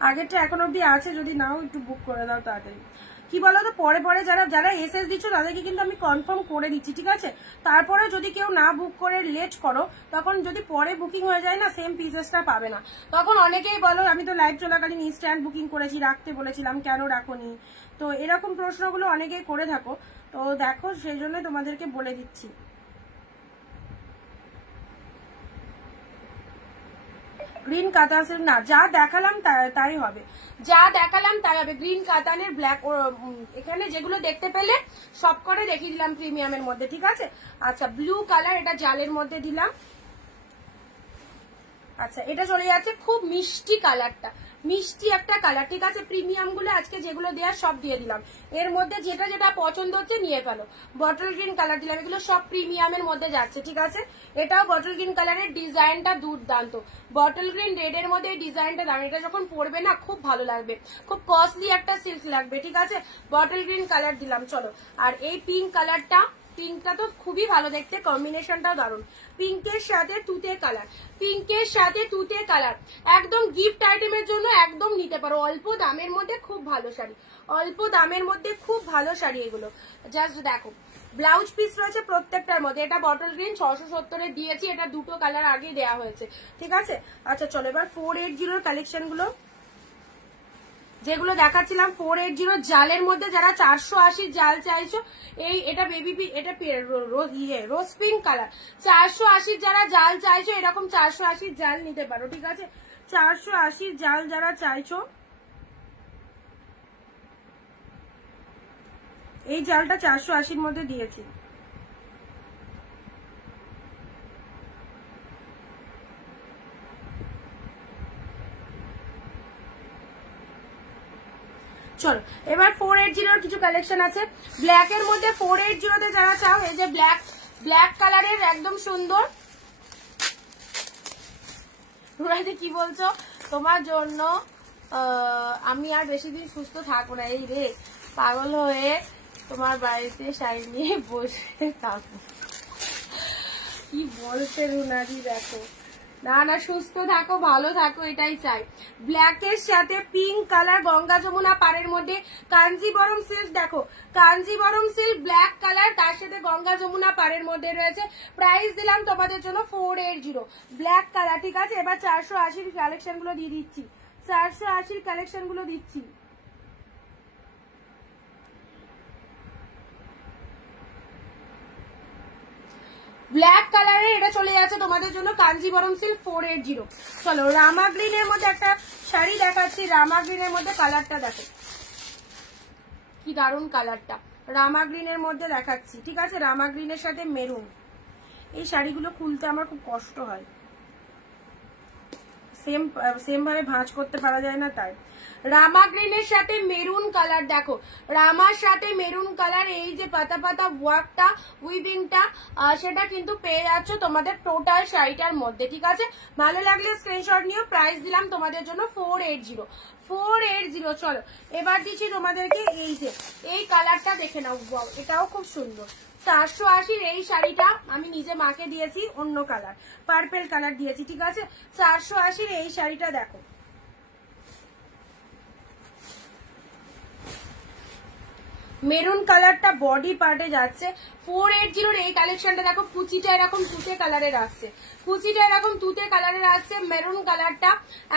আগেরটা এখন অব্দি আছে, যদি নাও একটু বুক করে দাও তাড়াতাড়ি। কি বলতো, পরে পরে যারা এসএস দিচ্ছ তাদেরকে কিন্তু আমি কনফার্ম করে দিচ্ছি, ঠিক আছে। তারপরে যদি কেউ না বুক করে লেট করো, তখন যদি পরে বুকিং হয়ে যায় না, সেম পিসেসটা পাবে না। তখন অনেকেই বলো আমি তো লাইভ চলাকালীন ইনস্ট্যান্ট বুকিং করেছি, রাখতে বলেছিলাম, কেন রাখোনি? তো এরকম প্রশ্নগুলো অনেকেই করে থাকো, তো দেখো সেই জন্য তোমাদেরকে বলে দিচ্ছি। গ্রিন কাতান সিল্ক না, যা দেখালাম তাই হবে, যা দেখালাম তাই হবে। গ্রিন কাতানের ব্ল্যাক, এখানে যেগুলো দেখতে পেলে সব করে দেখিয়ে দিলাম প্রিমিয়ামের মধ্যে, ঠিক আছে। আচ্ছা ব্লু কালার, এটা জালের মধ্যে দিলাম। আচ্ছা এটা চলে যাচ্ছে খুব মিষ্টি কালারটা, মিষ্টি একটা কালার, ঠিক আছে। প্রিমিয়াম গুলো আজকে যেগুলো দেওয়ার সব দিয়ে দিলাম, এর মধ্যে যেটা যেটা পছন্দ হচ্ছে নিয়ে ফেলো। বটল গ্রিন কালার দিলাম, এগুলো সব প্রিমিয়ামের মধ্যে যাচ্ছে, ঠিক আছে। এটাও বটল গ্রিন কালারের, ডিজাইনটা দুর্দান্ত। বটল গ্রিন রেড এর মধ্যে এই ডিজাইনটা দাম, এটা যখন পরবে না খুব ভালো লাগবে, খুব কস্টলি একটা সিল্ক লাগবে, ঠিক আছে। বটল গ্রিন কালার দিলাম, চলো। আর এই পিঙ্ক কালারটা, পিঙ্কটা তো খুবই ভালো দেখতে, কম্বিনেশনটাও দারুণ। পিঙ্কের সাথে তুতে কালার, পিঙ্কের সাথে তুতে কালার, একদম গিফট আইটেমের জন্য একদম নিতে পারো। অল্প দামের মধ্যে খুব ভালো শাড়ি, অল্প দামের মধ্যে খুব ভালো শাড়ি এগুলো। জাস্ট দেখো ব্লাউজ পিস রয়েছে প্রত্যেকটার মধ্যে। এটা বটল গ্রিন 670 এ দিয়েছি, এটা দুটো কালার আগে দেওয়া হয়েছে, ঠিক আছে। আচ্ছা চলো এবার 480 কালেকশন গুলো যেগুলো দেখাচ্ছিলাম, 480 জালের মধ্যে যারা 480 জাল চাইছো, এটা বেবি এটা রোজ পিঙ্ক কালার, 480 যারা জাল চাইছো এরকম 480 জাল নিতে পারো, ঠিক আছে। 480 জাল যারা চাইছো, এই জালটা 480-র মধ্যে দিয়েছি। চলো এবার 480-র কিছু কালেকশন আছে ব্ল্যাক এর মধ্যে। 480-তে যারা চাও, এই যে ব্ল্যাক কালারের একদম সুন্দর। রুরাইতে কি বলছো? তোমার জন্য আমি আর বেশি দিন সুস্থ থাকবো না, এই রে পাগল হয়ে তোমার বাড়িতে শাড়ি নিয়ে বসে থাকবো। কি বলছে রুনাদি, দেখো না না, সুস্থ থাকো, ভালো থাকো, এটাই চাই। ব্ল্যাকের সাথে পিঙ্ক কালার, গঙ্গা যমুনা পাড়ের মধ্যে কাঞ্জিবরম সিল্ক, দেখো কাঞ্জিবরম সিল্ক ব্ল্যাক কালার, তার সাথে গঙ্গা যমুনা পাড়ের মধ্যে রয়েছে। প্রাইস দিলাম তোমাদের জন্য 480, ব্ল্যাক কালার, ঠিক আছে। এবার 480 কালেকশন গুলো দিয়ে দিচ্ছি, 480 কালেকশন গুলো দিচ্ছি। ব্ল্যাক কালারের এটা চলে যাচ্ছে তোমাদের জন্য কাঞ্জিবরম সিল্ক 480। চলো রামা গ্রিনের মধ্যে একটা শাড়ি দেখাচ্ছি, রামা গ্রিনের মধ্যে কালারটা দেখো কি দারুণ কালারটা, রামা গ্রিনের মধ্যে দেখাচ্ছি, ঠিক আছে। রামা গ্রিনের সাথে মেরুন, এই শাড়িগুলো খুলতে আমার খুব কষ্ট হয়, সেম ভাবে ভাঁজ করতে পারা যায় না, তাই। রামা গ্রিনের সাথে মেরুন কালার, দেখো রামার সাথে মেরুন কালার, এই যে পাতা পাতা ওয়ার্কটা, উইভিংটা, সেটা কিন্তু পেয়ে যাচ্ছ তোমাদের টোটাল শাড়িটার মধ্যে, ঠিক আছে। ভালো লাগলে স্ক্রিনশট নিও। প্রাইস দিলাম তোমাদের জন্য 480। চলো এবার দিচ্ছি তোমাদেরকে এই যে এই কালারটা দেখে নাও, এটাও খুব সুন্দর। 480 এই শাড়িটা আমি নিজে মাকে দিয়েছি, অন্য কালার পার্পেল কালার দিয়েছি, ঠিক আছে। 480 এই শাড়িটা দেখো, মেরুন কালারটা বডি পার্টে যাচ্ছে। 480 এই কালেকশনটা দেখো, কুচিটা এরকম তুতে কালারের আসছে, কুচিটা এরকম তুতে কালারের আসছে। মেরুন কালারটা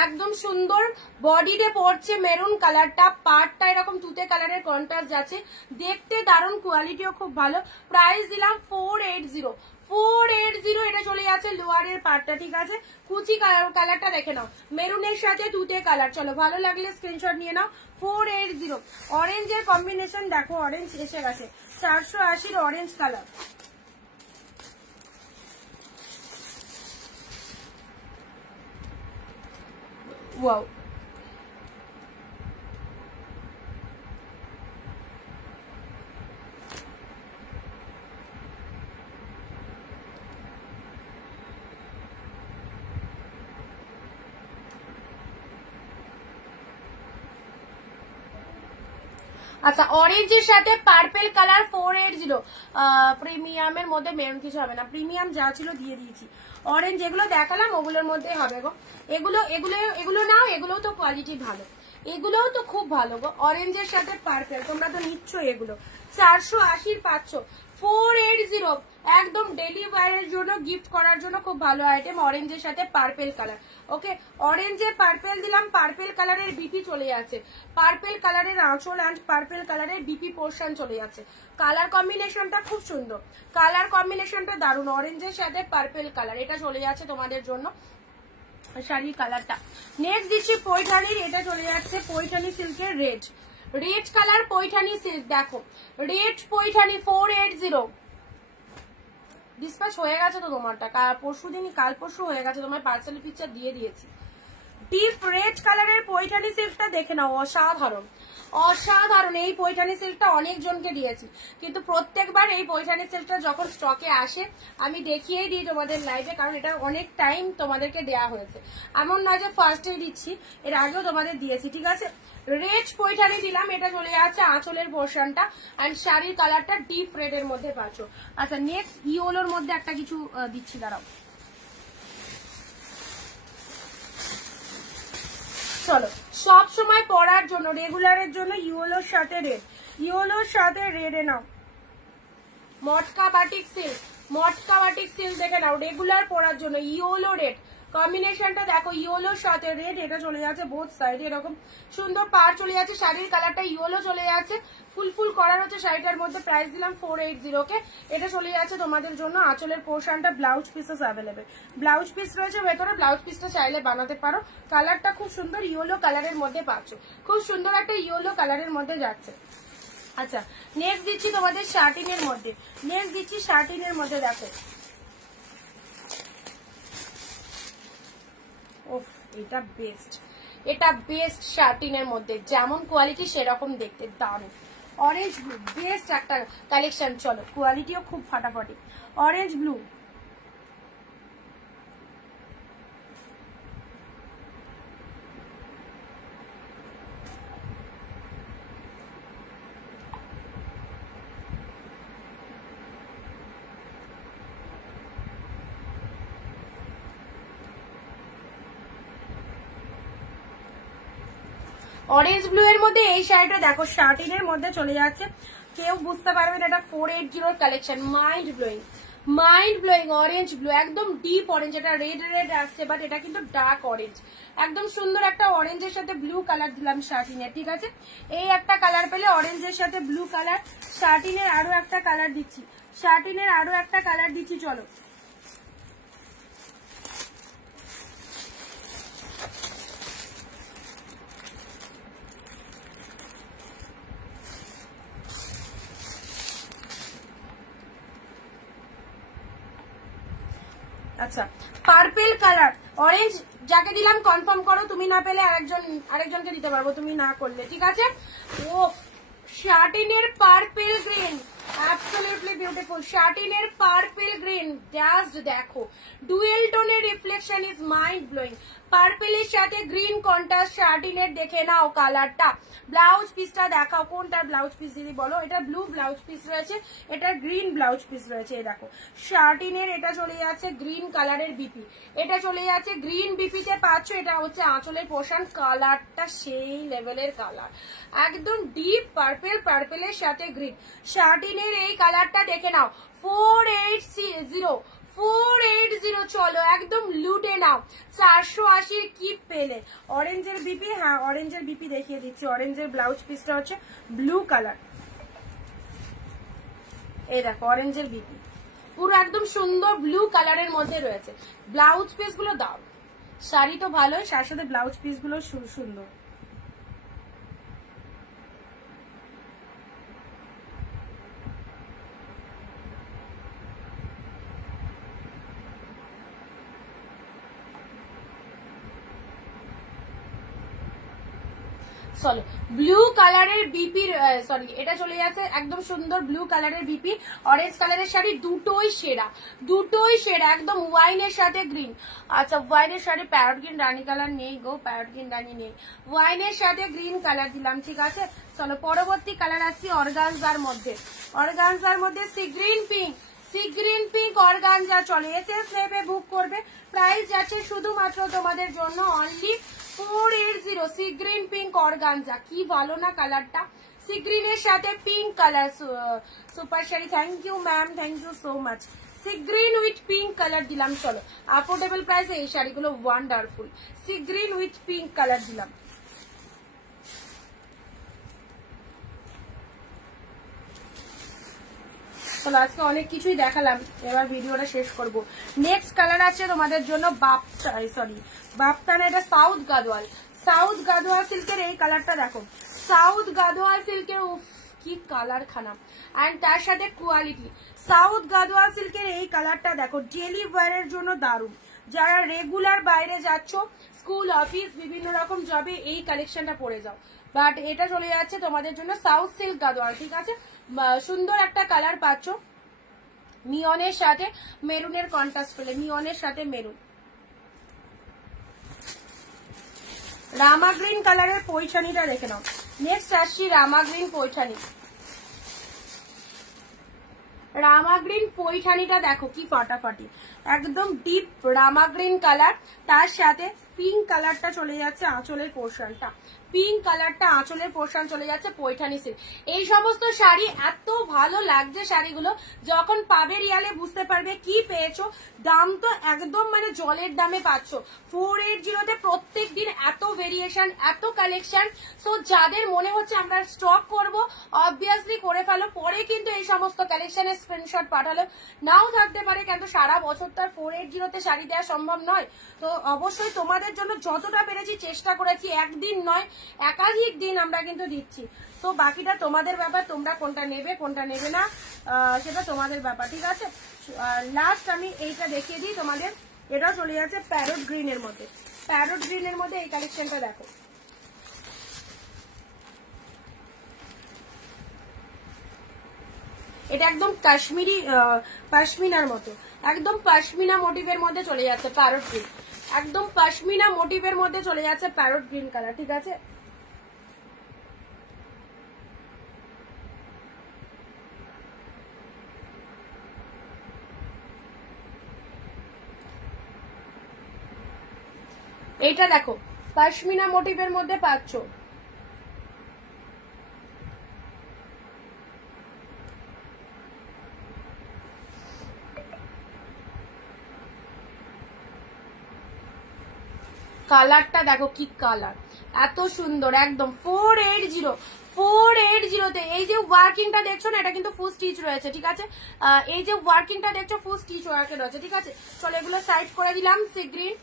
একদম সুন্দর বডিতে পড়ছে, মেরুন কালারটা পার্টটা এরকম তুতে কালারের কন্ট্রাস্ট যাচ্ছে, দেখতে দারুণ, কোয়ালিটিও খুব ভালো। প্রাইস দিলাম 480 এটা চলে যাচ্ছে লোয়ারের পার্টটা, ঠিক আছে। কুচি কালারটা দেখে নাও, মেরুনের সাথে তুতে কালার। চলো ভালো লাগলে স্ক্রিনশট নিয়ে নাও। 480 অরেঞ্জের কম্বিনেশন দেখো, অরেঞ্জ এসে গেছে, 480 অরেঞ্জ কালার। ওয়াও, আচ্ছা অরেঞ্জের সাথে পার্পেল কালার 480। প্রিমিয়ামের মধ্যে মেরুন কিছু হবে না, প্রিমিয়াম যা ছিল দিয়ে দিয়েছি। অরেঞ্জ যেগুলো দেখালাম ওগুলোর মধ্যে হবে গো, এগুলো এগুলো এগুলো নাও, এগুলোও তো কোয়ালিটি ভালো, এগুলোও তো খুব ভালো গো। অরেঞ্জের সাথে পার্পেল তোমরা তো নিচ্ছ, এগুলো 480 পাচ্ছ। 480 একদম ডেলি ওয়্যারের জন্য, গিফট করার জন্য খুব ভালো আইটেম। অরেঞ্জের সাথে পার্পেল কালার, ওকে। অরেঞ্জে পার্পেল দিলাম, পার্পেল কালারের বিপি চলে যাচ্ছে, পার্পেল কালারের আঁচল অ্যান্ড পার্পেল কালারের বিপি পোর্শন চলে যাচ্ছে। কালার কম্বিনেশনটা খুব সুন্দর, কালার কম্বিনেশনটা দারুণ। অরেঞ্জের সাথে পার্পেল কালার, এটা চলে যাচ্ছে তোমাদের জন্য শাড়ির কালারটা। নেক্সট দিচ্ছি পৈঠানির, এটা চলে যাচ্ছে পৈঠানি সিল্কের red, red colour Paithani silk. দেখো রেড পৈঠানি 480 ডিসপ্যাচ হয়ে গেছে তো তোমারটা, পরশু দিনই, কাল পরশু হয়ে গেছে, তোমার পার্সেলের পিকচার দিয়ে দিয়েছি। ডিপ রেড কালারের পৈঠানি সিল্কটা দেখে নাও, অসাধারণ অসাধারণ। এই পৈঠানি সিল্কটা অনেকজনকে দিয়েছি, কিন্তু প্রত্যেকবার এই পৈঠানি সিল্কটা যখন স্টকে আসে আমি দেখিয়েই দিই তোমাদের লাইভে, কারণ এটা অনেক টাইম তোমাদেরকে দেওয়া হয়েছে, এমন নয় যে ফার্স্টেই দিচ্ছি, এর আগেও তোমাদের দিয়েছি, ঠিক আছে। রেড পৈঠানি দিলাম, এটা চলে যাচ্ছে আঁচলের পোর্শনটা, অ্যান্ড শাড়ির কালারটা ডিপ রেড এর মধ্যে পাচ্ছ। আচ্ছা নেক্সট ইয়েলোর মধ্যে একটা কিছু দিচ্ছি, দাঁড়াও। চলো সব সময় পরার জন্য, রেগুলারের জন্য ইয়েলোর সাথে রেড, ইয়েলোর সাথে রেড এ নাও। মটকা বাটিক সিল্ক, মটকা বাটিক সিল্ক দেখে নাও, রেগুলার পরার জন্য ইয়েলো রেড কম্বিনেশনটা দেখো, ইয়েলোর সাথে রেড, এটা চলে যাচ্ছে বোথ সাইডে এরকম সুন্দর পার চলে যাচ্ছে, শাড়ির কালারটা ইয়েলো চলে যাচ্ছে, ফুল ফুল করার হচ্ছে শাড়িটার মধ্যে। প্রাইস দিলাম 480 কে। এটা চলে যাচ্ছে তোমাদের জন্য আঁচলের পোর্শনটা, blouse pieces available, blouse piece রয়েছে ভেতরে, ব্লাউজ পিসটা চাইলে বানাতে পারো। কালারটা খুব সুন্দর ইয়েলো কালারের মধ্যে পাচ্ছ, খুব সুন্দর একটা ইয়েলো কালারের মধ্যে যাচ্ছে। আচ্ছা নেক্সট দিচ্ছি তোমাদের শার্টিনের মধ্যে, নেক্সট দিচ্ছি শার্টিনের মধ্যে, দেখো ওফ এটা বেস্ট, এটা বেস্ট শার্টিনের মধ্যে, যেমন কোয়ালিটি সেরকম দেখতে, দারুণ। অরেঞ্জ ব্লু বেস্ট একটা কালেকশন, চলো কোয়ালিটিও খুব ফাটাফাটি। অরেঞ্জ ব্লু, অরেঞ্জ ব্লু এর মধ্যে এই শাড়িটা দেখো, শার্টিনের মধ্যে চলে যাচ্ছে, কেউ বুঝতে পারবে না এটা 480 collection. Mind blowing, mind blowing orange blue, একদম ডিপ অরেঞ্জ, এটা রেড রেড আসছে বাট এটা কিন্তু ডার্ক অরেঞ্জ, একদম সুন্দর একটা অরেঞ্জের সাথে ব্লু কালার দিলাম শার্টিনে, ঠিক আছে। এই একটা কালার পেলে, অরেঞ্জের সাথে ব্লু কালার, শার্টিনের আরো একটা কালার দিচ্ছি, শার্টিনের আরো একটা কালার দিচ্ছি, চলো। আচ্ছা পার্পেল কালার, অরেঞ্জ যাকে দিলাম কনফার্ম করো, তুমি না পেলে আরেকজনকে দিতে পারবো তুমি না করলে, ঠিক আছে। ও শার্টিনের পার্পেল গ্রিন অ্যাবসলিউটলি বিউটিফুল। শাটিনের পার্পল গ্রিন, জাস্ট দেখো ডুয়েল টোনের রিফ্লেকশন ইজ মাইন্ড ব্লোয়িং। পার্পলের সাথে গ্রিন কন্ট্রাস্ট শাটিনের, দেখে নাও কালারটা। ব্লাউজ পিসটা দেখাও, কোনটা ব্লাউজ পিস দিদি বলো? এটা ব্লু ব্লাউজ পিস রয়েছে, এটা গ্রিন ব্লাউজ পিস রয়েছে। এই দেখো শাটিনের, এটা চলে যাচ্ছে গ্রিন কালারের বিপি, এটা চলে যাচ্ছে গ্রিন বিপিতে পাচ্ছ। এটা হচ্ছে আঁচলের পোর্শন, কালারটা সেই লেভেলের কালার, একদম ডিপ পার্পল, পার্পলের সাথে গ্রিন। শাটিনের এই কালারটা দেখে নাও, 480 চলো একদম লুটে নাও। 480 কি পেলে? অরেঞ্জের বিপি, হ্যাঁ অরেঞ্জের বিপি দেখিয়ে দিচ্ছি। অরেঞ্জের ব্লাউজ পিসটা হচ্ছে ব্লু কালার, এই দেখো অরেঞ্জের বিপি পুরো একদম সুন্দর ব্লু কালারের মধ্যে রয়েছে। ব্লাউজ পিস গুলো দাও, শাড়ি তো ভালোই, সাথে সাথে ব্লাউজ পিস গুলো সুন্দর। চলো ব্লু কালারের বিপি, সরি এটা চলে যাচ্ছে একদম সুন্দর ব্লু কালারের বিপি। অরেঞ্জ কালারের শাড়ি, দুটোই সেরা, দুটোই সেরা, একদম ওয়াইনের সাথে গ্রিন। আচ্ছা ওয়াইনের সাথে প্যারট গ্রিন রানী কালার নেই গো, প্যারট গ্রিন রানী নেই, ওয়াইনের সাথে গ্রিন কালার দিলাম, ঠিক আছে। চলো পরবর্তী কালার আসছি অর্গানজার মধ্যে। অর্গানজার মধ্যে C green pink, C green pink organza চলে এসে স্লেবে বুক করবে। প্রাইস যাচ্ছে শুধুমাত্র তোমাদের জন্য only 480। Sea green pink organza, কি ভালো না কালারটা, সি গ্রিনের সাথে pink colour, super sari. Thank you ma'am, thank you so much. Sea green with pink colour দিলাম। চলো অ্যাফোর্ডেবল প্রাইসে এই শাড়িগুলো wonderful. Sea green with pink colour দিলাম। চলো আজকে অনেক কিছুই দেখালাম, এবার ভিডিওটা শেষ করব। নেক্সট কালার আছে তোমাদের জন্য বাপ্তা না, এটা সাউথ গাদোয়াল। সাউথ গাদোয়াল সিল্কের এই কালারটা দেখো, সাউথ গাদোয়াল সিল্কের কি কালার খানা, এন্ড তার সাথে কোয়ালিটি। সাউথ গাদোয়াল সিল্কের এই কালারটা দেখো, ডেলি ওয়্যারের জন্য দারুণ। যারা রেগুলার বাইরে যাচ্ছ, স্কুল অফিস বিভিন্ন রকম জবে এই কালেকশনটা পরে যাও। বাট এটা চলে যাচ্ছে তোমাদের জন্য সাউথ সিল্ক গাদোয়াল, ঠিক আছে। সুন্দর একটা কালার পাচ্ছ, নিয়নের সাথে মেরুনের কন্ট্রাস্ট পেলে, নিয়নের সাথে মেরুন। রামা গ্রিন কালারের পৈঠানিটা দেখে নাও। নেক্সট আসছি রামা গ্রিন পৈঠানি। রামা গ্রিন পৈঠানিটা দেখো কি ফাটাফাটি, একদম ডিপ রামা গ্রিন কালার, তার সাথে পিঙ্ক কালারটা চলে যাচ্ছে আঁচলের পোর্শনটা, পিঙ্ক কালারটা আঁচলের পোর্শন চলে যাচ্ছে পৈঠানি সিল্ক। এই সমস্ত শাড়ি এত ভালো লাগছে, শাড়িগুলো যখন পাবে রিয়ালে বুঝতে পারবে কি পেয়েছো। দাম তো একদম মানে জলের দামে পাচ্ছ। 480-তে প্রত্যেক দিন এত ভেরিয়েশন, এত কালেকশন। সো যাদের মনে হচ্ছে আমরা স্টক করব, অবভিয়াসলি করে ফেলো, পরে কিন্তু এই সমস্ত কালেকশনের স্ক্রিনশট পাঠালো নাও থাকতে পারে, কিন্তু সারা বছর তার 480-তে শাড়ি দেওয়া সম্ভব নয়। তো অবশ্যই তোমাদের জন্য যতটা পেরেছি চেষ্টা করেছি, একদিন নয় একাধিক দিন আমরা কিন্তু দিচ্ছি। তো বাকিটা তোমাদের ব্যাপার, তোমরা কোনটা নেবে কোনটা নেবে না সেটা তোমাদের ব্যাপার, ঠিক আছে। লাস্ট আমি এইটা দেখিয়ে দিই তোমাদের, এটা চলে যাচ্ছে প্যারট গ্রিনের মধ্যে। প্যারট গ্রিনের মধ্যে এই কালেকশনটা দেখো, এটা একদম কাশ্মীরি পশমিনার মতো, একদম পশমিনা মোটিভের মধ্যে চলে যাচ্ছে প্যারট গ্রিন, একদম পশমিনা মোটিভের মধ্যে চলে যাচ্ছে প্যারট গ্রিন কালার, ঠিক আছে। এইটা দেখো পশমিনা মোটিভের মধ্যে পাচ্ছ, কালারটা দেখো কি কালার, এত সুন্দর, একদম 480-তে। এই যে ওয়ার্কিংটা দেখছো না, এটা কিন্তু ফুল স্টিচ রয়েছে, ঠিক আছে। এই যে ওয়ার্কিংটা দেখছো ফুল স্টিচ ওয়ার্কে রয়েছে, ঠিক আছে। চলো এগুলো সাইড করে দিলাম। সি গ্রিন,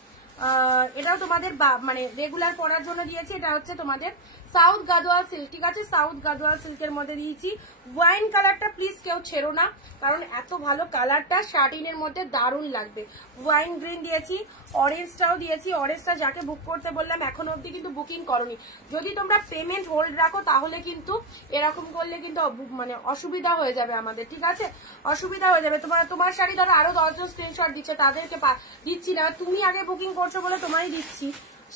এটাও তোমাদের মানে রেগুলার পরার জন্য দিয়েছি, এটা হচ্ছে তোমাদের সাউথ গাদোয়াল সিল্ক, ঠিক আছে, সাউথ গাদোয়াল সিল্কের মধ্যে দিয়েছি। ওয়াইন কালারটা প্লিজ কেউ ছেড়ো না, কারণ এত ভালো কালারটা শার্টিনের মধ্যে দারুণ লাগবে। ওয়াইন গ্রিন দিয়েছি, অরেঞ্জটাও দিয়েছি। অরেঞ্জটা যাকে বুক করতে বললাম এখন অবধি কিন্তু বুকিং করনি, যদি তোমরা পেমেন্ট হোল্ড রাখো তাহলে কিন্তু এরকম করলে কিন্তু মানে অসুবিধা হয়ে যাবে আমাদের, ঠিক আছে, অসুবিধা হয়ে যাবে। তোমার শাড়ি ধরো আরো 10 জন স্ক্রিনশট দিচ্ছে, তাদেরকে দিচ্ছি না, তুমি আগে বুকিং করছো বলে তোমারই দিচ্ছি,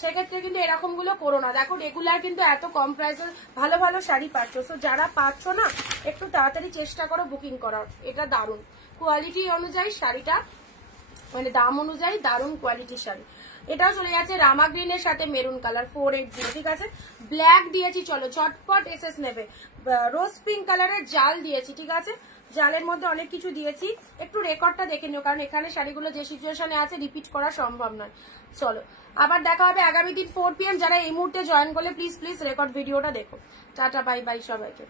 সেক্ষেত্রে কিন্তু এরকম গুলো করো না। দেখো রেগুলার কিন্তু এত কম প্রাইসের ভালো ভালো শাড়ি পাচ্ছ, সো যারা পাচ্ছ না একটু তাড়াতাড়ি চেষ্টা করো বুকিং করার। এটা দারুণ কোয়ালিটি অনুযায়ী শাড়িটা, মানে দাম অনুযায়ী দারুণ কোয়ালিটির শাড়ি। এটাও চলে যাচ্ছে রামা গ্রিনের সাথে মেরুন কালার 480, ঠিক আছে। ব্ল্যাক দিয়েছি, চলো ঝটপট এসএস নেবে। রোজ পিঙ্ক কালারের জাল দিয়েছি, ঠিক আছে, জালের মধ্যে অনেক কিছু দিয়েছি। একটু রেকর্ডটা দেখে নিও, কারণ এখানে শাড়িগুলো যে সিচুয়েশনে আছে রিপিট করা সম্ভব নয়। চলো আবার দেখা হবে আগামী দিন 4 PM। যারা এই মুহূর্তে জয়েন করলে প্লিজ রেকর্ড ভিডিওটা দেখো। টাটা, বাই বাই সবাইকে।